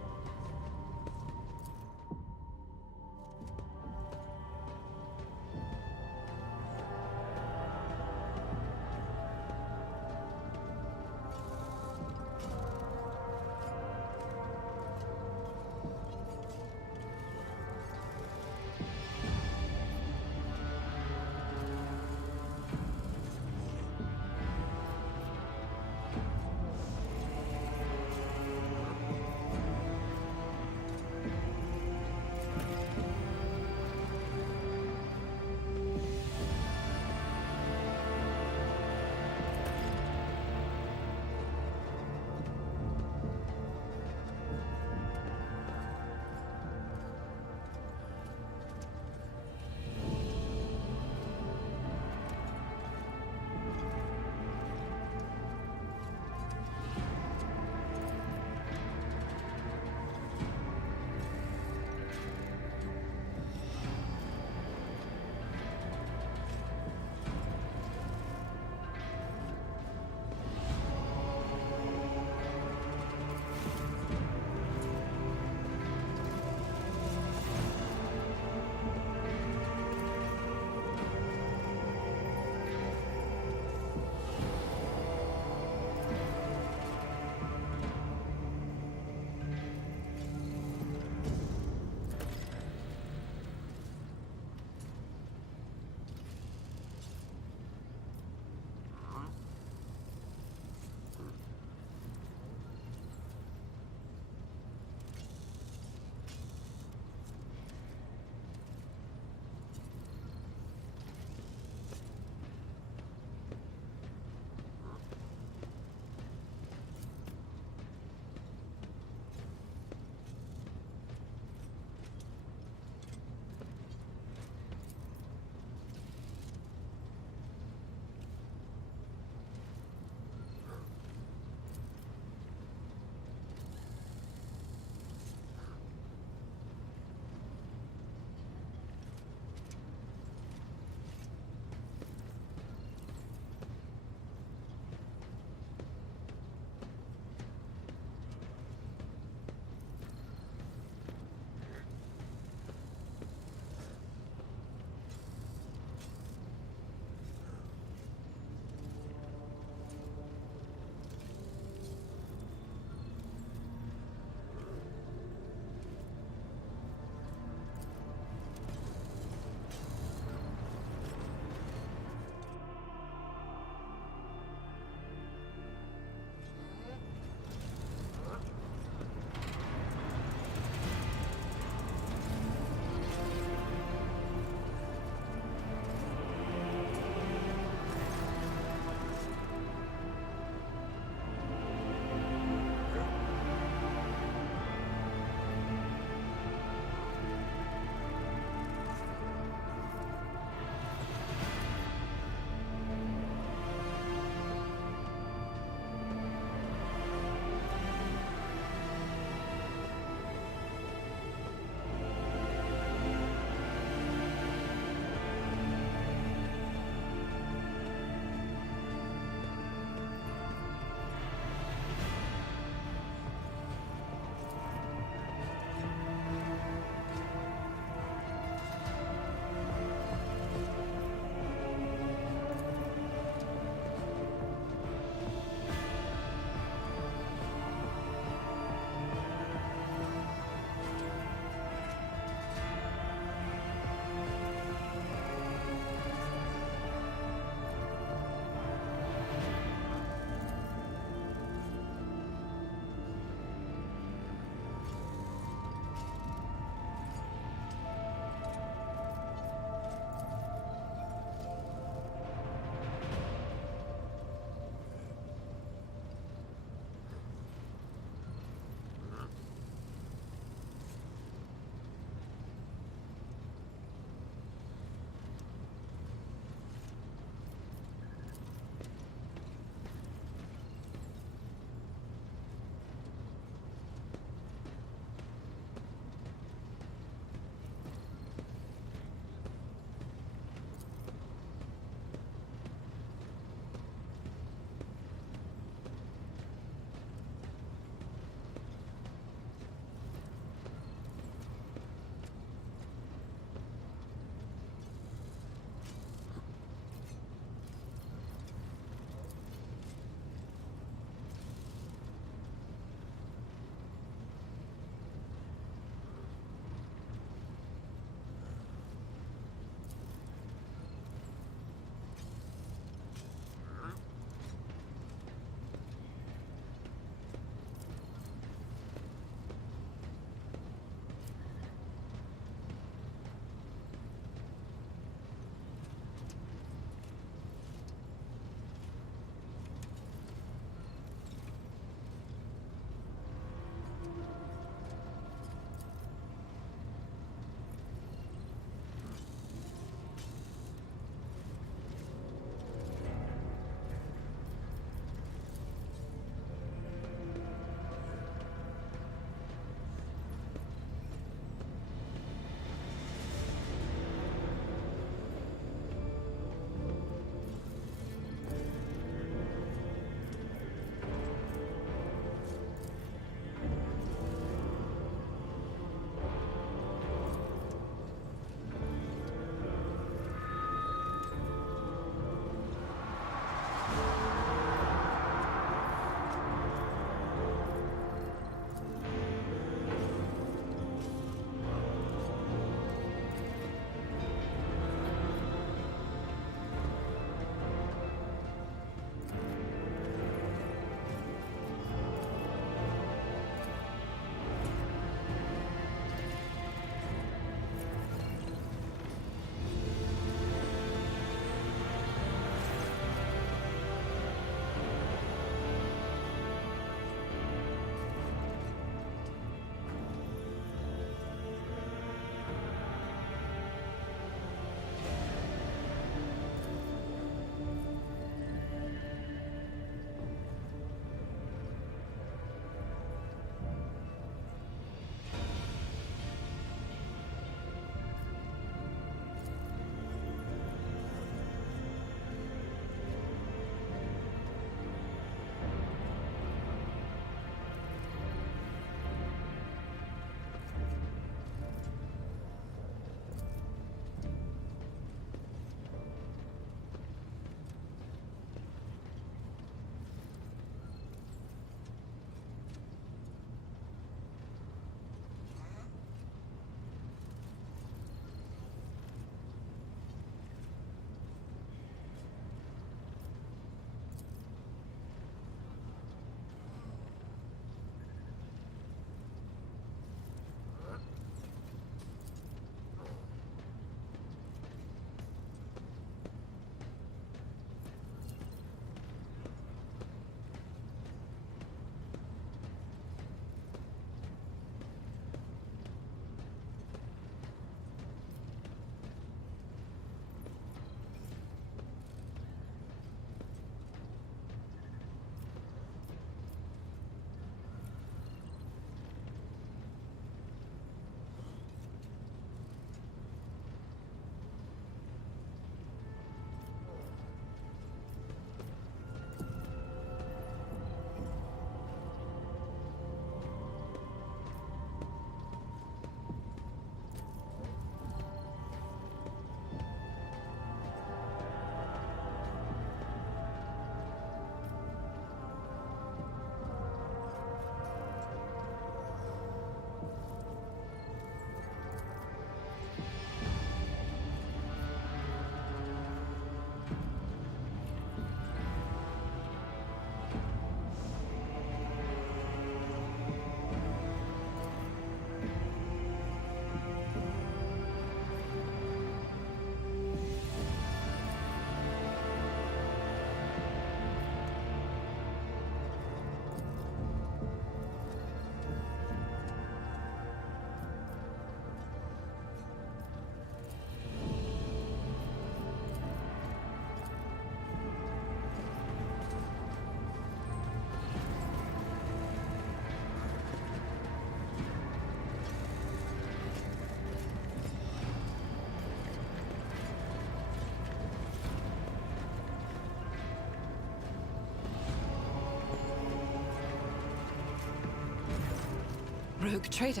Rogue Trader.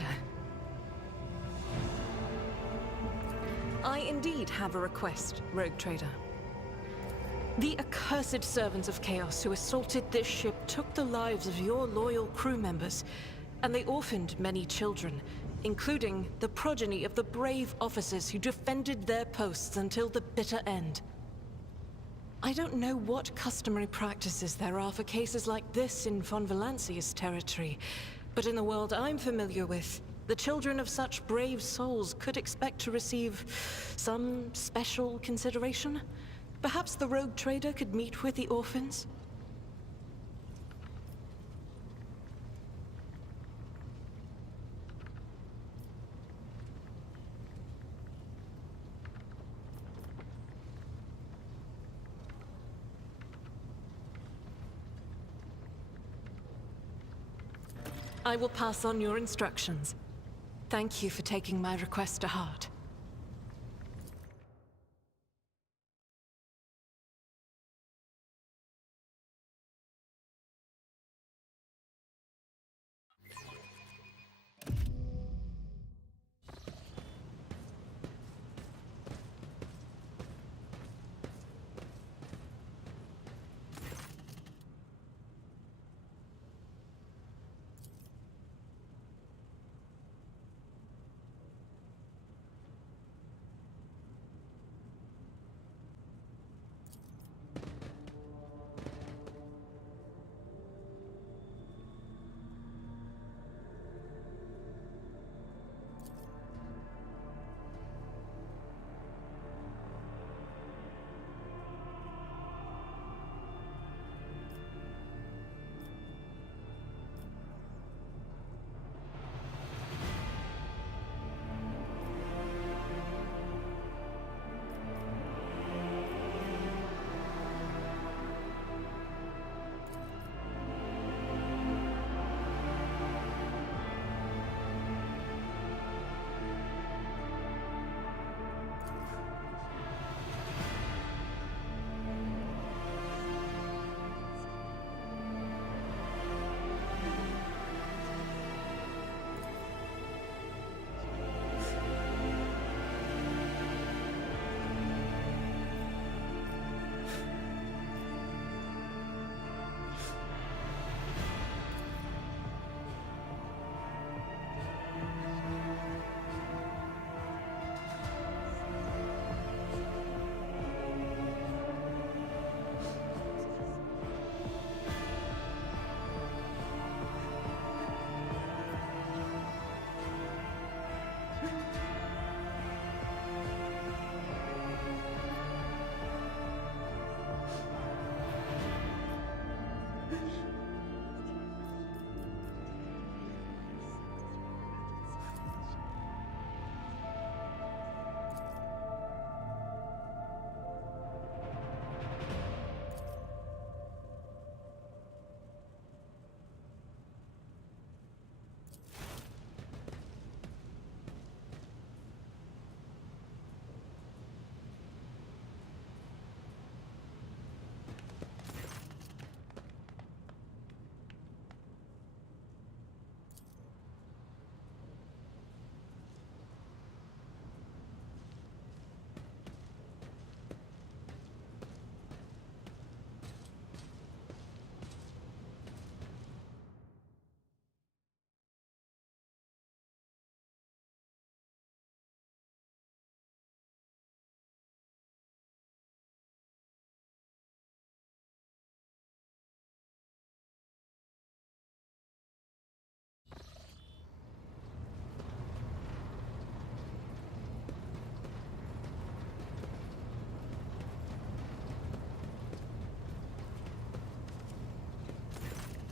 I indeed have a request, Rogue Trader. The accursed servants of Chaos who assaulted this ship took the lives of your loyal crew members, and they orphaned many children, including the progeny of the brave officers who defended their posts until the bitter end. I don't know what customary practices there are for cases like this in Von Valancia's territory, but in the world I'm familiar with, the children of such brave souls could expect to receive some special consideration. Perhaps the Rogue Trader could meet with the orphans? I will pass on your instructions. Thank you for taking my request to heart.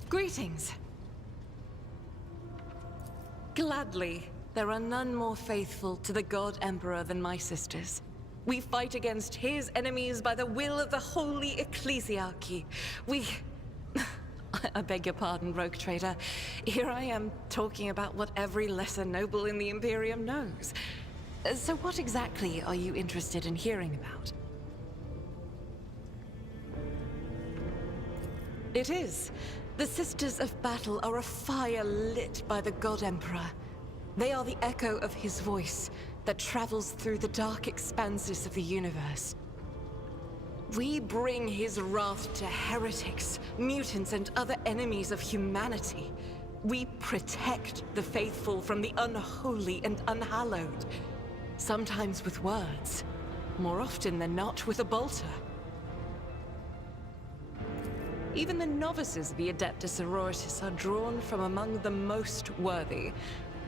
Greetings. Gladly, there are none more faithful to the God Emperor than my sisters. We fight against his enemies by the will of the Holy Ecclesiarchy. I beg your pardon, Rogue Trader. Here I am talking about what every lesser noble in the Imperium knows. So what exactly are you interested in hearing about? It is. The Sisters of Battle are a fire lit by the God Emperor. They are the echo of his voice that travels through the dark expanses of the universe. We bring his wrath to heretics, mutants, and other enemies of humanity. We protect the faithful from the unholy and unhallowed. Sometimes with words, more often than not with a bolter. Even the novices of the Adeptus Sororitas are drawn from among the most worthy.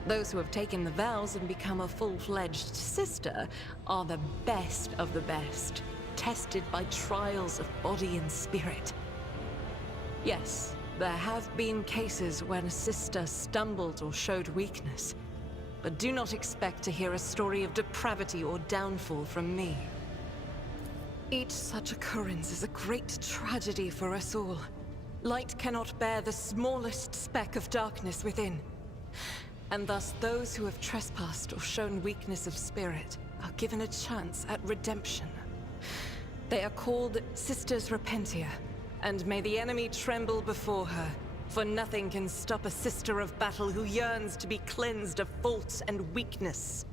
Those who have taken the vows and become a full-fledged sister are the best of the best, tested by trials of body and spirit. Yes, there have been cases when a sister stumbled or showed weakness, but do not expect to hear a story of depravity or downfall from me. Each such occurrence is a great tragedy for us all. Light cannot bear the smallest speck of darkness within. And thus those who have trespassed or shown weakness of spirit are given a chance at redemption. They are called Sisters Repentia, and may the enemy tremble before her, for nothing can stop a sister of battle who yearns to be cleansed of fault and weakness.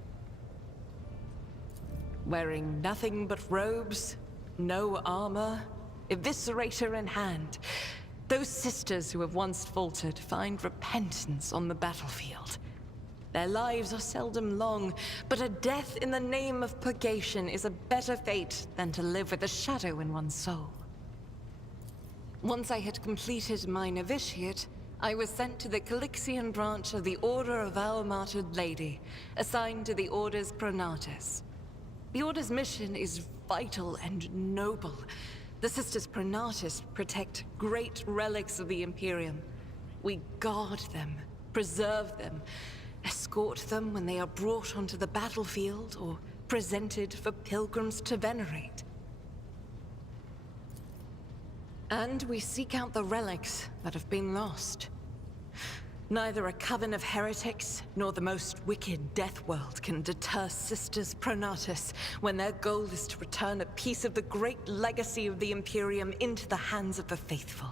Wearing nothing but robes, no armor, eviscerator in hand, those sisters who have once faltered find repentance on the battlefield. Their lives are seldom long, but a death in the name of purgation is a better fate than to live with a shadow in one's soul. Once I had completed my novitiate, I was sent to the Calixian branch of the Order of Our Martyred Lady, assigned to the Order's Pronatus. The Order's mission is vital and noble. The Sisters Pronatus protect great relics of the Imperium. We guard them, preserve them, escort them when they are brought onto the battlefield or presented for pilgrims to venerate. And we seek out the relics that have been lost. Neither a coven of heretics nor the most wicked death world can deter Sisters Pronatus when their goal is to return a piece of the great legacy of the Imperium into the hands of the faithful.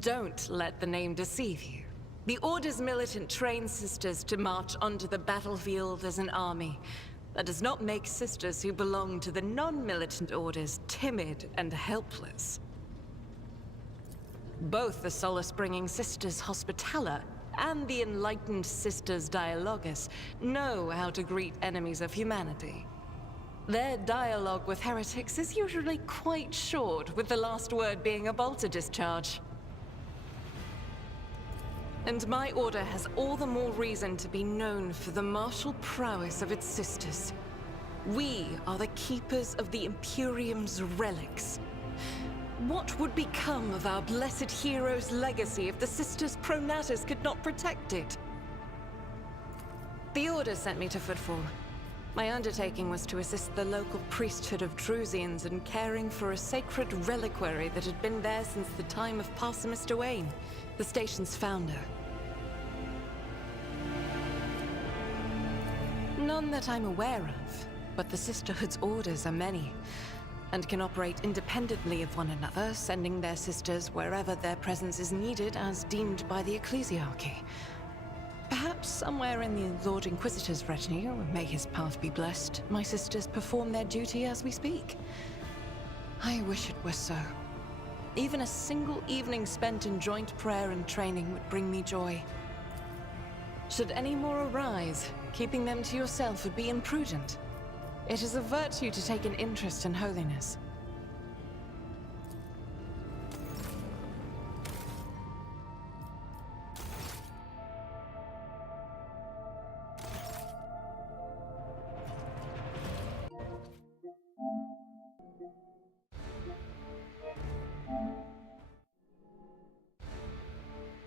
Don't let the name deceive you. The Order's militant trains sisters to march onto the battlefield as an army. That does not make sisters who belong to the non-militant orders timid and helpless. Both the solace-bringing Sisters Hospitaller and the enlightened Sisters Dialogus know how to greet enemies of humanity. Their dialogue with heretics is usually quite short, with the last word being a bolter discharge. And my order has all the more reason to be known for the martial prowess of its sisters. We are the keepers of the Imperium's relics. What would become of our blessed hero's legacy if the Sisters Pronatus could not protect it? The Order sent me to Footfall. My undertaking was to assist the local priesthood of Drusians in caring for a sacred reliquary that had been there since the time of Parsimus Duane, the station's founder. None that I'm aware of, but the Sisterhood's orders are many, and can operate independently of one another, sending their sisters wherever their presence is needed as deemed by the Ecclesiarchy. Perhaps somewhere in the Lord Inquisitor's retinue, may his path be blessed, my sisters perform their duty as we speak. I wish it were so. Even a single evening spent in joint prayer and training would bring me joy. Should any more arise, keeping them to yourself would be imprudent. It is a virtue to take an interest in holiness.